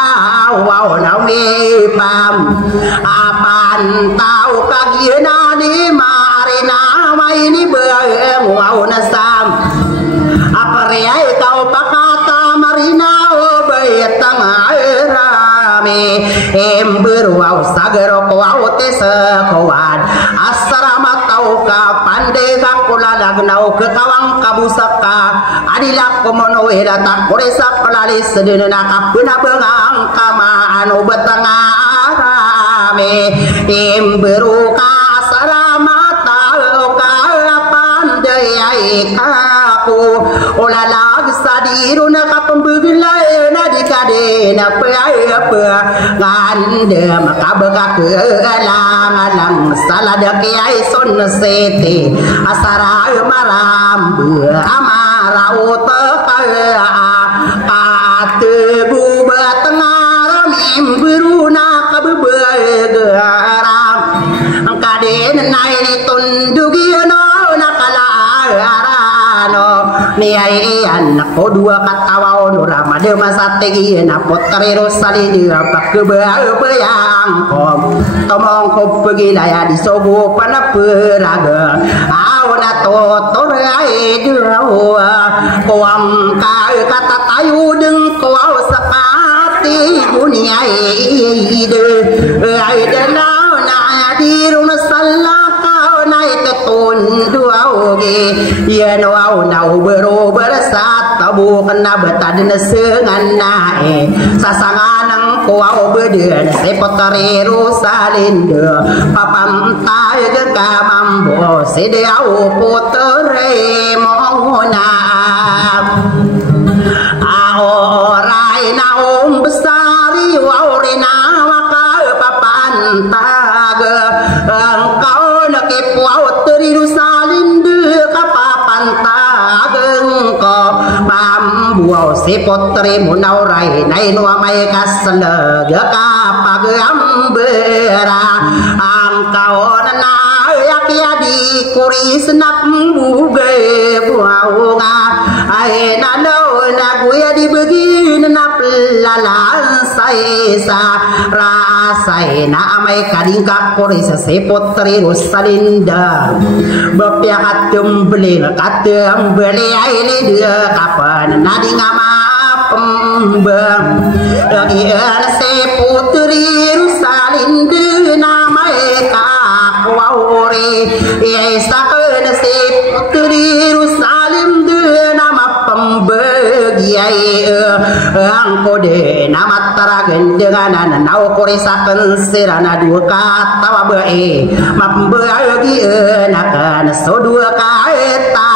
wau nawi pam apan tau kagiena di marina ini beeng wau nasam apariai kau pakata marina bayatang rame ember wau sagero wau tesa kawan asrama tau ka pande ka kula lagnau ke kawang kabusaka adila komono eda tak koresa pelali sedena kapuna bengang kama anu betanga rame emberu ka asrama tau ka pande kaku olalag sadiru na kapembegilai na dikade na apa ngande makabaka ke alang salada kiai son sete asara maram amara utaka patebu batengah mimburuna kabebegaram angkade nai tundugi niaian ko dua katawa onurama de masategi na potrero salini apa kebayang kom tomong ko pegilaya di sobo pana peraga awna to torai dua ko am ka kata tayu deng ko sakati dunia ide ide na dirun salaka na itetun dua oge ya no nau berober sat tabu kena betadin sengan nae sasanganang kuau beden sepotariru salinde papam tai kamambo sedeau putere mohona aorai naum besari waurina maka papan taga engkau nak puau teriru salinde kapapan buau si potri munaurai nai nuwa mai kasle gaka pagambera angkau na yakia di kuri senap buge buau nga ai na no na guya di begin nap lalan saisa rasai na amai kadingka kuri si potri rusalinda bapya katem beli ini dia kapan nadi ngama pembang lagi se putri rusalinde nama kakwore sakene se putri rusalinde nama pembagiai angko de nama taragen dengan nau kore saken serana dua kata wabe mambagi nakan so dua kata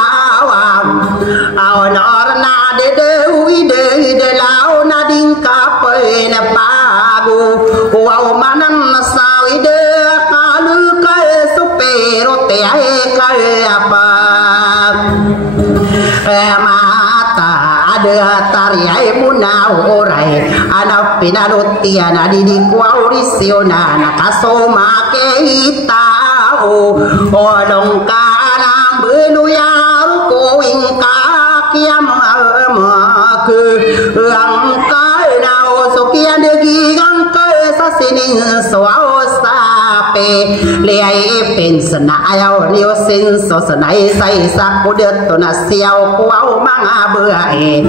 awan na de dewi de lau na dingka pe na pagu wow manan sawi de kalu kae supero te ae kae apa mata ada tariai munau orai anak pinalutia na di kuauri siona na kasoma ke hitau olong kanang benuya ko ingka kiam ke angkai nau sokian degi angkai sasinin swao sape liai pen sena ayau rio sin so senai sai saku de tona siau kuau manga beai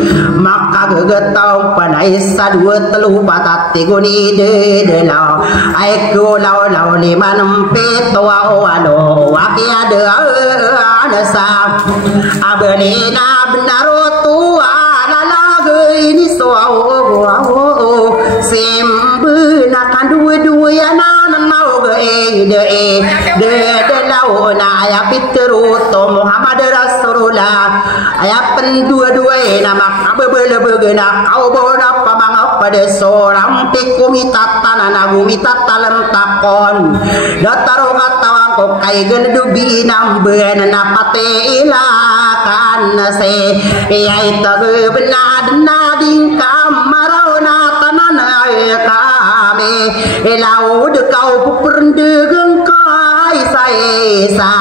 maka gegetau panai sadua telu patat tiguni de lau ai ku lau lau lima nempe toa alo wakia de anasa abelina benaro tua lalaga ini soau sembu nakan dua ya nanau de lau na ya pitru to Muhammad Rasulullah ayat pendua-dua nama bebele-begena kau bodoh pamang pada seorang tiku mita tanah nagu mita talem takon dataro katawang ko kai gendu binam benana pate ilakan se yai tabe benad nading kamarona tanana kame elau de kau perndegang kai sa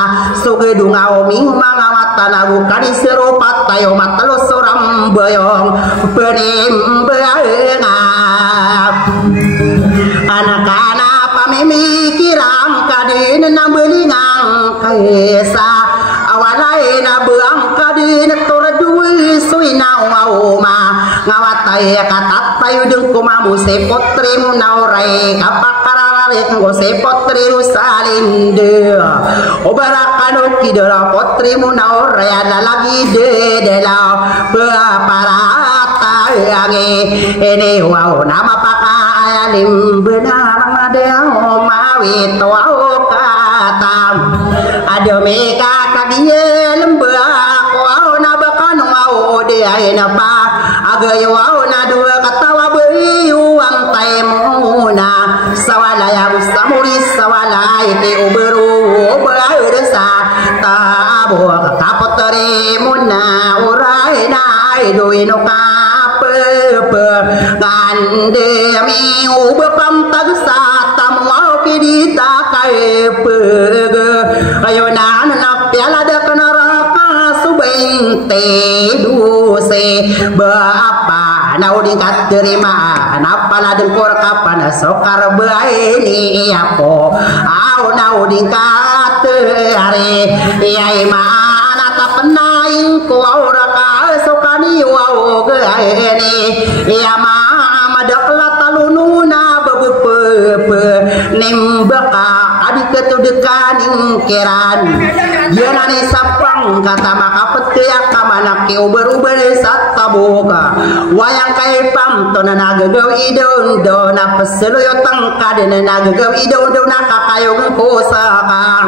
sugedung au ming mangawatan aku kadi seropat tayo matalo soram boyong penim beangap anak-anak pamemikiram kadin nambelingang kaisa awalai na beang kadin toradui suinau ma ngawatai katat tayo dung kumamu sepotri munaurai kapakara ngo sepotri rusalinde obarakan kidara potri munaur ada lagi de la parata yange ini wow nama pakai alim benar ada mawi to katam ada meka kadia lembah wow nabakan wow dia napa aga wow na dua katawa beri uang taimuna sawala yang samuri sawala ite uberu berasa tabu kapotore muna urai nai doi no kape gande mi ubepam tagsa tamwa kidita kai pege ayo nan na piala de kanaraka subente duse bapa nau dikat terima napala dengkor kapan sokar baini apo au nau dikat are yai mana ta penaing ko aura ka sokani wau gani ya ma madakla talununa bebepe nembaka adik ketudekaning keran yenani sapang kata maka petia kamana ke uber-uber sataboga wayang kai pam to nagaw idon do na peselo yo tangka de nagaw idon do na kakayo ko sa kan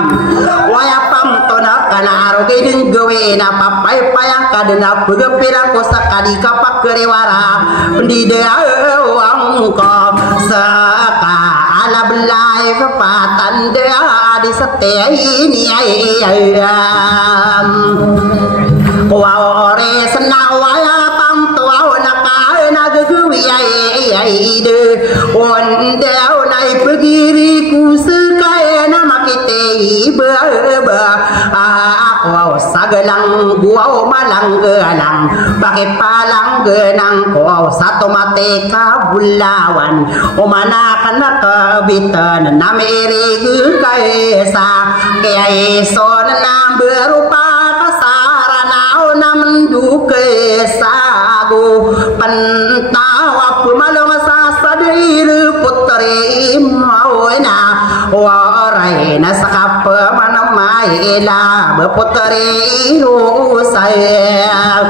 waya pam to na kana aroge din gawe na papay payang kadena pagapira ko sa kadika pakrewara di de ang ko sa ka ala belai patan de di sate ini ay ore sena waya pam to na ka nagawi ay de onde nai pagiri ku sekaya nama kita iba aku sagalang gua malang gelang pakai palang genang ko satu mate kabulawan o mana kana kabitan namere kaisa kaya son na berupa kasarana namduke sagu pentawa pumalong sasadir putri mawena warai na sakap manamai la beputri saya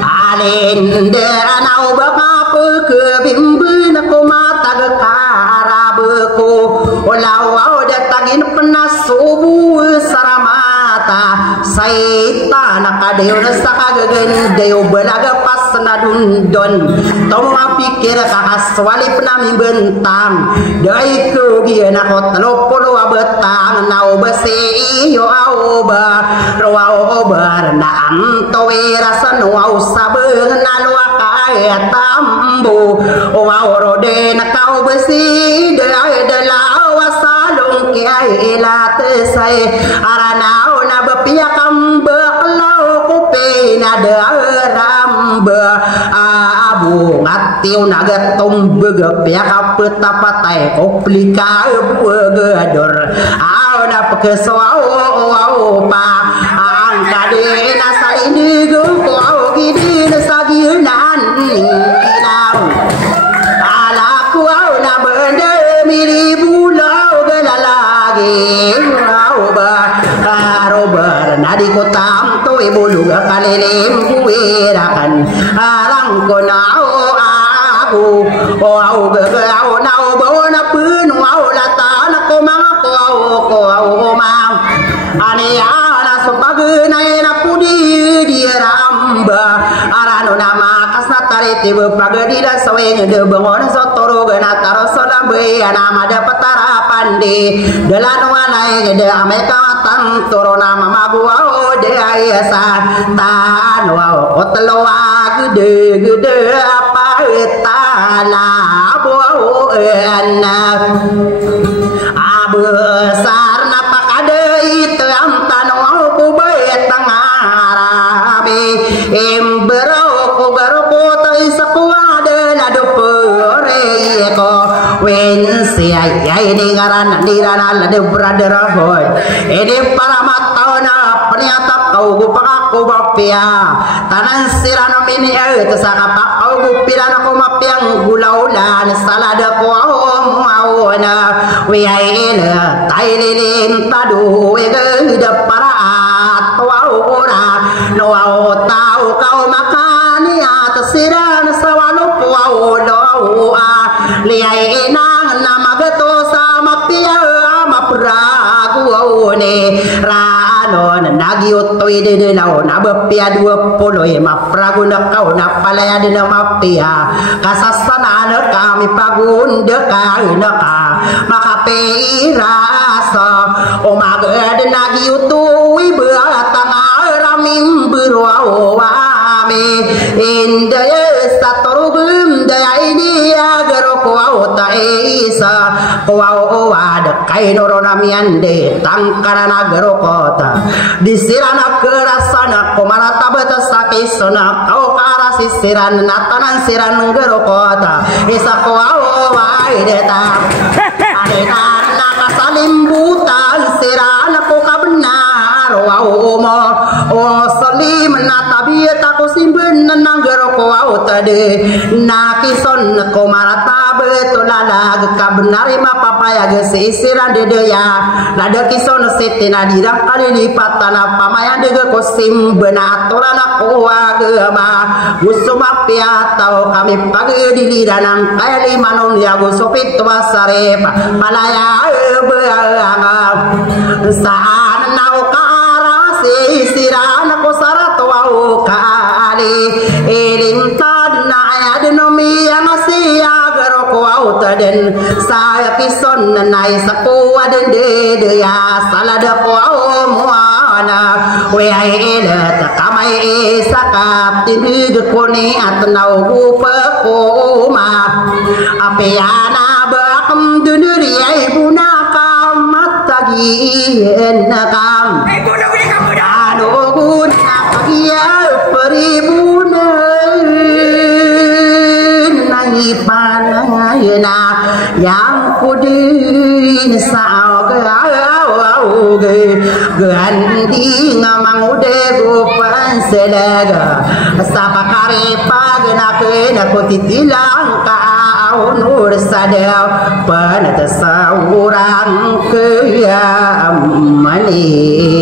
alin deranau bakap ke bimbu na kumata karabeku walau datangin penas subuh saramata saitan kadeu sakagagen deu belaga pas nadundon tong pikir kakaswali penami bentang dai ku giana kotlo polo betang nau besi yo auba rawau barna amtowe rasan wau sabeung nalwa kaya tambu wau rode nakau besi dai delaw wasalung kiai late sai aranau na bepiakam beklau kupe na de ramba bu ngatiu naga tombege pia kapeta patai komplika begador au na pekeso au pa angkade nasa ini go au gidi nasagi nan inau ala ku au na bende miri bulau gelalagi au ba karobar nadi kotam to ibulu kalelem kuirakan arang ko nau aku au ge au nau bo na pun au la ta na ko ma ko au ma ani ana sobagu nai na pudi di ramba arano nama kasatare te pagadi da saweng de bangon sotoro gana taro soda be nama da patara pande delano nai de ameka tan toro nama mabu au de ayasa tan wa otlo gede apa tala bo enak besar napa kade itu am tanau ku bet tangarabe embero ku garo ku tai sakuade ladu pore ko wen siai ai ni ngaran dirana ladu brother hoy ini para matona peniata kau ku pakaku bapia tanan sirana mini tesaka pakau ku pirana ku mapiang gulaulan salada ku mauna we ai tailin tadu ege de paraat waura no tau kau makani atasiran sawanu wau do liai nang nama geto sama pia mapragu ne rano nagi utoi de lau na bepia 20 mapragu na kau na palaya de mapia kasasana na kami pagun de kai na makape rasa omaga de nagi utui beatanga ramim berwawame indaya satorugum daya ini agaro kuau ta isa kuau ada kainoro namiande tangkarana agaro kota disirana kerasana komara tabata sakisona kau karasi siran natanan siran agaro kota isa kuau waideta adena kasalimbutan siran ko kabenar wau mo o salim natabieta ko simben nanggero ko au tade nakison ko marata betulala kabenari ma papaya ge sisiran de ya lada kison setina dirang kali lipatana pamaya de ko simben aturana ko agama musuma pia tau kami pagi diliranang kali manon ya go sopit wasare malaya beanga saan nau karasi sirana ko sarato au kali elim tanna adenomi amasia garo ko au taden saya kison nai sakuwa de ya salada ko au muana we ai le takamai sakap tini de koni atnau ku ko ma apiana bakam dunuri ai bunaka matagi enakam aduh ya peribunan nangi panayana yang kudin sao ge gandi ngamang ude gupan selaga sapakare pagna kena kutitilang ka nur sadau panata saurang ke manis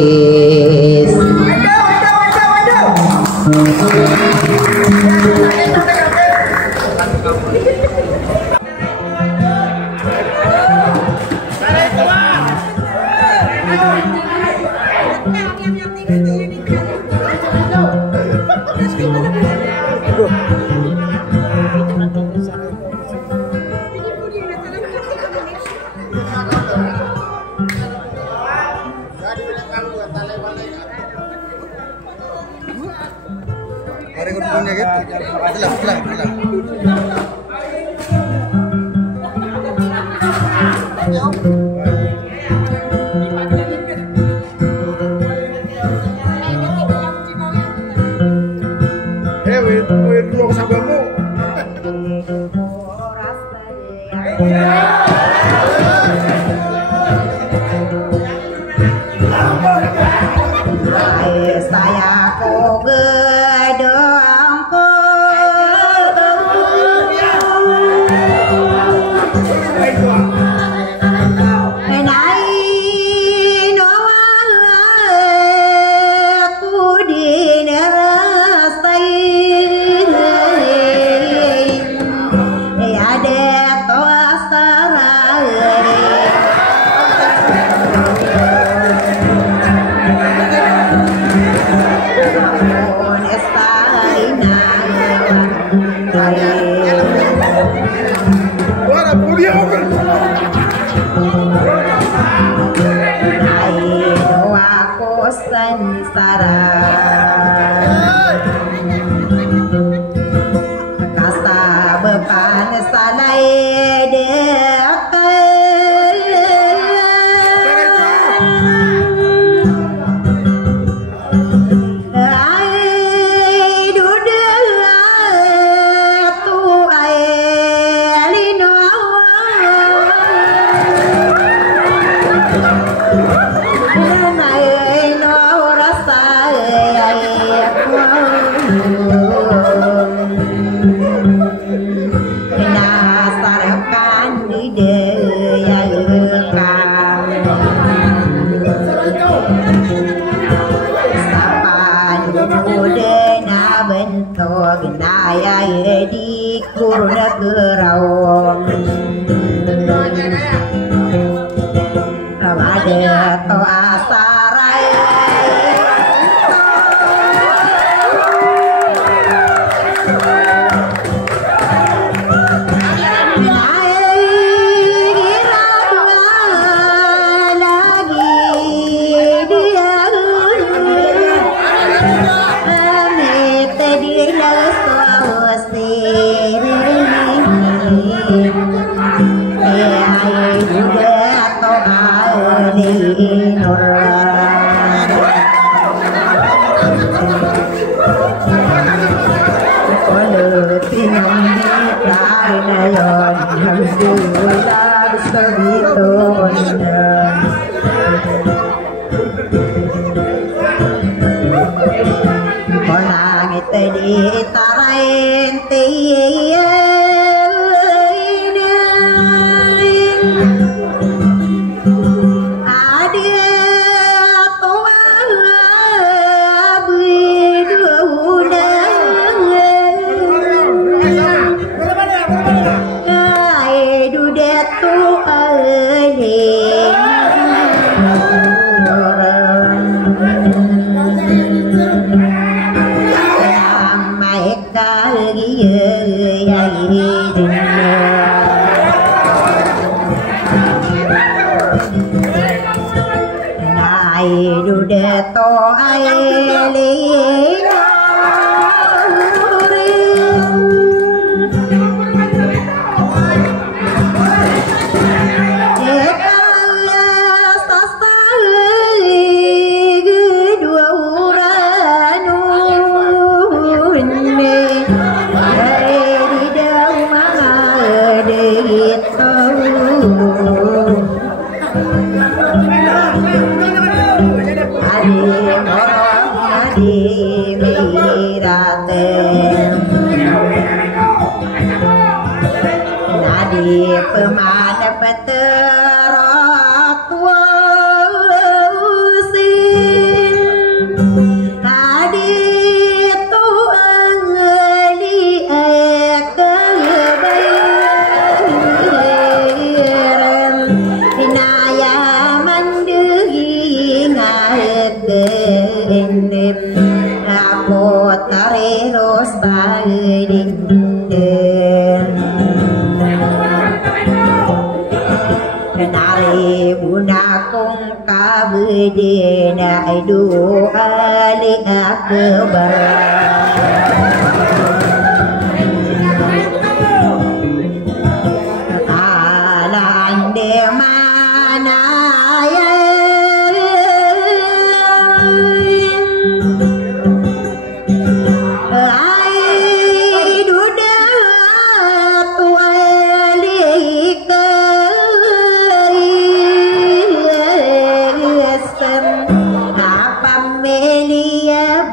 Melia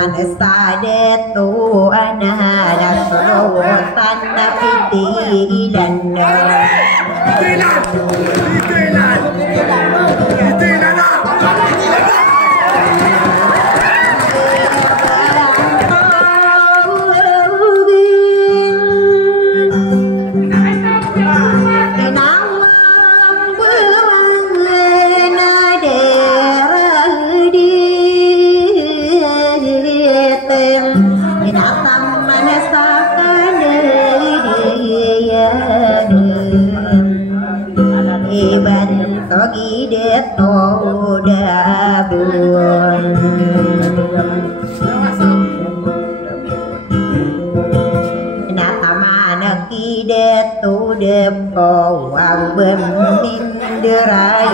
Taman sadet tu ana nasrutan nafiti dan togi det toda buồn na tamana ki det tu de po ang ben min derai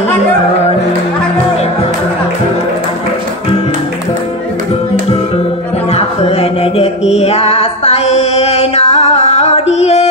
na puen de kia sai no die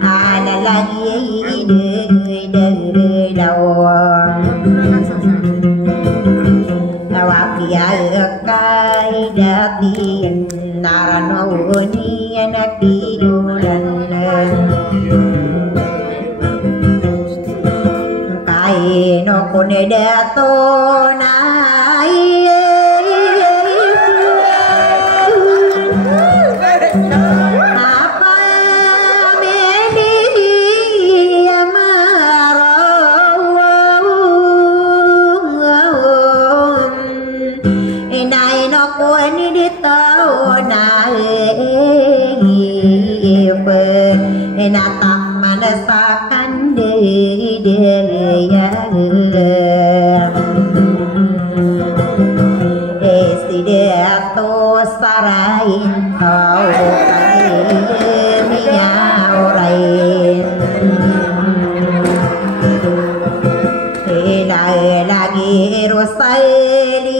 ada lagi ide đầu Wapia kai dati narano ni nakidulan kai no kone dato nai Natam manasakan daya Esidato sarain kau miau rain lagi rosaling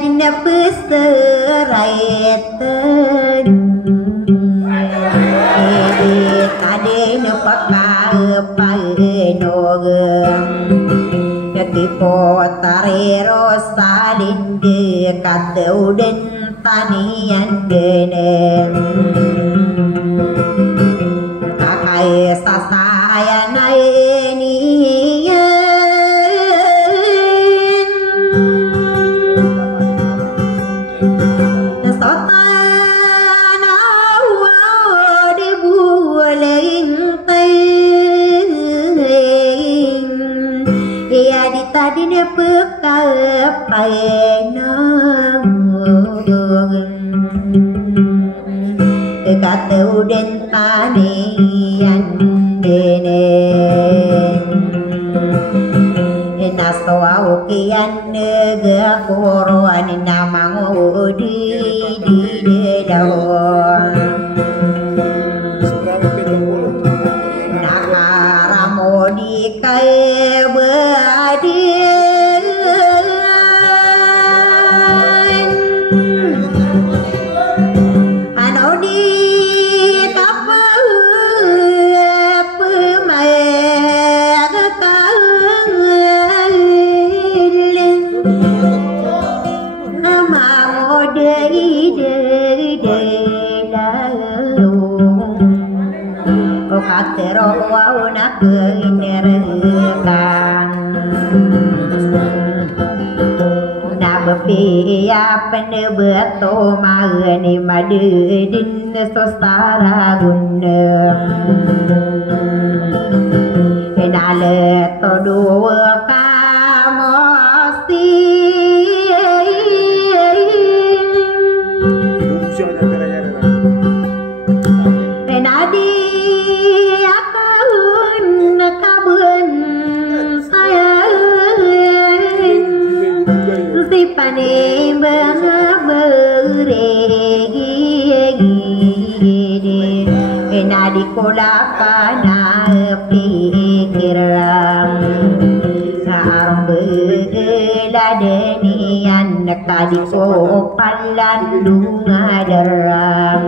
Dina peserait tade ne pakapanoge Yati potare rosalinde kateuden tanian genem Kakai sasayanai tadi dia pekapena kata uden tanian dene nasoa ukian nega koroan namango di daun nakaramo di kai badi Katero wau nak inerkan na bepia penebeto maeni madedin sostara gunne enale to dua kamosi enadi Pani beregi enadi kola pana pikiran sarang beladenian kadi ko palan lunga derang